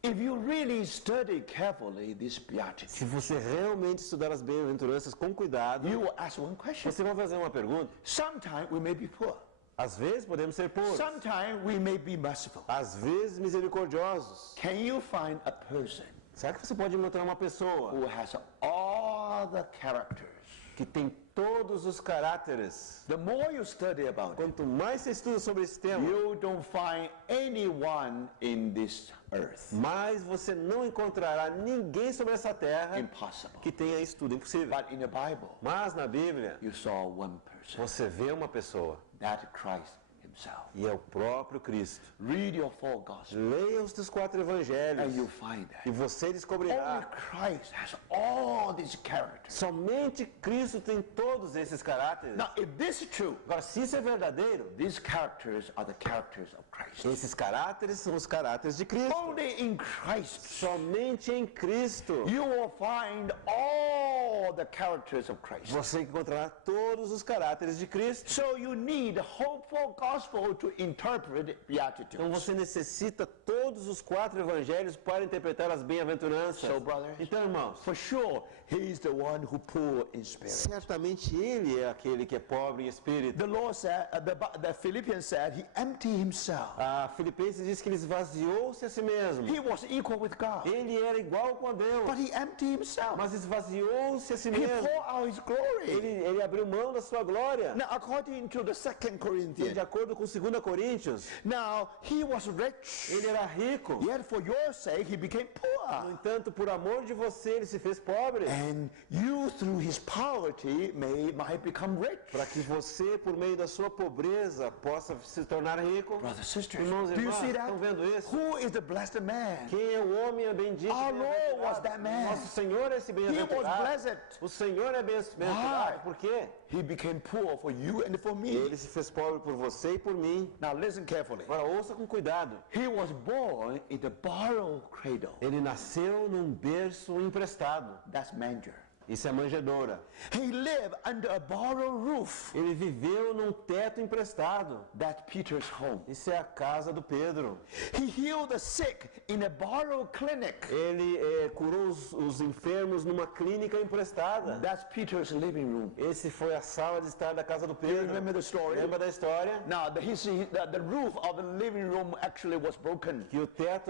If you really study carefully this beatitude, Se você realmente estudar as bem-aventuranças com cuidado, you will ask one question. você vai fazer uma pergunta. Sometimes we may be poor. Às vezes podemos ser pobres, Sometimes we may be merciful. às vezes misericordiosos. Can you find a person Será que você pode encontrar uma pessoa who has all the characters? que tem todos os caráteres? The more you study about it, Quanto mais você estuda sobre esse tema, you don't find anyone in this earth. mais você não encontrará ninguém sobre essa terra Impossible. que tenha isso tudo. Impossível. But in the Bible, Mas na Bíblia, you saw one person, você vê uma pessoa that Christ himself. e é o próprio Cristo. Read your 4 Gospels Leia os teus 4 and evangelhos you find e that você only descobrirá. Christ has all these characters. Somente Cristo tem todos esses caráteres. Now, if this is true, Agora, se isso é verdadeiro, these characters are the characters of Christ. esses caráteres são os caráteres de Cristo. Only in Christ Somente em Cristo you will find all the characters of Christ. você encontrará todos os caráteres de Cristo. So you need a hopeful gospel to interpret Então Beatitudes. você necessita todos os 4 evangelhos para interpretar as bem-aventuranças. So, brothers, Então, irmãos, for sure, he is the one who poor in spirit. certamente ele é aquele que é pobre em espírito. The Lord said, the Philippians said, he emptied himself. A Filipenses diz que ele esvaziou-se a si mesmo. He was equal with God, Ele era igual com Deus, but he emptied himself. mas esvaziou-se a si He mesmo. poured out his glory. Ele abriu mão da sua glória. Now, according to the 2 Corinthians, De acordo com 2 Coríntios, now he was rich, ele era rico. yet for your sake he became No poor. entanto, por amor de você, ele se fez pobre. And you, through his poverty, might become rich. Para que você, por meio da sua pobreza, possa se tornar rico. Brothers, sisters, Irmãos e do you irmãs, see that? estão vendo isso? Who is the blessed man? Quem é o homem bendito? Our Lord was that man. Nosso Senhor é esse He was bem-aventurado. blessed. O Senhor é bem-aventurado. Why? Por quê? He became poor for you and for me. Ele se fez pobre por você e por mim. Now listen carefully. Agora ouça com cuidado. He was born in the borrowed cradle. Ele nasceu num berço emprestado. That's manger. Isso é manjedoura. He lived under a borrowed roof. Ele viveu num teto emprestado. That's Peter's home. Isso é a casa do Pedro. He healed the sick in a borrowed clinic. Ele curou os enfermos numa clínica emprestada. That's Peter's living room. Esse foi a sala de estar da casa do Do you Pedro. remember the story? Lembra da história? Now, the roof of the living room actually was broken. Que o teto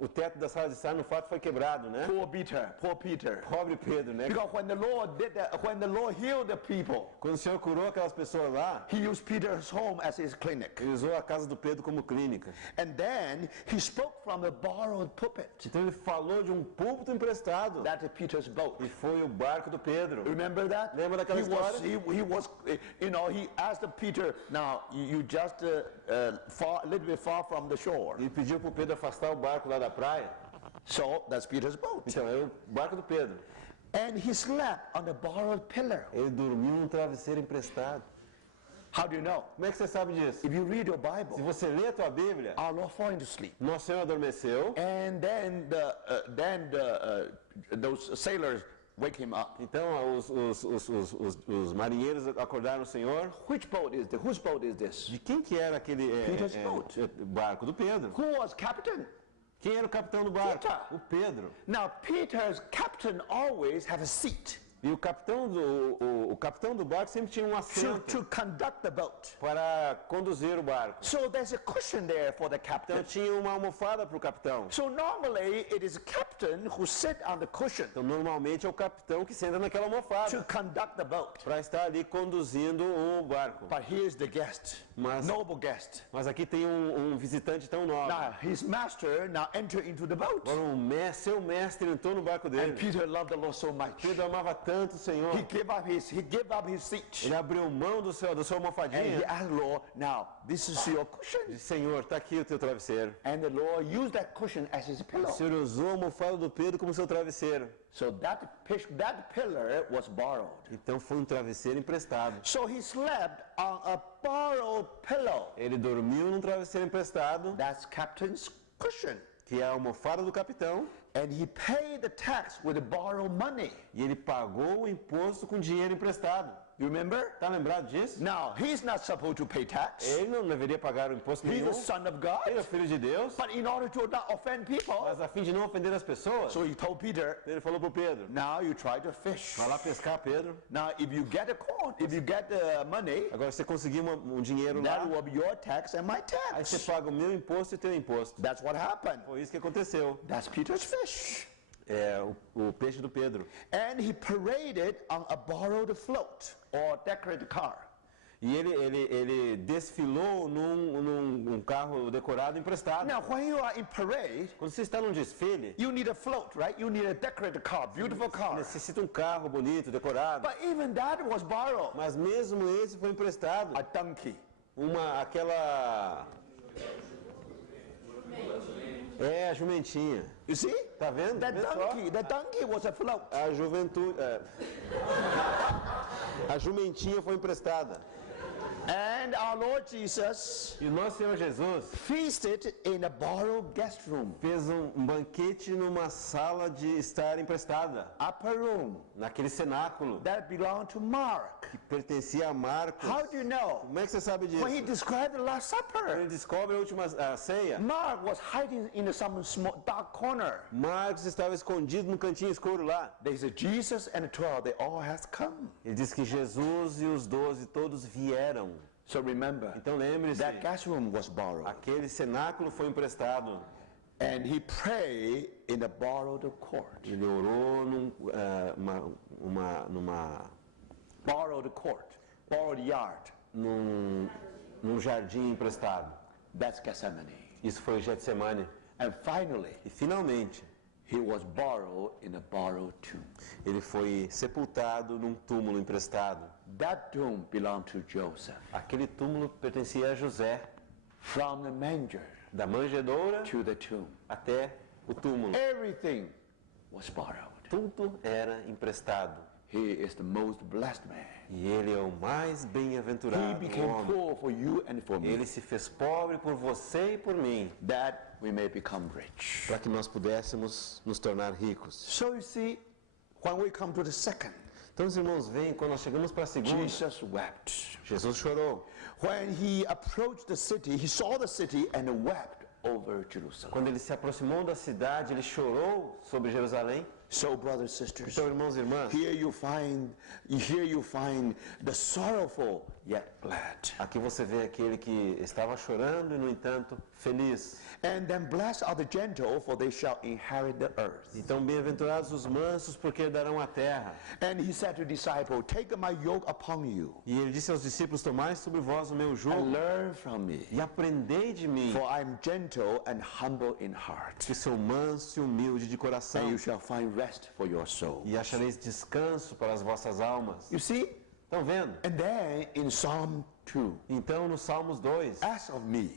o teto da sala de estar no fato foi quebrado, né? Poor Peter. Pobre Pedro, né? Because when the Lord healed the people, Quando o Senhor curou aquelas pessoas lá, he used Peter's home as his clinic. ele usou a casa do Pedro como clínica. And then he spoke from a borrowed pulpit. Então ele falou de um púlpito emprestado. That's Peter's boat. E foi o barco do Pedro. Remember that? Lembra daquela história? He asked Peter, now you just a little bit far from the shore. Ele pediu para o Pedro afastar o barco lá da praia. So that's Peter's boat. Então é o barco do Pedro. And he slept on a borrowed pillar. Ele dormiu num travesseiro emprestado. How do you know? Como é que você sabe disso? If you read your Se Bible, você lê a tua Bíblia, our Lord fell into sleep. Nosso Senhor adormeceu. And then those sailors wake him up. Então os marinheiros acordaram o Senhor. Which boat is this? Whose boat is this? De quem que era aquele Peter's boat. barco do Pedro? Who was captain? Quem era o capitão do barco? Peter. O Pedro. Now Peter's captain always have a seat E o capitão do barco sempre tinha um assento to conduct the boat. para conduzir o barco. So there's a cushion there for the Então captain. tinha uma almofada para o capitão. So normally it is the captain who sit on the cushion Então normalmente é o capitão que senta naquela to almofada conduct the boat. para estar ali conduzindo o barco. But here's the guest, Mas- noble guest. Mas aqui tem um visitante tão nobre. Now his master now enter into the boat. Agora seu mestre entrou no barco And dele. Peter loved the Lord so much. Pedro amava tanto o Senhor. He gave up his seat. Ele abriu mão da sua And he almofadinha. asked Lord, now this is your cushion. Disse, Senhor, está aqui o teu travesseiro. And the Lord used that cushion as his O pillow. Senhor usou a almofada do Pedro como seu travesseiro. So that pillar was borrowed. Então foi um travesseiro emprestado. So he slept on a borrowed pillow. Ele dormiu num travesseiro emprestado, That's captain's cushion. que é a almofada do capitão, And he paid the tax with the borrowed money. e ele pagou o imposto com dinheiro emprestado. You remember? Tá lembrado disso? Now, he's not supposed to pay tax. Ele não deveria pagar o imposto He's nenhum. the son of Ele é o God. filho de Deus, But in order to not offend people, mas a fim de não ofender as pessoas, so he told Peter, ele falou pro Pedro, now you try to fish. vai lá pescar, Pedro. Now, if you get the money, Agora se você conseguir um dinheiro lá, that will be your tax and my aí você tax. paga o meu imposto e teu imposto. That's what happened. Foi isso que aconteceu. That's Peter's fish. É o peixe do Pedro. And he paraded on a borrowed float or decorated car. E ele desfilou num carro decorado emprestado. Now, when you are in parade, Quando você está num desfile, you need a float, right? You need a decorated car, beautiful car. necessita um carro bonito, decorado. But even that was borrowed. Mas mesmo esse foi emprestado. A donkey. Aquela... É, a jumentinha. You see? Tá vendo? That Vê só? the donkey was a float. A juventude... A jumentinha foi emprestada. And our Lord Jesus E o nosso Senhor Jesus feasted in a borrowed guest room, fez um banquete numa sala de estar emprestada. upper room, Naquele cenáculo that belonged to Mark. que pertencia a Marcos. How do you know? Como é que você sabe disso? When he described the Last Quando Supper, ele descobre a última ceia, Mark was hiding in some small dark corner. Marcos estava escondido num cantinho escuro lá. They said, Jesus and the 12, they all has come. Ele diz que Jesus e os 12 todos vieram. So remember, Então lembre-se, that guest room was borrowed. aquele cenáculo foi emprestado. And he prayed in a borrowed court. Ele orou numa Borrowed court, borrowed yard. num jardim emprestado. That's Gethsemane. Isso foi Getsemane. And finally, E finalmente, he was borrowed in a borrowed tomb. ele foi sepultado num túmulo emprestado. That tomb belonged to Joseph. Aquele túmulo pertencia a José, From the manger da manjedoura to the tomb, até o túmulo. everything was borrowed. Tudo era emprestado. He is the most blessed man. E ele é o mais He bem-aventurado became homem. poor for you and for me, Ele se fez pobre por você e por mim, that we may become rich. para que nós pudéssemos nos tornar ricos. So you see, When we come to the second, Então os irmãos veem, quando nós chegamos para a segunda, Jesus wept. Jesus chorou. When he approached the city, he saw the city and wept over Jerusalem. Quando ele se aproximou da cidade, ele chorou sobre Jerusalém. So, brothers and sisters, Então, irmãos e irmãs, here you find the sorrowful yet glad. aqui você vê aquele que estava chorando e, no entanto, feliz. And then blessed are the gentle, for they shall inherit the earth. Então, bem-aventurados os mansos, porque herdarão a terra. And he said to the disciple, take my yoke upon you, E ele disse aos discípulos, tomai sobre vós o meu and jugo learn from me, e aprendei de mim, for I am gentle and humble in heart, que sou manso e humilde de and coração, you shall find rest for your soul. e achareis descanso para as vossas almas. You see? Estão vendo? And then in Psalm 2, Então, no Salmos 2, as of me,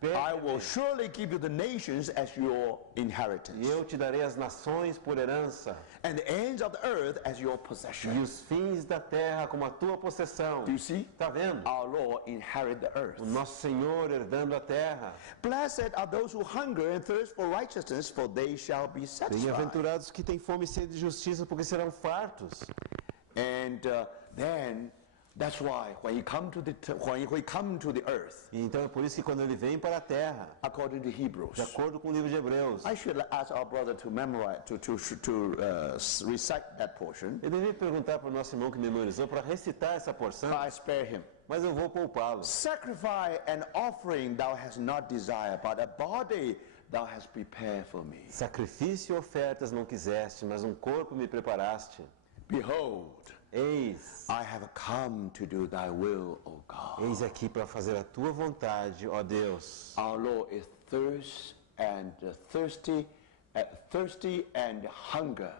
I will surely give you the nations as your e inheritance, eu te darei as nações por herança, and the ends of the earth as your e possession. os fins da terra como a tua possessão. Do you see? Está vendo? Our Lord inherit the earth. O nosso Senhor herdando a terra. Blessed are those who hunger and thirst for righteousness, for they shall be satisfied. Bem-aventurados que têm fome e sede de justiça, porque serão fartos. And then that's why when he come to the earth, E então é por isso que quando ele vem para a terra, according to Hebrews, de acordo com o livro de Hebreus, I should ask our brother to memorize to recite that portion. eu devia perguntar para o nosso irmão que memorizou para recitar essa porção, I spare him. mas eu vou poupá-lo. Sacrifice and offering thou hast not desired, but a body thou hast prepared for me. Sacrifício e ofertas não quiseste, mas um corpo me preparaste. Behold, Eis, I have come to do thy will, O God. eis aqui para fazer a tua vontade, ó Deus. Our Lord is thirsty and hunger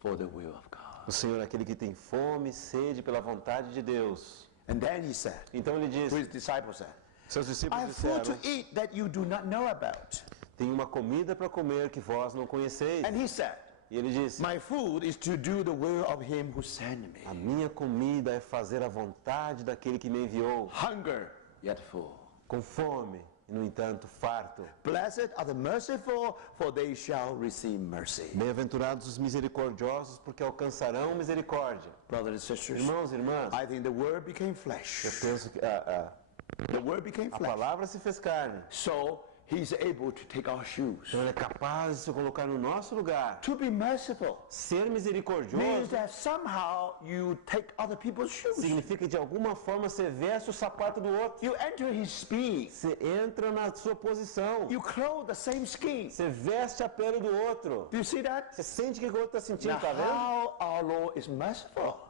for the will of God. O Senhor é aquele que tem fome e sede pela vontade de Deus. And then he said, Então ele to disse, his disciples said, seus I discípulos have food disseram, to eat that you do not know about. tem uma comida para comer que vós não conheceis. And he said, E ele disse, my food is to do the will of him who sent me. a minha comida é fazer a vontade daquele que me enviou, Hunger, yet full. com fome e, no entanto, farto. Blessed are the merciful, for they shall receive mercy. Bem-aventurados os misericordiosos, porque alcançarão misericórdia. Brothers and sisters, Irmãos e irmãs, I think the word became eu flesh. penso que The word became a flesh. palavra se fez carne. So he's able to take our shoes. Então ele é capaz de se colocar no nosso lugar. To be merciful Ser means misericordioso that somehow you take other people's shoes. significa que de alguma forma você veste o sapato do outro. You enter his speed. Você entra na sua posição. You clothe the same skin. Você veste a pele do outro. Do you see that? Você sente o que o outro está sentindo, Now, tá vendo? how our Lord is merciful.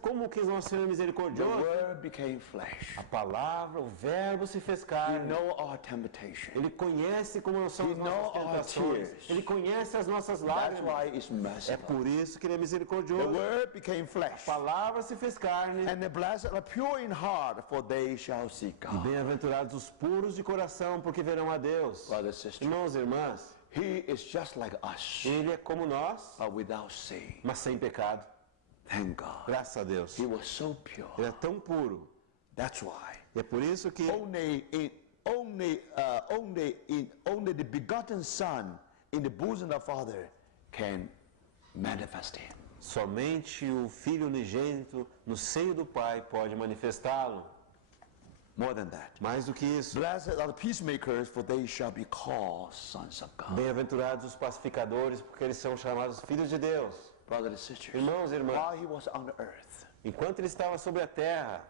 Como que nosso Senhor é The misericordioso? word became flesh. A palavra, o verbo se fez He carne. know our temptation. Ele conhece como são as He know nossas our tentações. tears. Ele conhece as nossas That's lágrimas. why it's É merciful. por isso que ele é The misericordioso. word became flesh. A palavra se fez carne. And the blessed are pure in heart, for they shall see E God. bem-aventurados os puros de coração, porque verão a Deus. Brothers and sisters, Irmãos e irmãs, he is just like us, ele é como nós, but without sin. mas sem pecado. Thank God. Graças a Deus. He was so pure. Ele é tão puro. That's why E é por isso que only the begotten Son in the bosom of the Father can manifest him. somente o Filho unigênito no seio do Pai pode manifestá-lo. More than that. Mais do que isso, Blessed are the peacemakers, for they shall be called sons of God. bem-aventurados os pacificadores, porque eles são chamados filhos de Deus. Brothers and sisters, Irmãos e irmãs, while he was on the earth, enquanto ele estava sobre a terra,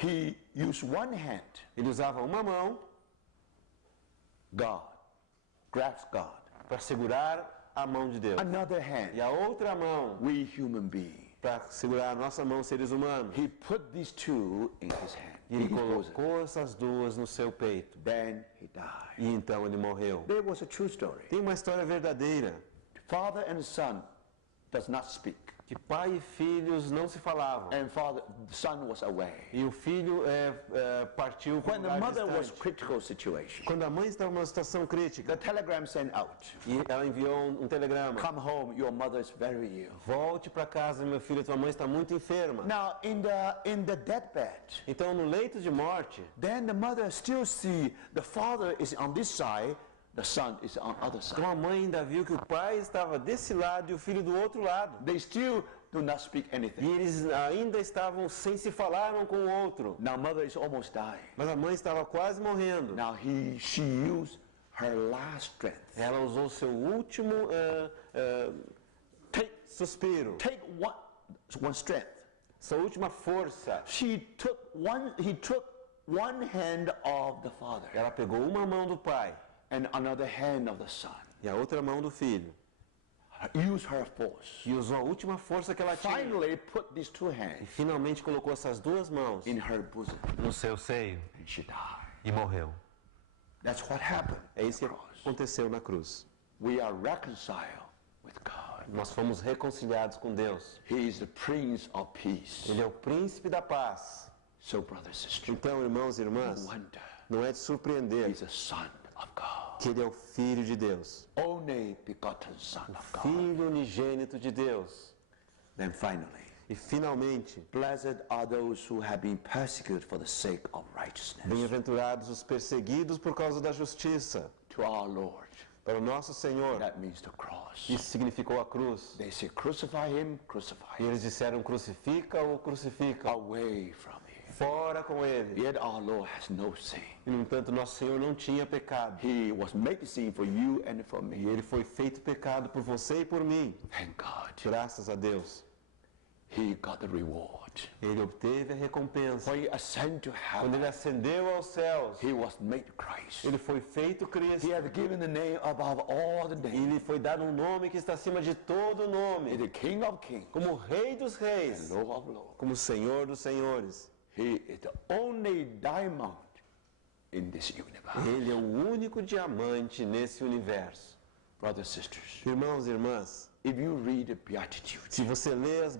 he used one hand, ele usava uma mão God, grabs God. para segurar a mão de Deus. Another E hand, a outra mão we human beings. para segurar a nossa mão, seres humanos. He put these two in his hand. E ele in his bosom. colocou essas duas no seu peito. Then he died. E então ele morreu. There was a true story. Tem uma história verdadeira, Father and son does not speak. que pai e filhos não se falavam. And the son was away. E o filho partiu para um When the lugar mother was distante. critical situation, Quando a mãe estava numa situação crítica, the telegram sent out. e ela enviou um telegrama. Come home, your mother is very ill. Volte para casa, meu filho, tua mãe está muito enferma. Now in the deathbed, Então, no leito de morte, then the mother still see the father is on this side, the son is on the other Então side. a mãe ainda viu que o pai estava desse lado e o filho do outro lado. They still do not speak E anything. eles ainda estavam sem se falar um com o outro. Now mother is almost dying. Mas a mãe estava quase morrendo. Now she used her last strength. Ela usou seu último suspiro, Take one strength. sua última força. He took one hand of the father Ela pegou uma mão do pai and another hand of the son. e a outra mão do filho. Use her force. E usou a última força que ela tinha. Finally put these two E hands finalmente colocou essas duas mãos in her bosom no seu seio and she died. e morreu. That's what happened. É isso que on the cross. aconteceu na cruz. We are reconciled with God. Nós fomos reconciliados com Deus. He is the Prince of Peace. Ele é o príncipe da paz. So, brothers and sisters, Então, irmãos e no irmãs, wonder não é de surpreender He's the Son of God. que ele é o filho de Deus, Only begotten Son of God. filho unigênito de Deus. Then finally, E finalmente, blessed are those who have been persecuted for the sake of righteousness. bem-aventurados os perseguidos por causa da justiça. To our Lord, Para o nosso Senhor, that means the cross. isso significou a cruz. They say, crucify him, crucify E him. eles disseram, crucifica-o, crucifica. Away from him. Fora com ele. Yet our Lord has no sin. E, no entanto, nosso Senhor não tinha pecado. He was made sin for you and for E me. ele foi feito pecado por você e por mim. Thank God. Graças a Deus. He got the reward. Ele obteve a recompensa. When he ascended to Quando ele heaven, ascendeu aos céus, he was made Christ. ele foi feito Cristo. He had given the name above all the E names. lhe foi dado um nome que está acima de todo He is nome. the King of kings Como Rei dos Reis. and Lord of lords. Como Senhor dos Senhores. He is the only diamond in this universe. Ele é o único diamante nesse universo. Brothers and sisters, Irmãos e irmãs, if you read the Beatitudes, se você lê as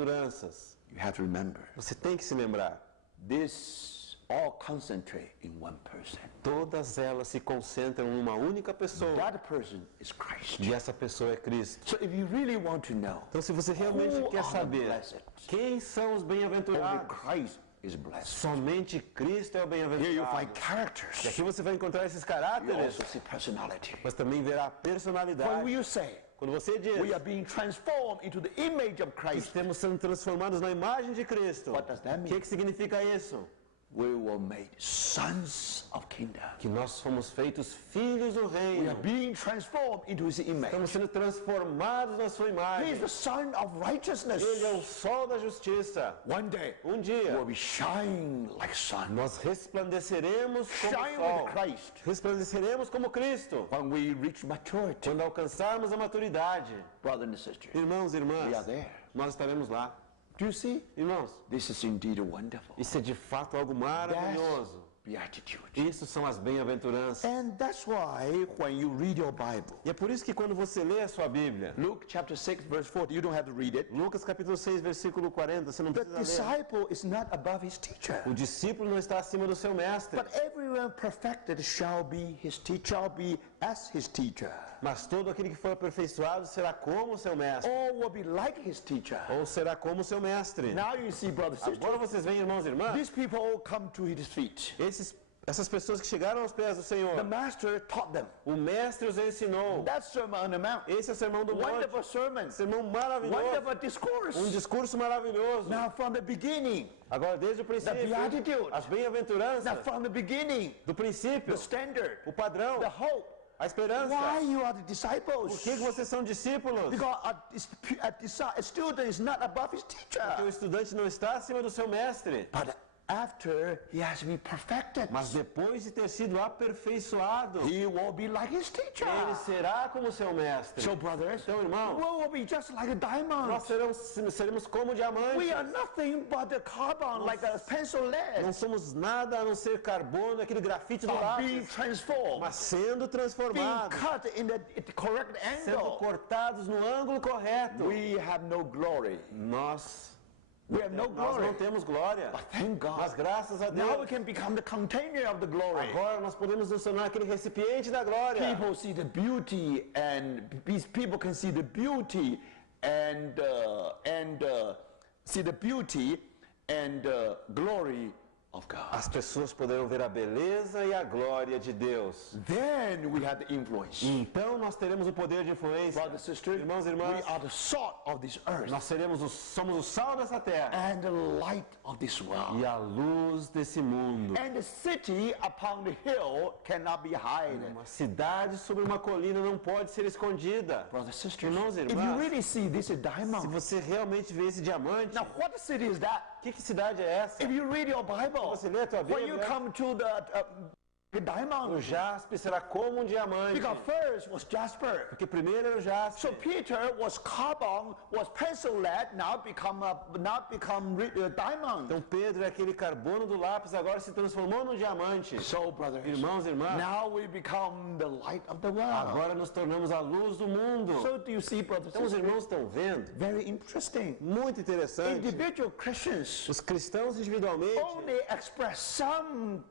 bem-aventuranças, you have to remember, você tem que se lembrar. this all concentrate in one person. Todas elas se concentram em uma única pessoa. That person is Christ. E essa pessoa é Cristo. So if you really want to know, Então, se você realmente who quer are the saber blessed? quem são os Only bem-aventurados, Christ is blessed. somente Cristo é o Here you find bem-aventurado. E characters. aqui você vai encontrar esses You caráteres, also see personality. mas também verá a When personalidade. you say Quando você diz, we are being transformed into the image of Christ, estamos sendo transformados na imagem de Cristo. what does that O mean? que significa isso? We were made sons of kingdom. Que nós fomos feitos filhos do We reino. are being transformed into his image. Estamos sendo transformados na sua He is imagem. the son of righteousness. Ele é o sol da justiça. One day, Um dia, will be shine like sun. nós resplandeceremos como Shine sol. with Christ. Resplandeceremos como Cristo. When we reach maturity, Quando alcançarmos a maturidade, brothers and sisters, irmãos e we are irmãs, there. nós estaremos lá. Do you see? Irmãos, This is indeed wonderful. isso é de fato algo That's maravilhoso. beatitude. Isso são as bem-aventuranças. And that's why when you read your Bible, E é por isso que quando você lê a sua Bíblia, Luke chapter 6 verse 40, you don't have to read it. Lucas capítulo 6, versículo 40, você não The precisa ler. disciple is not above his teacher. O discípulo não está acima do seu mestre, But everyone perfected shall be his teacher, shall be as his teacher. mas todo aquele que for aperfeiçoado será como o seu mestre, All will be like his teacher. ou será como o seu mestre. Now you see, brothers and sisters, Agora vocês veem, irmãos e irmãs, these people all come to his feet. essas pessoas que chegaram aos pés do The Senhor, master taught them. o mestre os ensinou. That sermon on the mount. Esse é o sermão do Wonderful monte, sermon. sermão maravilhoso, Wonderful discourse. discurso maravilhoso. Now from the beginning, Agora, desde o princípio, beatitude. as bem-aventuranças, now from the beginning, do princípio, the standard, o padrão, the hope. a esperança. Why you are the Por disciples? que vocês são discípulos? Because a student is not above his Porque o teacher. estudante não está acima do seu mestre. But after he has been perfected, Mas depois de ter sido aperfeiçoado, he will be like his teacher. ele será como seu mestre. So brothers, Então, irmãos, we will be just like a diamond. nós seremos como diamantes. We are nothing but the carbon, like a pencil lead, Não somos nada a não ser carbono, aquele grafite do are being lápis, transformed, mas sendo being transformados, cut in the correct sendo angle. cortados no ângulo correto. We have no glory. Nós We have no não glory. temos glória. But thank Mas God, graças a now we Deus, can become the container of the glory. agora nós podemos nos tornar aquele recipiente da glória. People see the beauty, and these people can see the beauty and see the beauty and glory of God. as pessoas poderão ver a beleza e a glória de Deus. Then we have the influence. Então nós teremos o poder de influência. Brothers and sisters, Irmãos e we irmãs, are the salt of this earth nós somos o sal dessa terra and the light of this world. e a luz desse mundo. And the city upon the hill cannot be hidden. Uma cidade sobre uma colina não pode ser escondida. Brothers and sisters, Irmãos e if you irmãs, really see this is se diamond, você realmente vê esse diamante, now what city is that? que cidade é essa? If you read your Bible, Você lê a tua when you Bíblia, come to the o diamond, jaspe será como um diamante. because first was jasper. Porque primeiro era o jaspe. So Peter was carbon, was pencil lead, now become diamond. Então Pedro é aquele carbono do lápis, agora se transformou num diamante. So brothers, Irmãos e irmãs, now we become the light of the world. agora nos tornamos a luz do mundo. So do you see, brothers Então and os sisters? irmãos estão vendo? Very interesting. Muito interessante. Individual Christians Os cristãos individualmente only express some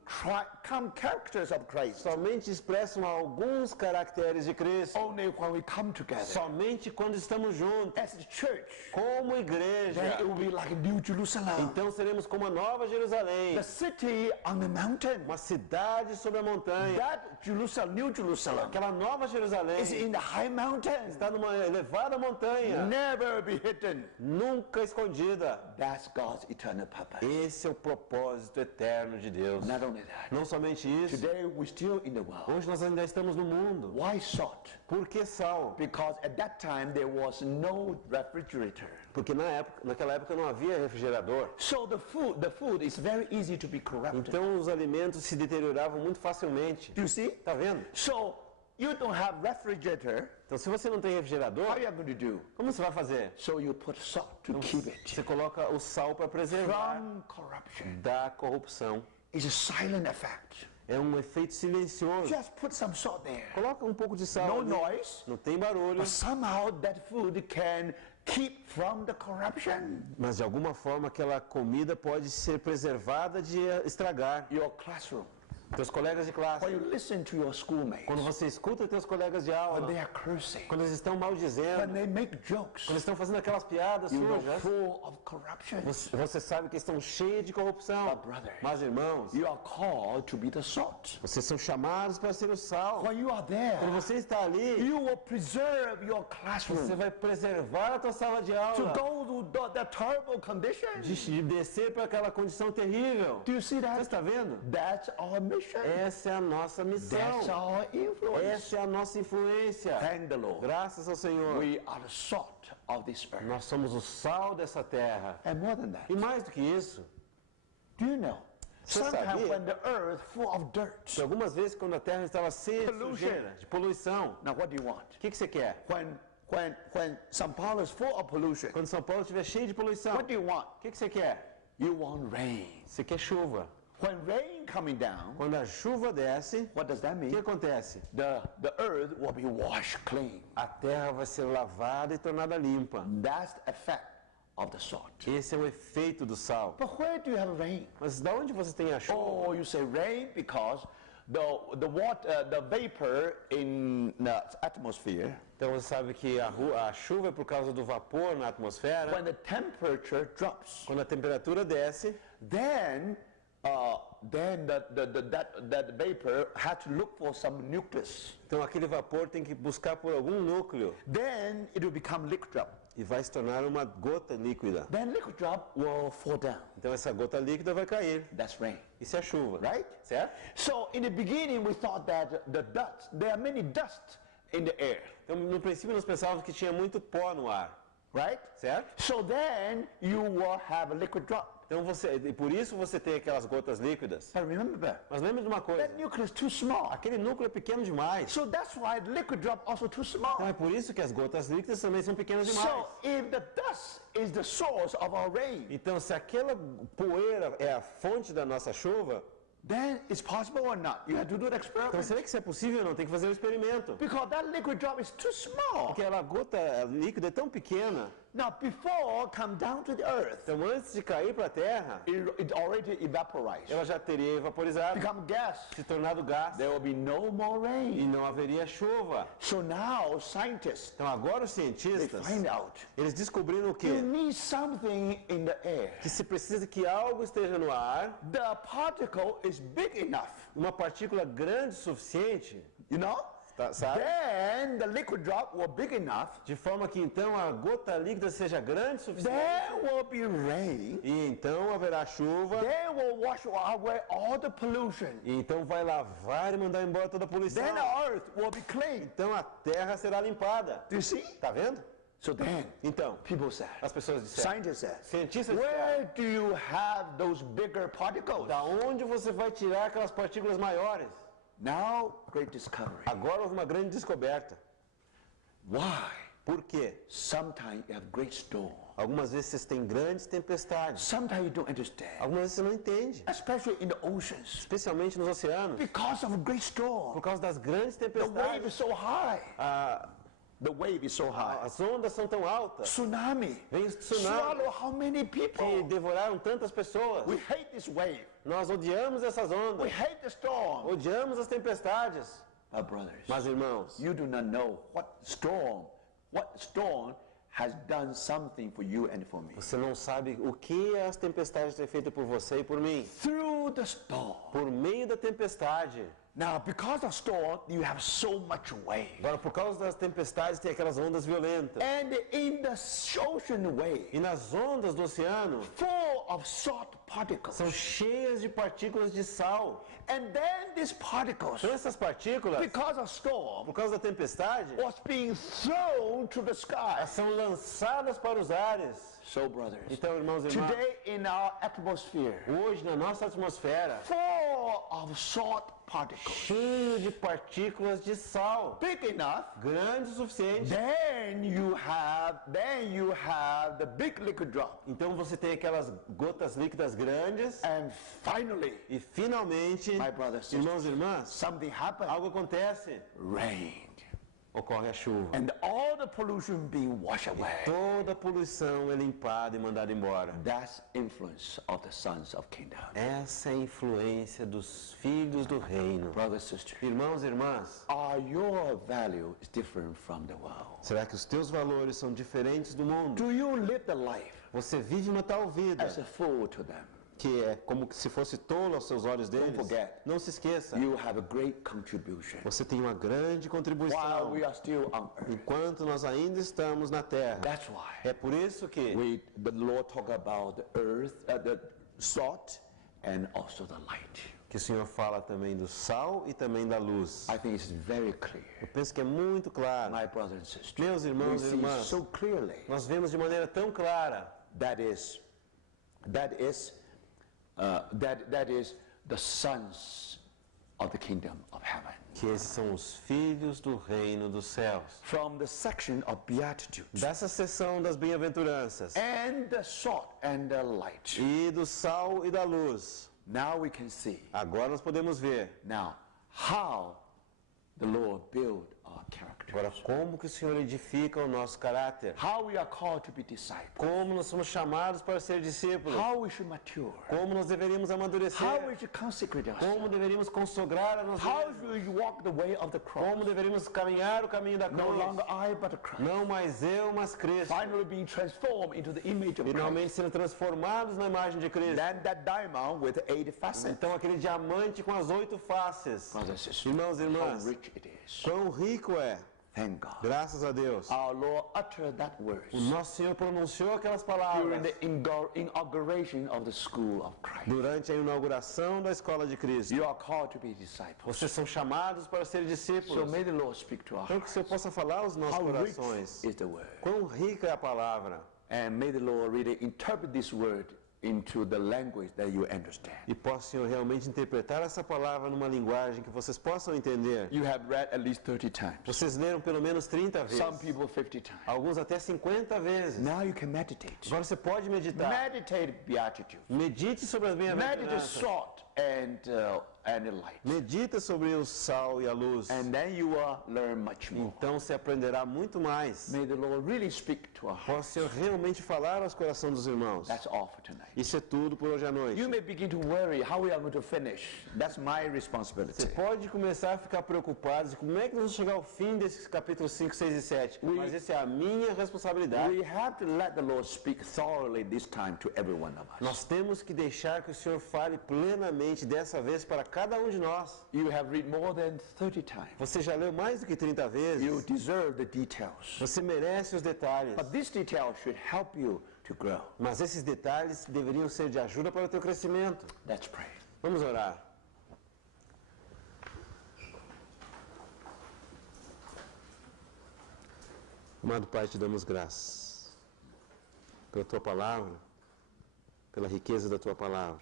characters of Christ. somente expressam alguns caracteres de Cristo. Only when we come together Somente quando estamos juntos, as the church, como igreja. then it will be like a New Jerusalem, Então seremos como a Nova Jerusalém, the city on the mountain. uma cidade sobre a montanha. That Jerusalem, New Jerusalem, Aquela Nova Jerusalém is in the high mountain, está numa elevada montanha, never be hidden. nunca escondida. That's God's eternal purpose. Esse é o propósito eterno de Deus. Not only that, Não somente isso, today we're still in the world. hoje nós ainda estamos no mundo. Why salt? Por que sal? Because at that time there was no refrigerator. Porque naquela época não havia refrigerador. So the food is very easy to be corrupted. Então os alimentos se deterioravam muito facilmente. Do you see? Tá vendo? So you don't have refrigerator. Então se você não tem refrigerador, How are you going to do? como você vai fazer? So you put salt to keep it Você coloca o sal para preservar from corruption. da corrupção. It's a silent effect. É um efeito silencioso. Just put some salt there. Coloca um pouco de sal No ali. noise, Não tem barulho, but somehow that food can keep from the corruption. mas de alguma forma aquela comida pode ser preservada de estragar. Your classroom, Teus colegas de classe, when you listen to your schoolmates, quando você escuta teus colegas de when aula, they are cursing, quando eles estão when maldizendo, they make jokes, quando eles estão fazendo aquelas piadas you are sujas, full of corruption. você sabe que estão cheios de corrupção. But brothers, Mas irmãos, you are called to be the salt. vocês são chamados para ser o sal. When you are Quando there, você está ali, you will preserve your você classroom vai preservar a tua sala de to aula go to the terrible condition. de descer para aquela condição terrível. Do you see Você that? está vendo? That's our mission. Essa é a nossa missão. That's our influence. Essa é a nossa influência. Thank the Lord. Graças ao Senhor. We are the salt of this earth. Nós somos o sal dessa terra. And more than that, E mais do que isso, do you know? Você Sometimes sabia? when the earth full of dirt, que algumas vezes quando a terra estava cheia de Pollution. sujeira, de poluição, now what do you want? o que você quer? When São Paulo is full of pollution, Quando São Paulo estiver cheio de poluição, what do you want? o que você quer? You want rain. Você quer chuva. When rain coming down, Quando a chuva desce, what does that o que mean? acontece? The earth will be washed clean. A terra vai ser lavada e tornada limpa. That's the effect of the salt. Esse é o efeito do sal. But where do you have rain? Mas de onde você tem a chuva? Oh, you say rain because the water, the vapor in the atmosphere, Então você sabe que a chuva é por causa do vapor na atmosfera. when the temperature drops, Quando a temperatura desce, then that vapor had to look for some nucleus. então aquele vapor tem que buscar por algum núcleo Then it will become liquid drop. e vai se tornar uma gota líquida. Then liquid drop will fall down. Então essa gota líquida vai cair. That's rain, Isso é chuva, right? certo? So in the beginning we thought that there are many dust in the air, Então no princípio nós pensávamos que tinha muito pó no ar, right? certo? So then you will have a liquid drop. Então e por isso você tem aquelas gotas líquidas. But remember, Mas lembre de uma coisa, that nucleus is too small. aquele núcleo é pequeno demais. So that's why the liquid drop also too Então small. é por isso que as gotas líquidas também são pequenas demais. So if the dust is the source of our rain, Então se aquela poeira é a fonte da nossa chuva, then it's possible or not? You have to do an então experiment. será que isso é possível ou não? Tem que fazer um experimento. Because that liquid drop is too small. Porque a gota líquida é tão pequena, Now, before come down to the earth, Então, antes de cair para a terra, it already evaporized, ela já teria evaporizado, become gas. se tornado gás, There will be no more e rain. não haveria chuva. So now, scientists, Então, agora os they cientistas, find out eles descobriram o you quê? need something in the air. Que se precisa que algo esteja no ar, The particle is big enough, uma partícula grande o suficiente, you know? sabe? Then the liquid drop will big enough. De forma que então a gota líquida seja grande o suficiente, There will be rain. e então haverá chuva, They will wash away all the pollution. e então vai lavar e mandar embora toda a poluição. Then the earth will be clean. Então a terra será limpada. Do you see? Tá vendo? So then, Então, people said, as pessoas disseram, scientists said, cientistas disseram, where do you have those bigger particles? da onde você vai tirar aquelas partículas maiores? Now, great discovery. Agora houve uma grande descoberta. Why? Por quê? Sometimes you have great storm. Algumas vezes vocês têm grandes tempestades. Sometimes you don't understand. Algumas vezes você não entende. Especially in the oceans. Especialmente nos oceanos. Because of a great storm. Por causa das grandes The wave tempestades. is so high. a- The wave is so high. As ondas são tão altas. Tsunami. Vem os tsunamis Swallow how many que people? devoraram tantas pessoas. We hate this wave. Nós odiamos essas We ondas. hate the storm. Odiamos as tempestades. But brothers, Mas irmãos, you do not know what storm has done something for you and for me. você não sabe o que as tempestades têm feito por você e por mim. Through the storm. Por meio da tempestade. Now, because of storm, you have so much wave. Agora, por causa das tempestades, tem aquelas ondas violentas. And in the ocean wave, E nas ondas do oceano, full of salt particles. são cheias de partículas de sal. And then these particles, Então, essas partículas, because of storm, por causa da tempestade, was being thrown to the sky. são lançadas para os ares. So, brothers, Então, irmãos e irmãs, today in our atmosphere, hoje na nossa atmosfera, full of salt particles, cheio de partículas de sal, big enough, grande o suficiente. then you have the big liquid drop. Então você tem aquelas gotas líquidas grandes And finally, e finalmente, my brothers and irmãos e irmãs, something happened. algo acontece. Rain. Ocorre a chuva. And all the pollution being washed away. Toda a poluição é limpada e mandada embora. That's influence of the sons of kingdom. Essa é a influência dos filhos do reino. Brothers, sisters, Irmãos e irmãs, are your value is different from the world? será que os teus valores são diferentes do mundo? Do you live the life Você vive uma tal vida as a fool to them? que é como se fosse tolo aos seus olhos deles? forget. Não se esqueça, You have a great contribution. você tem uma grande While contribuição we are still on earth. enquanto nós ainda estamos na terra. That's why É por isso que the Lord talk about the earth, the salt, and also the light. o Senhor fala também do sal e também da luz. I think it's very clear. Eu penso que é muito claro. My brothers and sisters, Meus we irmãos e see irmãs, so clearly nós vemos de maneira tão clara that is the sons of the kingdom of heaven. que esses são os filhos do reino dos céus. From the section of beatitude Dessa seção das bem-aventuranças and the salt and the light. e do sal e da luz, Now we can see agora nós podemos ver now how the Lord build our character. agora como que o Senhor edifica o nosso caráter. How we are called to be disciples. Como nós somos chamados para ser discípulos. How we should mature. Como nós deveríamos amadurecer. How we should consecrate Como ourselves. deveríamos consagrar a nossa How vida. should we walk the way of the cross. Como deveríamos caminhar o caminho da No cruz. longer I, but the Christ. Não mais eu, mas Cristo. Finally being transformed into the image of Finalmente Christ. sendo transformados na imagem de Cristo. Then that diamond with 8 facets. Então aquele diamante com as 8 faces. Brothers and sisters, Irmãos e how irmãs, rich it is. quão rico é. Thank God. Graças a Deus. Our Lord uttered that words O nosso Senhor pronunciou aquelas during palavras the inauguration of the school of Christ. durante a inauguração da escola de Cristo. You are called to be disciples. Vocês são chamados para ser So discípulos. may the Lord speak to our Então que o Senhor hearts. possa falar aos nossos How rich corações. is the word. Quão rica é a palavra. And may the Lord really interpret this word into the language that you understand. E possa o Senhor realmente interpretar essa palavra numa linguagem que vocês possam entender. You have read at least 30 times. Vocês leram pelo menos 30 vezes. Some people 50 times. Alguns até 50 vezes. Now you can meditate. Agora você pode meditar. Meditate beatitude. Medite sobre as Meditate bem-aventuranças. salt. and the light. Medita sobre o sal e a luz. And then you will learn much more. Então você aprenderá muito mais. May the Lord really speak to our hearts. Posso realmente falar aos corações dos irmãos. That's all for tonight. Isso é tudo por hoje à noite. You may begin to worry how we are going to finish. That's my responsibility. Você pode começar a ficar preocupado de como é que nós vamos chegar ao fim desses capítulos 5, 6 e 7. Mas essa é a minha responsabilidade. We have to let the Lord speak thoroughly this time to every one of us. Nós temos que deixar que o Senhor fale plenamente dessa vez para cada um de nós. You have read more than 30 times. Você já leu mais do que 30 vezes. You deserve the details. Você merece os detalhes. But these details should help you to grow. Mas esses detalhes deveriam ser de ajuda para o teu crescimento. Let's pray. Vamos orar. Amado Pai, te damos graças pela Tua Palavra, pela riqueza da Tua Palavra.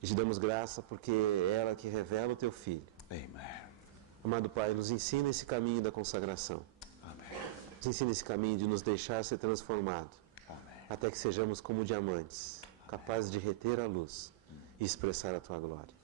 E te damos graça porque é ela que revela o Teu Filho. Amen. Amado Pai, nos ensina esse caminho da consagração. Amen. Nos ensina esse caminho de nos deixar ser transformado, Amen. até que sejamos como diamantes, capazes de reter a luz e expressar a Tua glória.